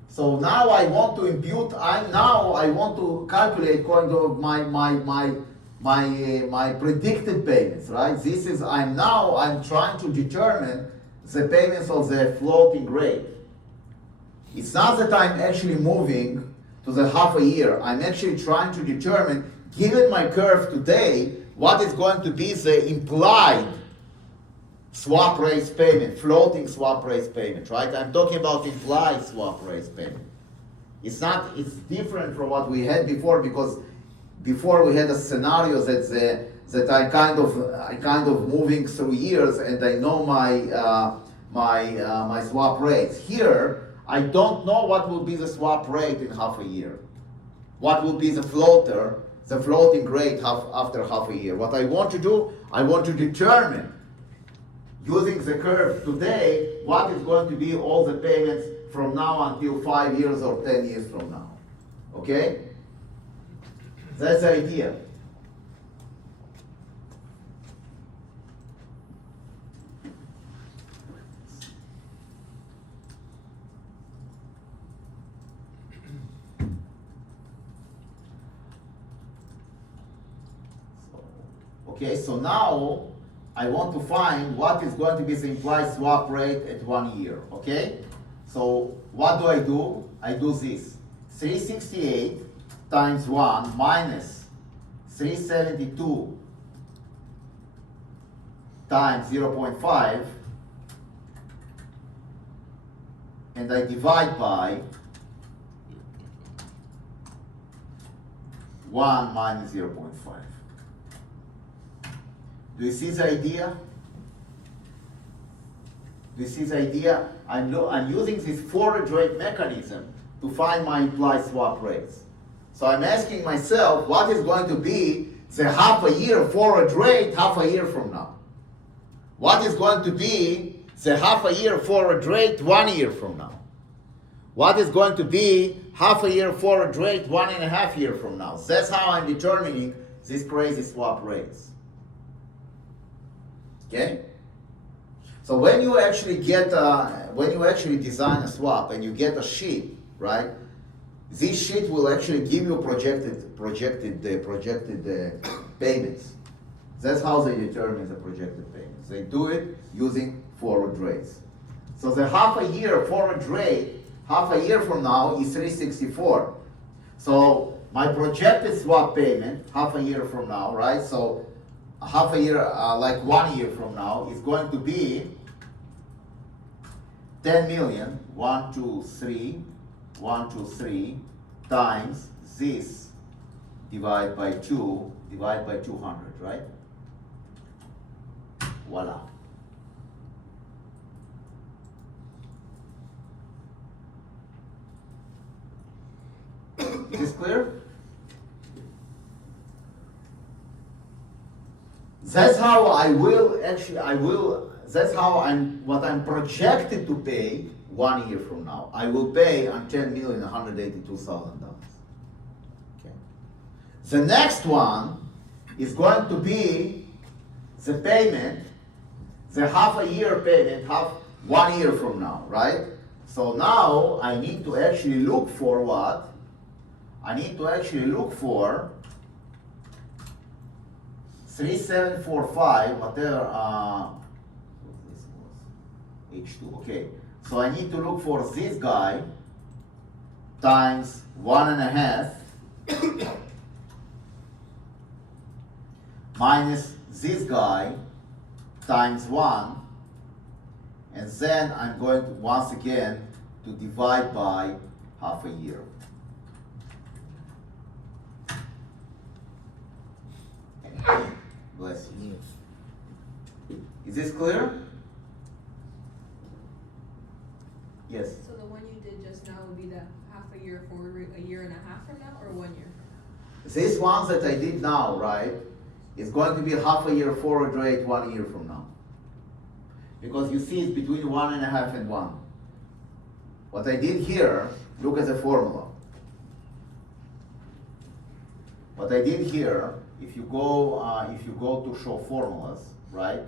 so now I want to impute. I want to calculate kind of my predicted payments, right? This is I'm trying to determine the payments of the floating rate. It's not that I'm actually moving to the half a year. I'm actually trying to determine, given my curve today, what is going to be the implied swap rates payment, floating swap rates payment, right? I'm talking about implied swap rates payment. It's different from what we had before, because before we had a scenario that I kind of moving through years, and I know my swap rates. Here, I don't know what will be the swap rate in half a year. What will be the floating rate after half a year. What I want to do, I want to determine, using the curve today, what is going to be all the payments from now until 5 years or 10 years from now. Okay? That's the idea. Okay, so now I want to find what is going to be the implied swap rate at 1 year. Okay? So what do? I do this. 368 times 1 minus 372 times 0.5, and I divide by 1 minus 0.5. Do you see the idea? Do you see the idea? I'm using this forward rate mechanism to find my implied swap rates. So I'm asking myself, what is going to be the half a year forward rate half a year from now? What is going to be the half a year forward rate 1 year from now? What is going to be half a year forward rate 1.5 years from now? That's how I'm determining these crazy swap rates. Okay? So when you actually design a swap and you get a sheet, right? This sheet will actually give you projected payments. That's how they determine the projected payments. They do it using forward rates. So the half a year forward rate, half a year from now, is 364. So my projected swap payment, half a year from now, right? So half a year, like 1 year from now, is going to be 10 million, 123 times this divided by 2, divided by 200, right? Voila. Is this clear? That's how what I'm projected to pay 1 year from now. I will pay on $10,182,000. Okay. The next one is going to be the payment, the half a year payment, 1 year from now, right? So now I need to actually look for what? I need to actually look for 3745, whatever, this was H2, okay. So I need to look for this guy times 1.5 minus this guy times 1, and then I'm going to, once again, to divide by half a year. Bless you. Is this clear? Yes. So the one you did just now would be the half a year forward rate, a year and a half from now, or 1 year? This one that I did now, right, is going to be half a year forward rate 1 year from now. Because you see it's between 1.5 and 1. What I did here, look at the formula. What I did here, if you go to show formulas, right?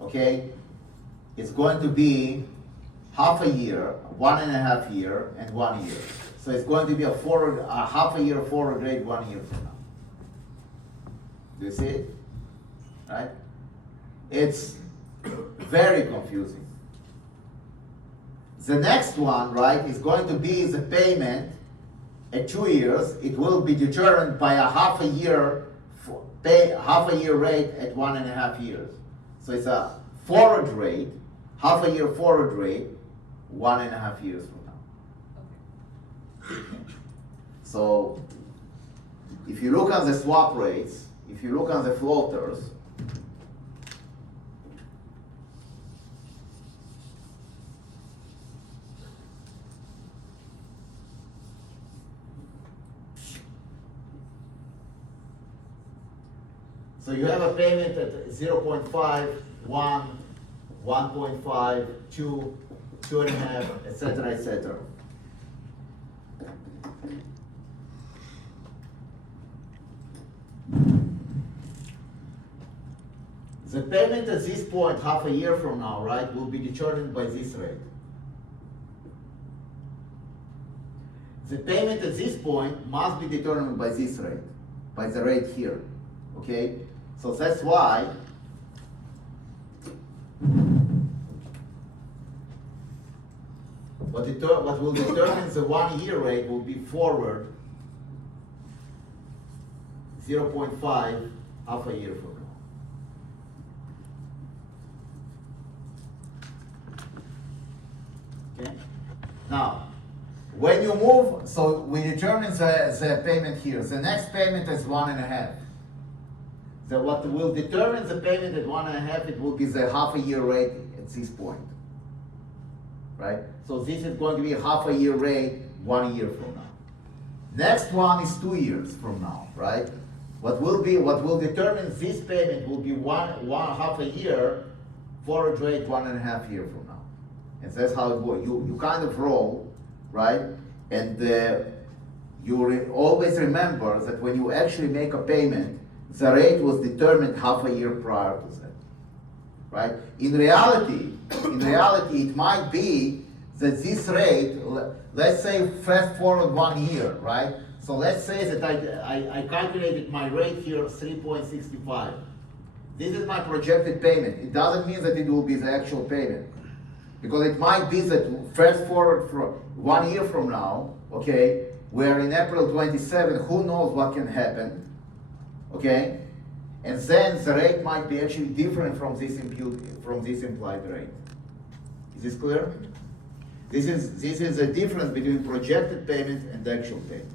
Okay, it's going to be half a year, 1.5 year, and 1 year. So it's going to be a half a year forward rate 1 year from now. Do you see it? Right? It's very confusing. The next one, right, is going to be the payment at 2 years. It will be determined by a half a year rate at 1.5 years. So it's a forward rate, half a year forward rate, 1.5 years from now. Okay. So if you look at the swap rates, if you look at the floaters, So you have a payment at 0.5, 1, 1.5, 2, 2.5, etc., etc. The payment at this point, half a year from now, right, will be determined by this rate. The payment at this point must be determined by this rate, by the rate here, okay? So that's why what will determine the 1 year rate will be forward 0.5 half a year from now. Okay? Now, when you move, so we determine the payment here. The next payment is 1.5. So what will determine the payment at 1.5, it will be the half a year rate at this point. Right? So this is going to be half a year rate 1 year from now. Next one is 2 years from now, right? What will determine this payment will be one half a year, forward rate 1.5 year from now. And that's how it works. You kind of roll, right? And always remember that when you actually make a payment, the rate was determined half a year prior to that, right? In reality, it might be that this rate, let's say fast forward 1 year, right? So let's say that I calculated my rate here 3.65. This is my projected payment. It doesn't mean that it will be the actual payment. Because it might be that fast forward for 1 year from now, okay, we're in April 27, who knows what can happen, okay? And then the rate might be actually different from this implied rate. Is this clear? This is the difference between projected payment and actual payment.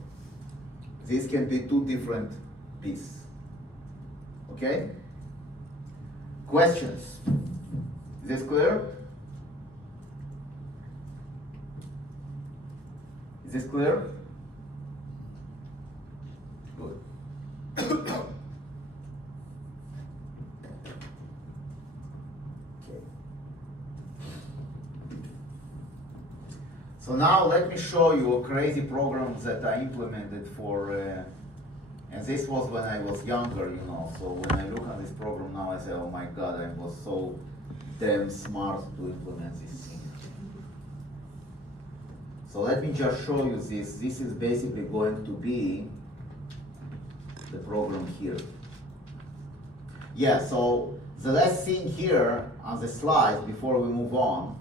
These can be two different pieces. Okay? Questions? Is this clear? Is this clear? Good. Okay. So now let me show you a crazy program that I implemented for, and this was when I was younger, you know, so when I look at this program now, I say, oh my God, I was so damn smart to implement this thing. So let me just show you this. This is basically going to be the program here. Yeah, so the last thing here on the slide before we move on,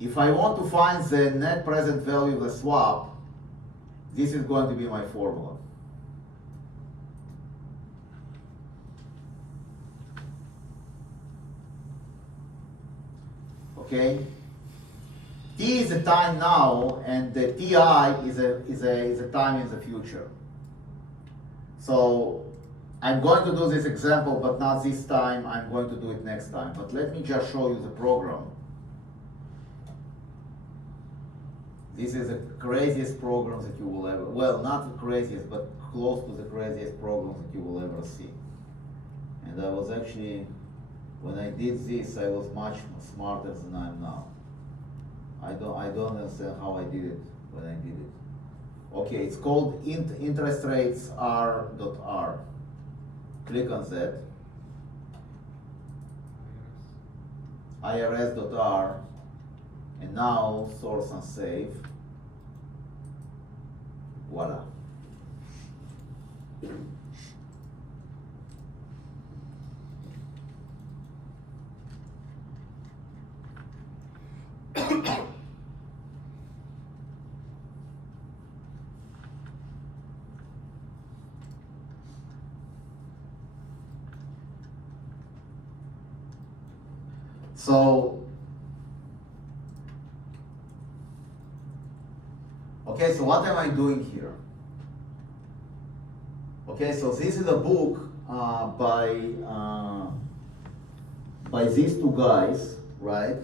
if I want to find the net present value of the swap, this is going to be my formula. Okay? T is the time now, and the TI is a time in the future. So I'm going to do this example, but not this time. I'm going to do it next time. But let me just show you the program. This is the craziest program that you will ever, well, not the craziest, but close to the craziest program that you will ever see. And I was actually, when I did this, I was much smarter than I am now. I don't understand how I did it when I did it. Okay, it's called interest rates R.R. Click on that. IRS.R. And now source and save. Voila. So am I doing here? Okay, so this is a book by these two guys, right?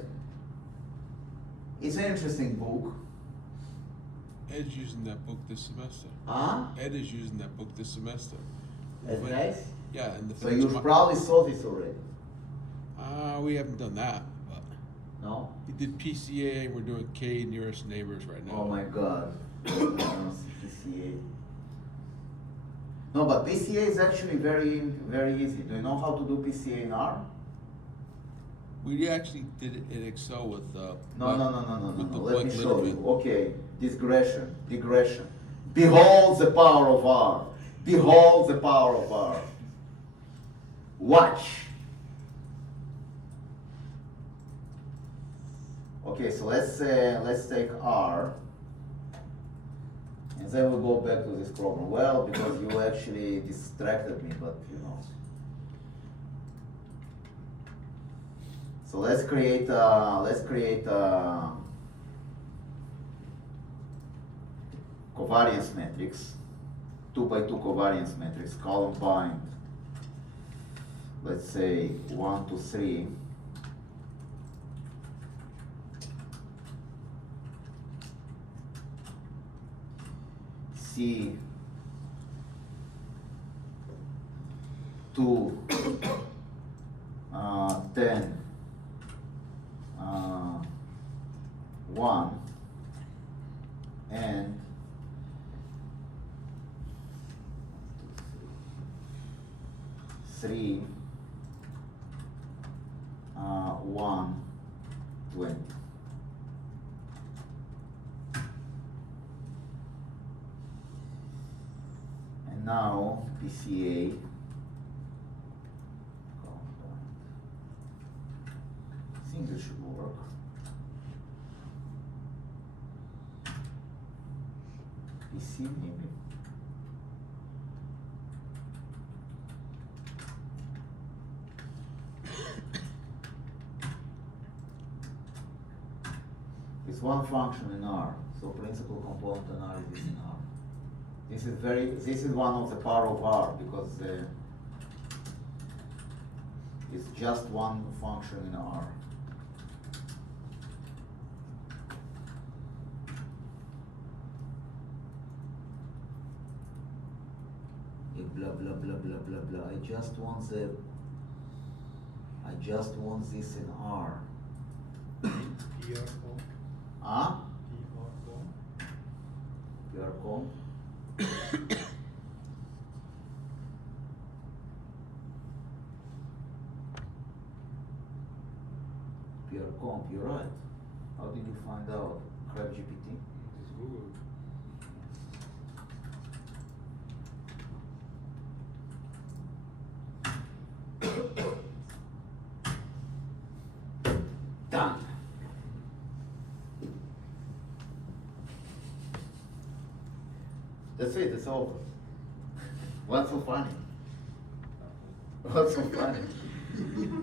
It's an interesting book. Ed's using that book this semester. Huh? Ed is using that book this semester. That's Fin- nice. Yeah, and the So you financial probably saw this already. we haven't done that, but No? we did PCA and we're doing K nearest neighbors right now. Oh my God. I don't see PCA. No, but PCA is actually very easy. Do you know how to do PCA in R? We actually did it in Excel with No. with the Let me blank show linear. you. Okay, digression. Behold the power of R. Behold the power of R. Watch. Okay, so let's take R, and then we'll go back to this problem. Well, because you actually distracted me, but you know. So let's create covariance matrix, 2 by 2 covariance matrix, column bind. Let's say 1 to 3. C 2 10 1 and 3 1 20. And now PCA I think it should work. PC maybe. It's one function in R, so principal component analysis in R. This is one of the power of R because it's just one function in R. Blah blah blah blah blah blah. I just want this in R. Huh? PRCom. PRCom, you're right. How did you find out? Crab GPT? Just Google. Done. That's it, it's over. What's so funny? What's so funny?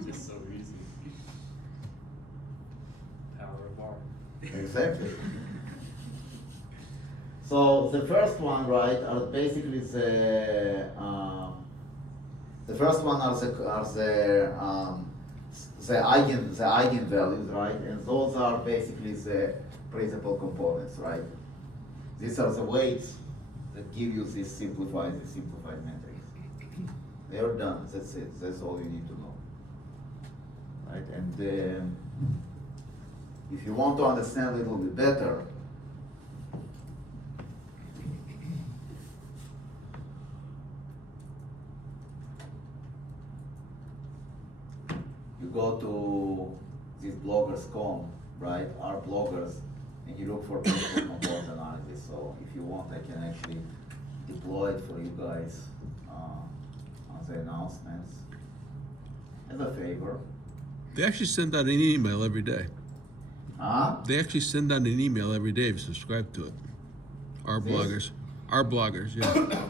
Just so easy. Power of art. Exactly. So the first one, right, are basically the first one are the eigenvalues, right, and those are basically the principal components, right. These are the weights that give you this simplified matrix. They are done. That's it. That's all you need to know, right? And if you want to understand a little bit better, you go to this bloggers.com, right? Our bloggers, and you look for principal component analysis. So if you want, I can actually deploy it for you guys on the announcements as a favor. They actually send out an email every day. Huh? They actually send out an email every day if you subscribe to it. Our This? bloggers, yeah.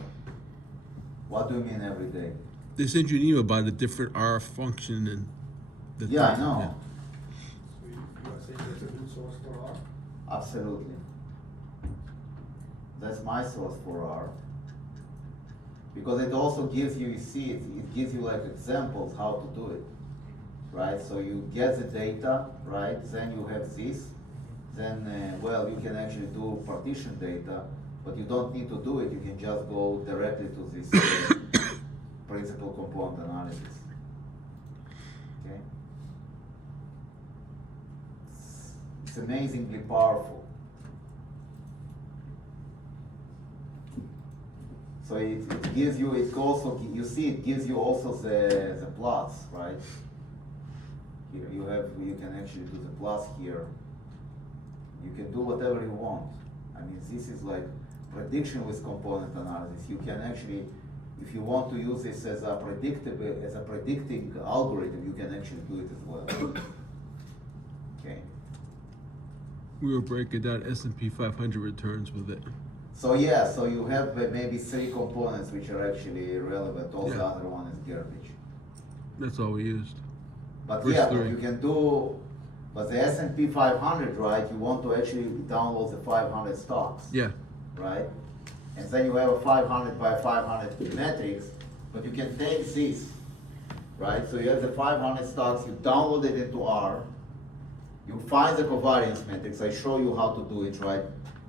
What do you mean every day? They send you an email about a different R function and. Yeah, I know. So you are saying that's a good source for R? Absolutely. That's my source for R. Because it also gives you, you see, it gives you like examples how to do it, right? So you get the data, right? Then you have this. Then, well, you can actually do partition data, but you don't need to do it. You can just go directly to this principal component analysis. Okay? It's amazingly powerful. So it gives you, it also, you see, it gives you also the plots, right? Here you can actually do the plots here. You can do whatever you want. I mean, this is like prediction with component analysis. You can actually, if you want to use this as a predicting algorithm, you can actually do it as well. Okay. We were breaking down S&P 500 returns with it. So yeah, so you have maybe 3 components which are actually relevant. All the Yeah. other one is garbage. That's all we used. But First yeah, three. but you can do, but the S&P 500, right? You want to actually download the 500 stocks, Yeah. right? And then you have a 500 by 500 matrix, but you can take this, right? So you have the 500 stocks, you download it into R, you find the covariance matrix. I show you how to do it, right?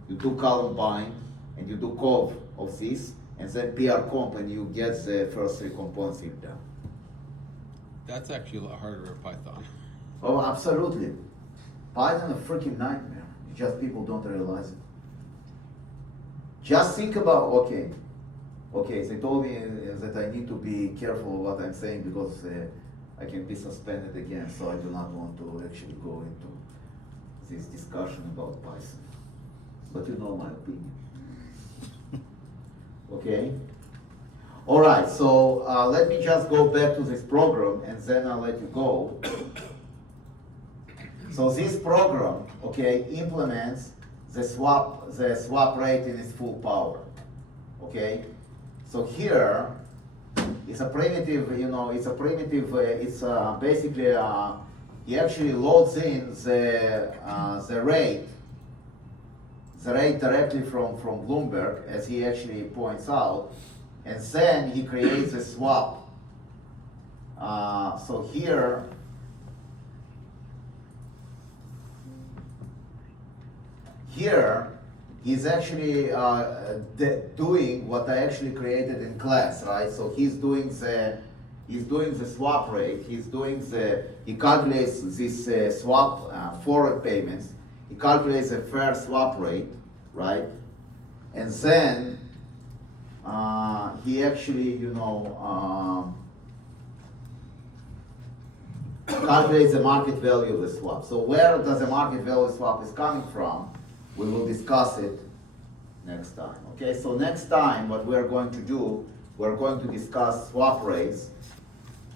You do column bind, and you do cov of this, and then PR comp, and you get the first 3 components here down. That's actually a lot harder in Python. Oh, absolutely. Python a freaking nightmare. It's just people don't realize it. Just think about, okay, they told me that I need to be careful of what I'm saying because I can be suspended again, so I do not want to actually go into this discussion about Python. But you know my opinion. Okay? All right, so let me just go back to this program and then I'll let you go. So this program, okay, implements the swap rate in its full power. Okay? So here is a primitive, you know, it's a primitive, it's basically, he actually loads in the rate directly from Bloomberg, as he actually points out, and then he creates a swap. So here, he's actually doing what I actually created in class, right? So he's doing the swap rate. He calculates this swap forward payments. He calculates a fair swap rate, right? And then he actually, you know, calculates the market value of the swap. So where does the market value of the swap is coming from? We will discuss it next time. Okay, so next time what we're going to do, we're going to discuss swap rates.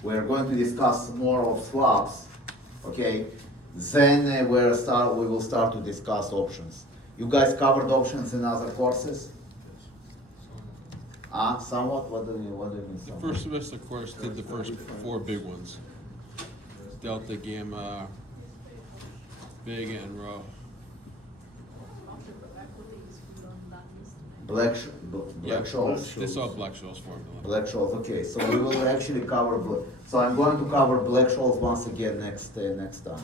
We're going to discuss more of swaps. Okay, then we will start to discuss options. You guys covered options in other courses? Somewhat? What do you mean The somewhat? first semester course did the first 4 big ones. Delta, gamma, big, and rho. Black-Scholes? This all Black-Scholes formula. Black-Scholes, okay, so we will actually cover, so I'm going to cover Black-Scholes once again next time.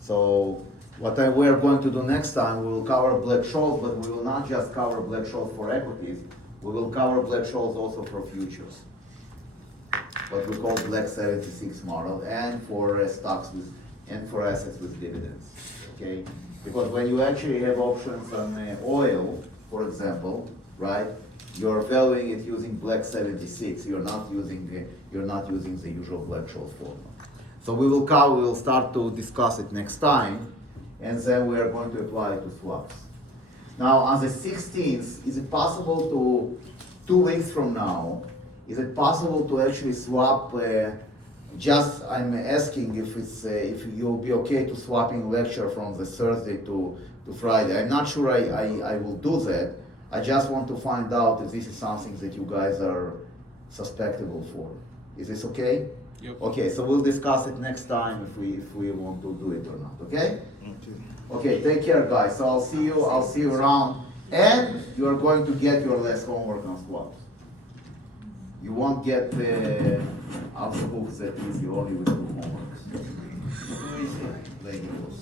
So what we're going to do next time, we will cover Black-Scholes, but we will not just cover Black-Scholes for equities, we will cover Black-Scholes also for futures. What we call Black 76 model, and for stocks and for assets with dividends, okay? Because when you actually have options on oil, for example, right? You're valuing it using Black 76. You're not using the usual Black-Scholes formula. So we will start to discuss it next time, and then we are going to apply it to swaps. Now on the 16th, is it possible to 2 weeks from now? Is it possible to actually swap? I'm asking if you'll be okay to swapping lecture from the Thursday to Friday. I'm not sure I will do that. I just want to find out if this is something that you guys are susceptible for. Is this okay? Yep. Okay, so we'll discuss it next time if we want to do it or not. Okay? Okay, take care, guys. So I'll see you around. And you are going to get your less homework on swaps. You won't get the alpha books that easy only with two homeworks. Too easy, lady boss.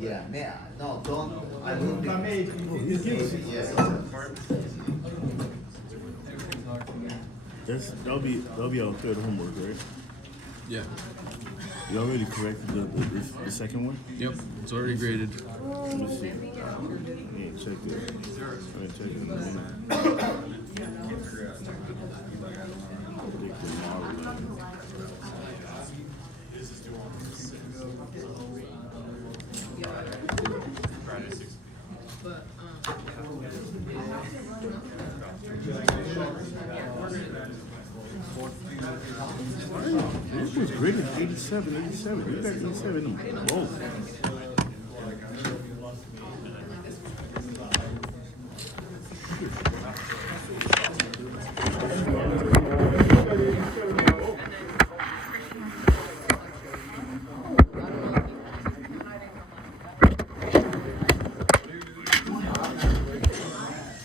Yeah, man, no, don't, I wouldn't be. Yes, That'll be our third homework, right? Yeah. You already corrected the second one? Yep. It's already graded. Let me see. Yeah, check it. I'm gonna check it in a minute. Predict tomorrow. Friday 6 But, This was graded 87. You got 87 in both.